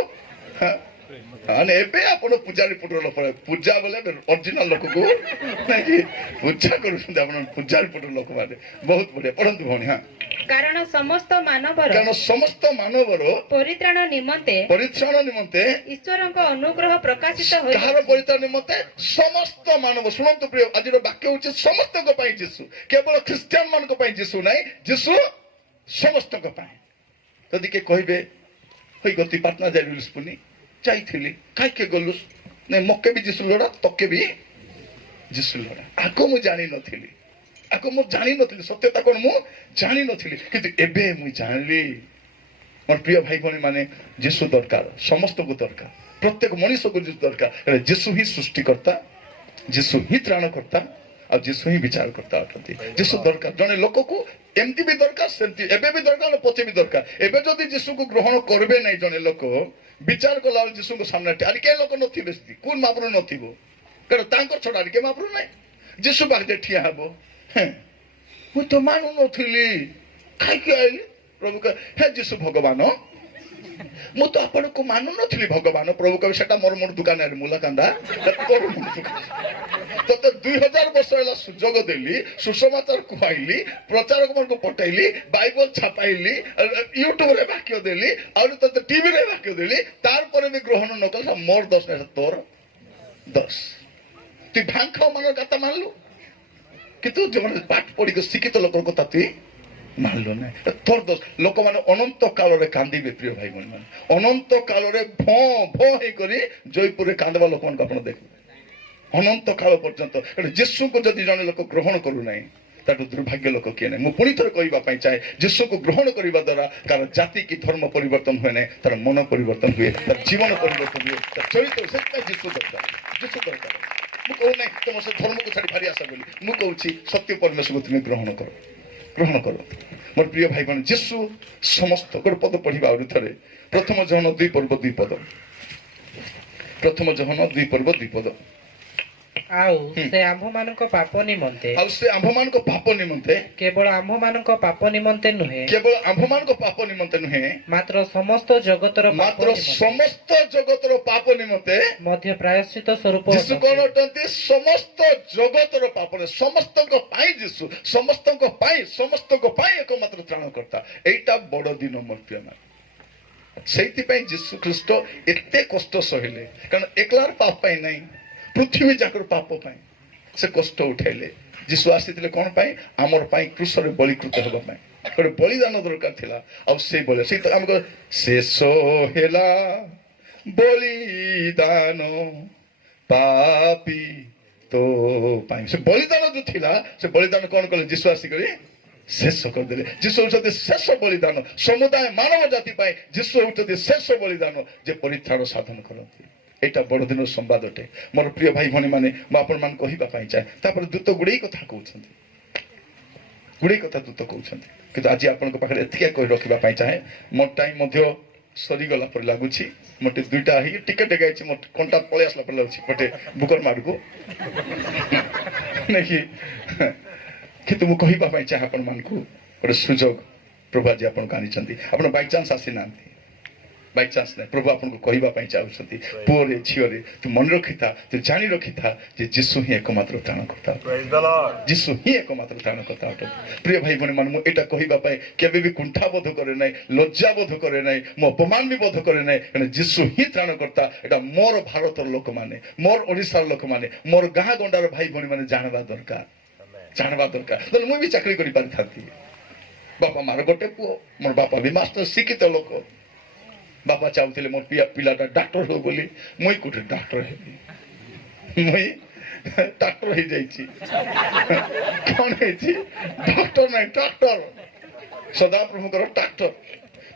ଏବେ ଆପଣ ପୂଜାରୀ ପୁଟର ଲୋକ, ପୂଜା ବୋଲେ ଅରିଜିନାଲ ଲୋକକୁ ନାଇଁ ପୂଜା କରୁଛନ୍ତି ଆପଣ, ପୂଜାରୀ ପୁଟର ଲୋକମାନେ। ବହୁତ ବଢିଆ, ପଢନ୍ତୁ ଭଉଣୀ। କାରଣ ସମସ୍ତ ମାନବର ପରିତ୍ରାଣ ନିମନ୍ତେ ଈଶ୍ୱରଙ୍କ ଅନୁଗ୍ରହ ପ୍ରକାଶିତ ହୋଇଛି। କାହାର ପରିତ୍ରାଣ ନିମନ୍ତେ? ସମସ୍ତ ମାନବ। ଶୁଣନ୍ତୁ ପ୍ରିୟ, ଆଜିର ବାକ୍ୟ ହଉଛି ସମସ୍ତଙ୍କ ପାଇଁ ଯୀଶୁ, କେବଳ ଖ୍ରୀଷ୍ଟିଆନ ମାନଙ୍କ ପାଇଁ ଯୀଶୁ ନାହିଁ, ଯୀଶୁ ସମସ୍ତଙ୍କ ପାଇଁ। ଯଦି କିଏ କହିବେ ହଇ ଗତି ପାଟନା ଯାଇଥିଲି, ଯାଇଥିଲି କାହିଁକି ଗଲୁ, ନାଇଁ ମକେ ବି ଯୀଶୁ ଲୋଡ଼ା, ତକେ ବି ଯୀଶୁ ଲୋଡ଼ା। ଆଗ ମୁଁ ଜାଣିନଥିଲି, ସତ୍ୟତା କଣ ମୁଁ ଜାଣିନଥିଲି, କିନ୍ତୁ ଏବେ ମୁଁ ଜାଣିଲି। ମୋର ପ୍ରିୟ ଭାଇ ଭଉଣୀ ମାନେ, ଯୀଶୁ ଦରକାର, ସମସ୍ତଙ୍କୁ ଦରକାର, ପ୍ରତ୍ୟେକ ମଣିଷକୁ ଯୀଶୁ ଦରକାର। ଯୀଶୁ ହିଁ ସୃଷ୍ଟିକର୍ତ୍ତା, ଯୀଶୁ ହିଁ ତ୍ରାଣକର୍ତ୍ତା, ଆଉ ଯୀଶୁ ହିଁ ବିଚାରକର୍ତ୍ତା ଅଟନ୍ତି। ଯୀଶୁ ଦରକାର, ଜଣେ ଲୋକକୁ ଏମିତି ବି ଦରକାର, ସେମିତି ଏବେ ବି ଦରକାର, ପଛେ ବି ଦରକାର। ଏବେ ଯଦି ଯୀଶୁକୁ ଗ୍ରହଣ କରିବେ ନାହିଁ ଜଣେ ଲୋକ, ବିଚାର କଲା ବେଳେ ଯୀଶୁଙ୍କ ସାମ୍ନାରେ ଆରେ କେ ଲୋକ ନଥିବେ, କୋন ମାପରୁ ନଥିବ, କାରଣ ତାଙ୍କର ଛଡା କେ ମାପରୁ ନାହିଁ। ଯୀଶୁ ପାଖରେ ଠିଆ ହବ, ମୁଁ ତ ମାନୁ ନଥିଲି, କାହିଁକି ଆଇଲି? ପ୍ରଭୁ କହ, ହେ ଯୀଶୁ ଭଗବାନ, ମୁଁ ତ ଆପଣଙ୍କୁ ମାନୁ ନଥିଲି ଭଗବାନ। ପ୍ରଭୁ କହ, ସେଟା ମୋର ଦୋକାନରେ ମୂଲା କାନ୍ଦା, ତତେ 2000 ବର୍ଷ ହେଲା ସୁଯୋଗ ଦେଲି, ସୁସମାଚାର କୁହାଇଲି, ପ୍ରଚାରକ ମାନଙ୍କୁ ପଠେଇଲି, ବାଇବଲ ଛାପାଇଲି, ୟୁଟ୍ୟୁବରେ ବାକ୍ୟ ଦେଲି, ଆଉ ତତେ ଟିଭିରେ ବାକ୍ୟ ଦେଲି, ତାରପରେ ବି ଗ୍ରହଣ ନ କଲେ ମୋର ଦୋଷ ନାହିଁ, ତୋର ଦୋଷ। তুই ভাং খাও মানুষ কথা মানলু, কিন্তু যেমন পাঠ পড়িকে শিক্ষিত লোকের কথা তুই মানলু না, তোর দোষ। ଲୋକମାନେ ଅନନ୍ତ କାଳରେ କାନ୍ଦିବେ ପ୍ରିୟ ଭାଇ ଭଉଣୀ ମାନେ, ଅନନ୍ତ କାଳରେ ଭଁ ଭଁ ହେଇକରି ଜୟପୁରରେ କାନ୍ଦବା ଲୋକମାନଙ୍କୁ ଆପଣ ଦେଖିବେ ଅନନ୍ତ କାଳ ପର୍ଯ୍ୟନ୍ତ। ଯୀଶୁଙ୍କୁ ଯଦି ଜଣେ ଲୋକ ଗ୍ରହଣ କରୁନାହିଁ, ତାଠୁ ଦୁର୍ଭାଗ୍ୟ ଲୋକ କିଏ ନାହିଁ। ମୁଁ ପୁଣି ଥରେ କହିବା ପାଇଁ ଚାହେଁ, ଯୀଶୁକୁ ଗ୍ରହଣ କରିବା ଦ୍ୱାରା ତାର ଜାତି କି ଧର୍ମ ପରିବର୍ତ୍ତନ ହୁଏ ନାହିଁ, ତାର ମନ ପରିବର୍ତ୍ତନ ହୁଏ, ତାର ଜୀବନ ପରିବର୍ତ୍ତନ ହୁଏ, ତାର ଚରିତ୍ର। ସେଥିପାଇଁ ଯୀଶୁ ଦରକାର, ଯୀଶୁ ଦରକାର। ମୁଁ କହୁନାହିଁ ତମ ସେ ଧର୍ମକୁ ଛାଡ଼ି ଭାରି ଆଶା ବୋଲି, ମୁଁ କହୁଛି ସତ୍ୟ ପରମେଶ୍ୱରକୁ ତୁମେ ଗ୍ରହଣ କର, ଗ୍ରହଣ କର। ମୋର ପ୍ରିୟ ଭାଇ ଭଉଣୀ, ଯୀଶୁ ସମସ୍ତ। ଗୋଟେ ପଦ ପଢିବା ଆହୁରି ଥରେ, ପ୍ରଥମ ଜହନ 2 ପର୍ବ 2 ପଦ। ପ୍ରଥମ ଜହନ 2 ପର୍ବ 2 ପଦ। ଆଉ ସେ ଆମ୍ଭମାନଙ୍କ ପାପ ନିମନ୍ତେ, କେବଳ ଆମ୍ଭମାନଙ୍କ ପାପ ନିମନ୍ତେ ନୁହେଁ, ମାତ୍ର ସମସ୍ତ ଜଗତର ପାପ ନିମନ୍ତେ ମଧ୍ୟ ପ୍ରାୟଶ୍ଚିତ ସ୍ୱରୂପ ଯୀଶୁ କଣ ଅଟନ୍ତି? ସମସ୍ତ ଜଗତର ପାପ, ସମସ୍ତଙ୍କ ପାଇଁ ଯୀଶୁ, ସମସ୍ତଙ୍କ ପାଇଁ ଏକମାତ୍ର ତ୍ରାଣକର୍ତ୍ତା। ଏଇଟା ବଡ ଦିନ ମୋର ପ୍ରିୟ ମାନେ। ସେଇଥିପାଇଁ ଯୀଶୁ ଖ୍ରୀଷ୍ଟ ଏତେ କଷ୍ଟ ସହିଲେ, କାରଣ ଏକଲାର ପାପ ପାଇଁ ନାହିଁ, ପୃଥିବୀ ଯାକର ପାପ ପାଇଁ ସେ କଷ୍ଟ ଉଠାଇଲେ। ଯୀଶୁ ଆସିଥିଲେ କଣ ପାଇଁ? ଆମର ପାଇଁ କ୍ରୁଶରେ ବଳିକୃତ ହେବା ପାଇଁ। ଗୋଟେ ବଳିଦାନ ଦରକାର ଥିଲା, ଆଉ ସେଇ ବଳି ସେଇ ତ ଆମକୁ ଶେଷ ହେଲା ବଳିଦାନ ପାପୀ ତୋ ପାଇଁ। ସେ ବଳିଦାନ ଯୋଉ ଥିଲା, ସେ ବଳିଦାନ କଣ କଲେ? ଯୀଶୁ ଆସିକରି ଶେଷ କରିଦେଲେ। ଯୀଶୁ ହଉଛନ୍ତି ଶେଷ ବଳିଦାନ, ସମୁଦାୟ ମାନବ ଜାତି ପାଇଁ ଯୀଶୁ ହଉଛନ୍ତି ଶେଷ ବଳିଦାନ, ଯେ ପରିତ୍ରାଣ ସାଧନ କରନ୍ତି। ଏଇଟା ବଡ ଦିନର ସମ୍ବାଦ ଅଟେ ମୋର ପ୍ରିୟ ଭାଇ ଭଉଣୀ ମାନେ। ମୁଁ ଆପଣ ମାନଙ୍କୁ କହିବା ପାଇଁ ଚାହେଁ, ତାପରେ ଦୂତ ଗୁଡେଇ କଥା କହୁଛନ୍ତି, କିନ୍ତୁ ଆଜି ଆପଣଙ୍କ ପାଖରେ ଏତିକି କହି ରଖିବା ପାଇଁ ଚାହେଁ। ମୋ ଟାଇମ ମଧ୍ୟ ସରିଗଲା ପରି ଲାଗୁଛି, ମୋଟେ 2ଟା ହେଇକି ଟିକେ ଯାଇଛି, ମୋ କଣ୍ଟା ପଳେଇ ଆସିଲା ପରି ଲାଗୁଛି ଗୋଟେ ବୁକର ମାର୍ଗକୁ ନାଇକି। କିନ୍ତୁ ମୁଁ କହିବା ପାଇଁ ଚାହେଁ ଆପଣ ମାନଙ୍କୁ, ଗୋଟେ ସୁଯୋଗ ପ୍ରଭୁ ଆଜି ଆପଣଙ୍କୁ ଆଣିଛନ୍ତି। ଆପଣ ବାଇଚାନ୍ସ ଆସିନାହାନ୍ତି, बाय चान्स नहीं प्रभु आपको कहवाई चाहते पुअरे झीरे तू मन रखी था तू जानी रखी था जे जीशु ही एकमात्र त्राणकर्ता जीशु ही एकमात्र त्राणकर्ता अटे प्रिय भाई भनी मान मुझे कहवाई केबे भी कुंठाबोध करे ना लज्जाबोध करे ना मो अपमान भी बोध करे ना जीशु ही त्राणकर्ता एटा मोर भारतर लोक माने मोर ओडिशार लोक माने मोर गाँ गंडार भाई भनी माने जानवा दरकार मुझे चाकरी कर पारि थाती बापा मार गोटे पुओ मोर बापा भी मास्टर शिक्षित लोक बापा चाहूले मोर पिलाटा डाक्टर हो बोली मुई कोटे डाक्टर हेबी मुई डाक्टर हो जाइछि कौन हेछि डॉक्टर नहीं ट्रैक्टर सदा प्रभुकर ट्रैक्टर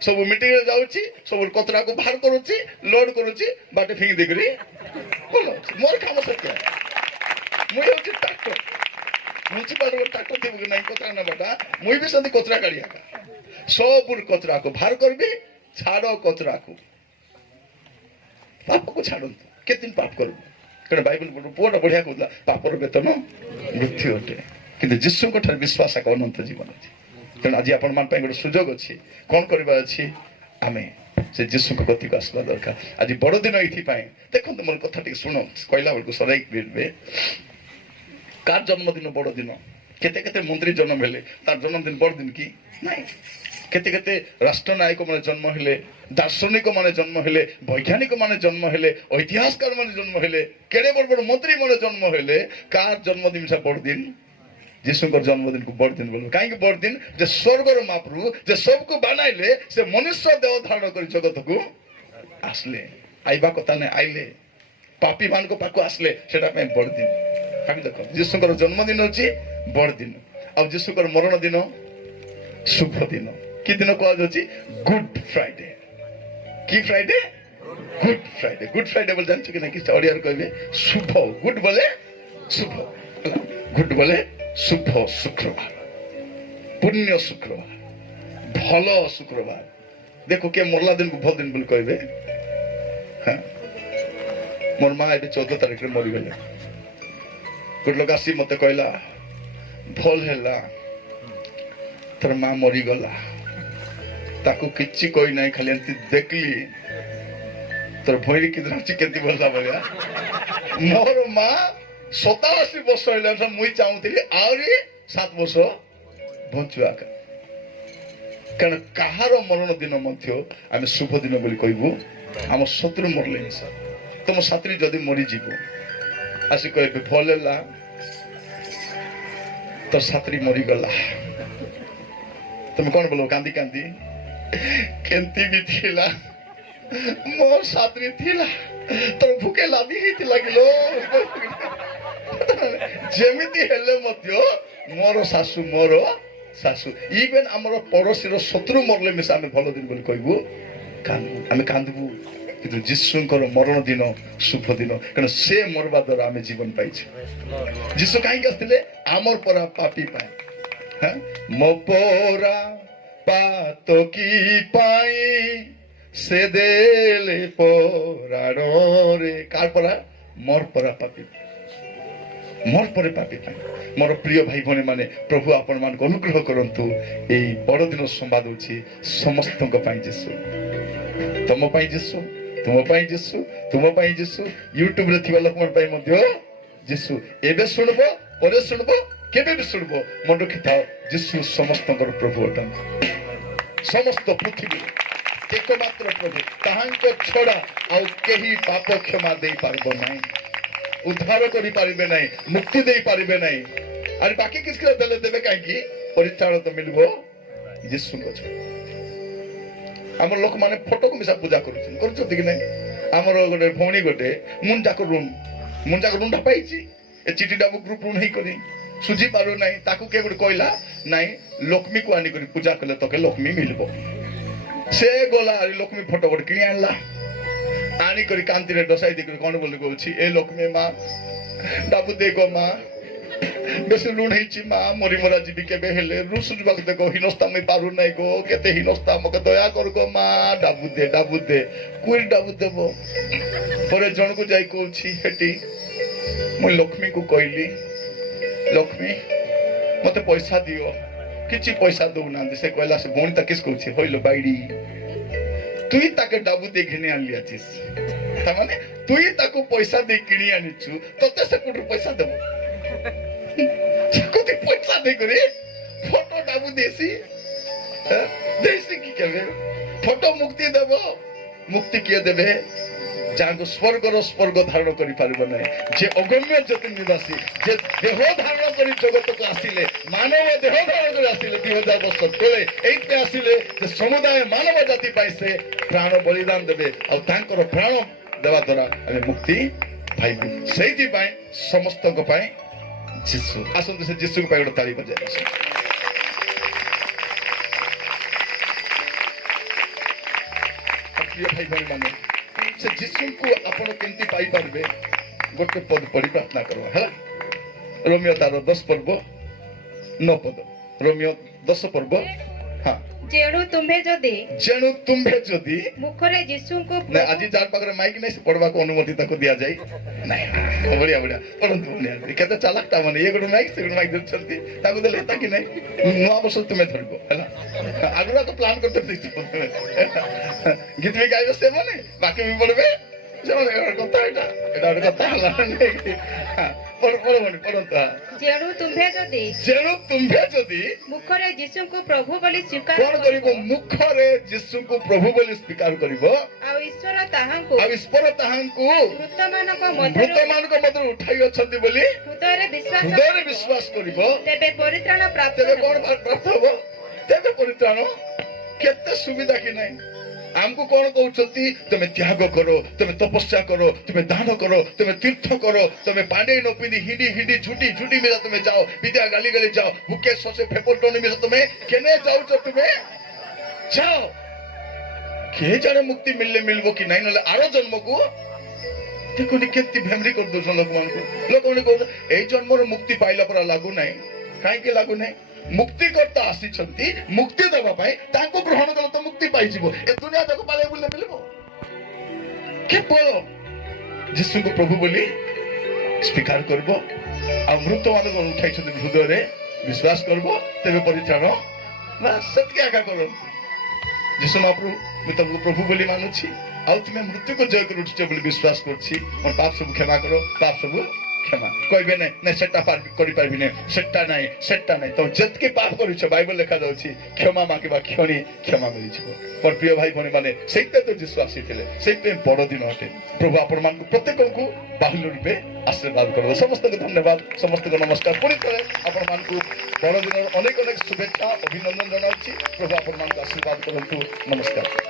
सब मीटिंग रे जाउछि सब कचरा को बाहर करूछि लोड करूछि बाटे फिंग देकरी बोलो मोर काम सत्य मुई होछि ट्रैक्टर म्युनिसिपालिटी ट्रैक्टर थी नहीं कचरा ना बाटा मुई भी सदी कचरा काढ़िया सब कचरा को बाहर करबी छाड़ो कचरा को पाप को छाड़ू केते दिन पाप करू कारण बाइबल पुओटा बढ़िया कहला पापर वेतन मृत्यु अटे किंतु जीशु को ठार विश्वास का अनंत जीवन अछि कारण आज आपण मान पे गोटे सुजोग अछि कोन करबा अछि आमे से जीशु को गति को आसबा दरकार आज बड़ दिन एथि पाए देखो मोर कथा टिक सुनो कहला बेल को सराई बेलबे कार जन्मदिन बड़ दिन केते केते मंत्री जन्म हेले तार जन्मदिन बड़ दिन की नहीं केते केते राष्ट्रनायक माने जन्म हेले दार्शनिक माने जन्म हेले वैज्ञानिक माने जन्म हेले ऐतिहासकार माने जन्म हेले केड़े बड़ बड़ मंत्री माने जन्म हेले कार जन्मदिन से बड़ दिन जीशुकर जन्मदिन को बड़ दिन बोलो काहे बड़ दिन जे स्वर्गर महाप्रभु जे सबको बनाइले से मनुष्य देह धारण कर जगत को आसले आइबा कथा ने आइले पापी मान को पाको आसले सेटा पे बड़ दिन काहे देखो जीशुकर जन्मदिन होची बड़ दिन अब जीशुकर मरण दिन शुभ दिन कि दिन कहुची गुड फ्राइडे कि फ्राइडे गुड फ्राइडे बोले जानछु कि ना कि ओडिया कहबे शुभ गुड बोले शुभ गुड बोले शुभ शुक्रवार पुण्य शुक्रवार भलो शुक्रवार देखो के मरला दिन को भल दिन बोल कहबे हां मोर मां ए 14 तारिख रे मरि गेले गुड लोग आसी मते कहला भल हैला तर मां मरी गला ताकू किछि कोई नहीं खाली एंती देखली तर भोरी कि द्राची केति बोलला बलिया मोर मां 87 वर्ष हैला मुई चाहूतिली आउरी 7 वर्ष बंचुआ कारण कहार मरण दिन मध्य आमे शुभ दिन बोली कहबू हम शत्रु मरले तुम साथी जदि मरी जीवो आसी कहबे भलेला तो साथी मरी गला तुम कौन बोलो कांदी कांदी केंती भी थिला मोर साथी थिला तो भूखे लादी ही लागिलो जेमिति हेले मध्य मोर सासू इवेन हमर पड़ोसी रो शत्रु मरले मिसा आमे भलो दिन बोली कहबू आमे कांदबू किंतु जीशुकर मरण दिन शुभ दिन कारण से मरवा द्वारा आमे जीवन पाइछ जीशु काहे आस्थिले आमर परा पापी पाए हां मो पोरा पातो की पाई से देले पोराडो रे कार परा मोर परा पापी मोर परे पापी पाए मोर प्रिय भाई भने माने प्रभु आपण मान को अनुग्रह करंतु एई बड़ दिन संवाद होछि समस्त को पाई जीशु तुम पाई जीशु तुम पाई जीशु तुम पाई जीशु यूट्यूब रे थिबा लोक मन पाई मध्य जीशु एबे सुनबो परे सुनबो केबे भी सुनबो मन रखिथाओ जीशु समस्त प्रभु अटन समस्त पृथ्वी एकमात्र प्रभु ताहांको छड़ा आ केही पाप क्षमा देई पारबो नाही उद्धार करि पारिबे नाही मुक्ति देई पारिबे नाही अरे बाकी किसके देले देबे काहे की परित्राण तो मिलबो जीशु को हमर लोक माने फोटो को मिसा पूजा करू करछो कि नहीं हमर गोटे भौणी गोटे मुंडा को रूम ढा पाइछि ए चिठी डाबु ग्रुप रूम नहीं करी सुझी पारु नहीं ताकू के गुड कहला नहीं लक्ष्मी को आनी करी पूजा कले तो के लक्ष्मी मिलबो से गोला अरे लक्ष्मी फोटो गोटे किनी आनला आनी करी कांति रे दसाई दे कोन बोल कहछि ए लक्ष्मी मां डाबु दे गो मां बेसी लुण हेछि मां मरी मरा जीवी केबे हेले रु सुजबाक देखो हिनस्ता मैं पारु नहीं गो केते हिनस्ता मके दया कर गो मां डाबु दे कोई डाबु देबो परे जण को जाई कहछि हेटी मु लक्ष्मी को कहली लक्ष्मी मते पैसा दियो किछि पैसा दउ ना से कहला से बोन त किस कहछि होइलो बाइडी তুই তাকে ডাবু দিয়ে ঘিনি আনলি আছিস তার মানে তুই তাকে পয়সা দিয়ে কিনি আনিছু তোতে সে কোটু পয়সা দেব কোটি পয়সা দেই করে ফটো ডাবু দেছি দেছি কি কেবে ফটো মুক্তি দেব মুক্তি কিয়ে দেবে যাহাକୁ ସ୍ୱର୍ଗର ସ୍ୱର୍ଗ ଧାରଣ କରିପାରିବ ନାହିଁ ଯେ ଅଗମ୍ୟ ଜ୍ୟୋତି ନିବାସୀ ଯେ ଦେହ ଧାରଣ କରି ଜଗତକୁ ଆସିଲେ ମାନବ ଦେହ ଧାରଣ କରି ଆସିଲେ 2000 ବର୍ଷ ତଳେ ଏଇଥିପାଇଁ ଆସିଲେ ଯେ ସମୁଦାୟ ମାନବ ଜାତି ପାଇଁ ସେ ପ୍ରାଣ ବଳିଦାନ ଦେବେ ଆଉ ତାଙ୍କର ପ୍ରାଣ ଦେବା ଦ୍ୱାରା ଆମେ ମୁକ୍ତି ପାଇବୁ ସେଇଥିପାଇଁ ସମସ୍ତଙ୍କ ପାଇଁ ଯୀଶୁ ଆସନ୍ତୁ ସେ ଯୀଶୁଙ୍କ ପାଇଁ ଗୋଟେ ତାଳି ବଜାଇବା ପ୍ରିୟ ଭାଇ ଭାଇ ମାନେ से जिसु को आपण केमती पाई पारबे गोटे पद पढ़ी प्रार्थना करवा है रोमियो तार 10 पर्व 9 पद रोमियो 10 पर्व हाँ जेणु तुम्हें जदि मुखरे यीशु को ना आज जार पाखरे माइक नहीं से पढ़वा को अनुमति ताको दिया जाय नहीं बढ़िया बढ़िया परंतु ने केते चालाकटा माने ये गोटे माइक से गोटे माइक देछंती ताको देले ताकि नहीं नुआ वर्ष तुमे धरबो हैला आगरा तो प्लान करते देखो गीत में गाइबो से माने बाकी भी पढ़बे जेने कथा एटा कथा हला नहीं जेणु तुम्हें जदि मुखरे यीशु को प्रभु बोली स्वीकार कोन करिवो मुखरे यीशु को प्रभु बोली स्वीकार करिवो आ ईश्वर ताहांको मृत मानक मध्य उठाई अछंती बोली हृदय विश्वास करिवो तेबे परित्राण प्राप्त तेबे कोन प्राप्त हबो तेबे परित्राण केते सुविधा कि नहीं हमको कौन कहते तुम त्याग करो तुम तपस्या करो तुम दान करो तुम तीर्थ करो तुम पांडे न पिंदी हिडी हिडी झूठी झूठी मेरा तुम्हें जाओ विद्या गाली गाली जाओ भूखे सोचे फेपटोनी मेरा तुम्हें केने जाओ तुम्हें जाओ के जाने मुक्ति मिलले मिलबो कि नहीं नले आरो जन्म को देखो नि केती भेमरी कर दो लोक मान को को ए जन्मर मुक्ति पाइला पर लागू नहीं काहे के लागू नहीं मुक्ति करता आसी छंती मुक्ति देबा पाए ताको ग्रहण कलो तो मुक्ति पाई जीवो ए दुनिया जाको पाले बोले मिलबो के बोलो यीशु को प्रभु बोली स्वीकार करबो अमृत मान को उठाई छथि हृदय रे विश्वास करबो तेबे परित्राण ना सत्य आका करो यीशु महाप्रभु मैं तुमको प्रभु बोली मानुछि आ तुमे मृत्यु को जय कर उठिछ बोली विश्वास करछि और पाप सब क्षमा करो पाप सब क्षमा कहबे नहीं सेटा पार करि पारबि नहीं सेटा नहीं तो जतके पाप करिछ बाइबल लिखा जाउछि क्षमा मांगबा क्षणी क्षमा मिलि छिबो पर प्रिय भाई भनी माने सेते तो यीशु आसीथिले सेते बड़ दिन अटे प्रभु आपण मान प्रत्येक को बाहुल्य रूपे आशीर्वाद करो समस्त को धन्यवाद समस्त को नमस्कार पुरी तरह आपण मान को बड़ दिन अनेक अनेक शुभेच्छा अभिनंदन जनाउछि प्रभु आपण मान को आशीर्वाद करंतु नमस्कार।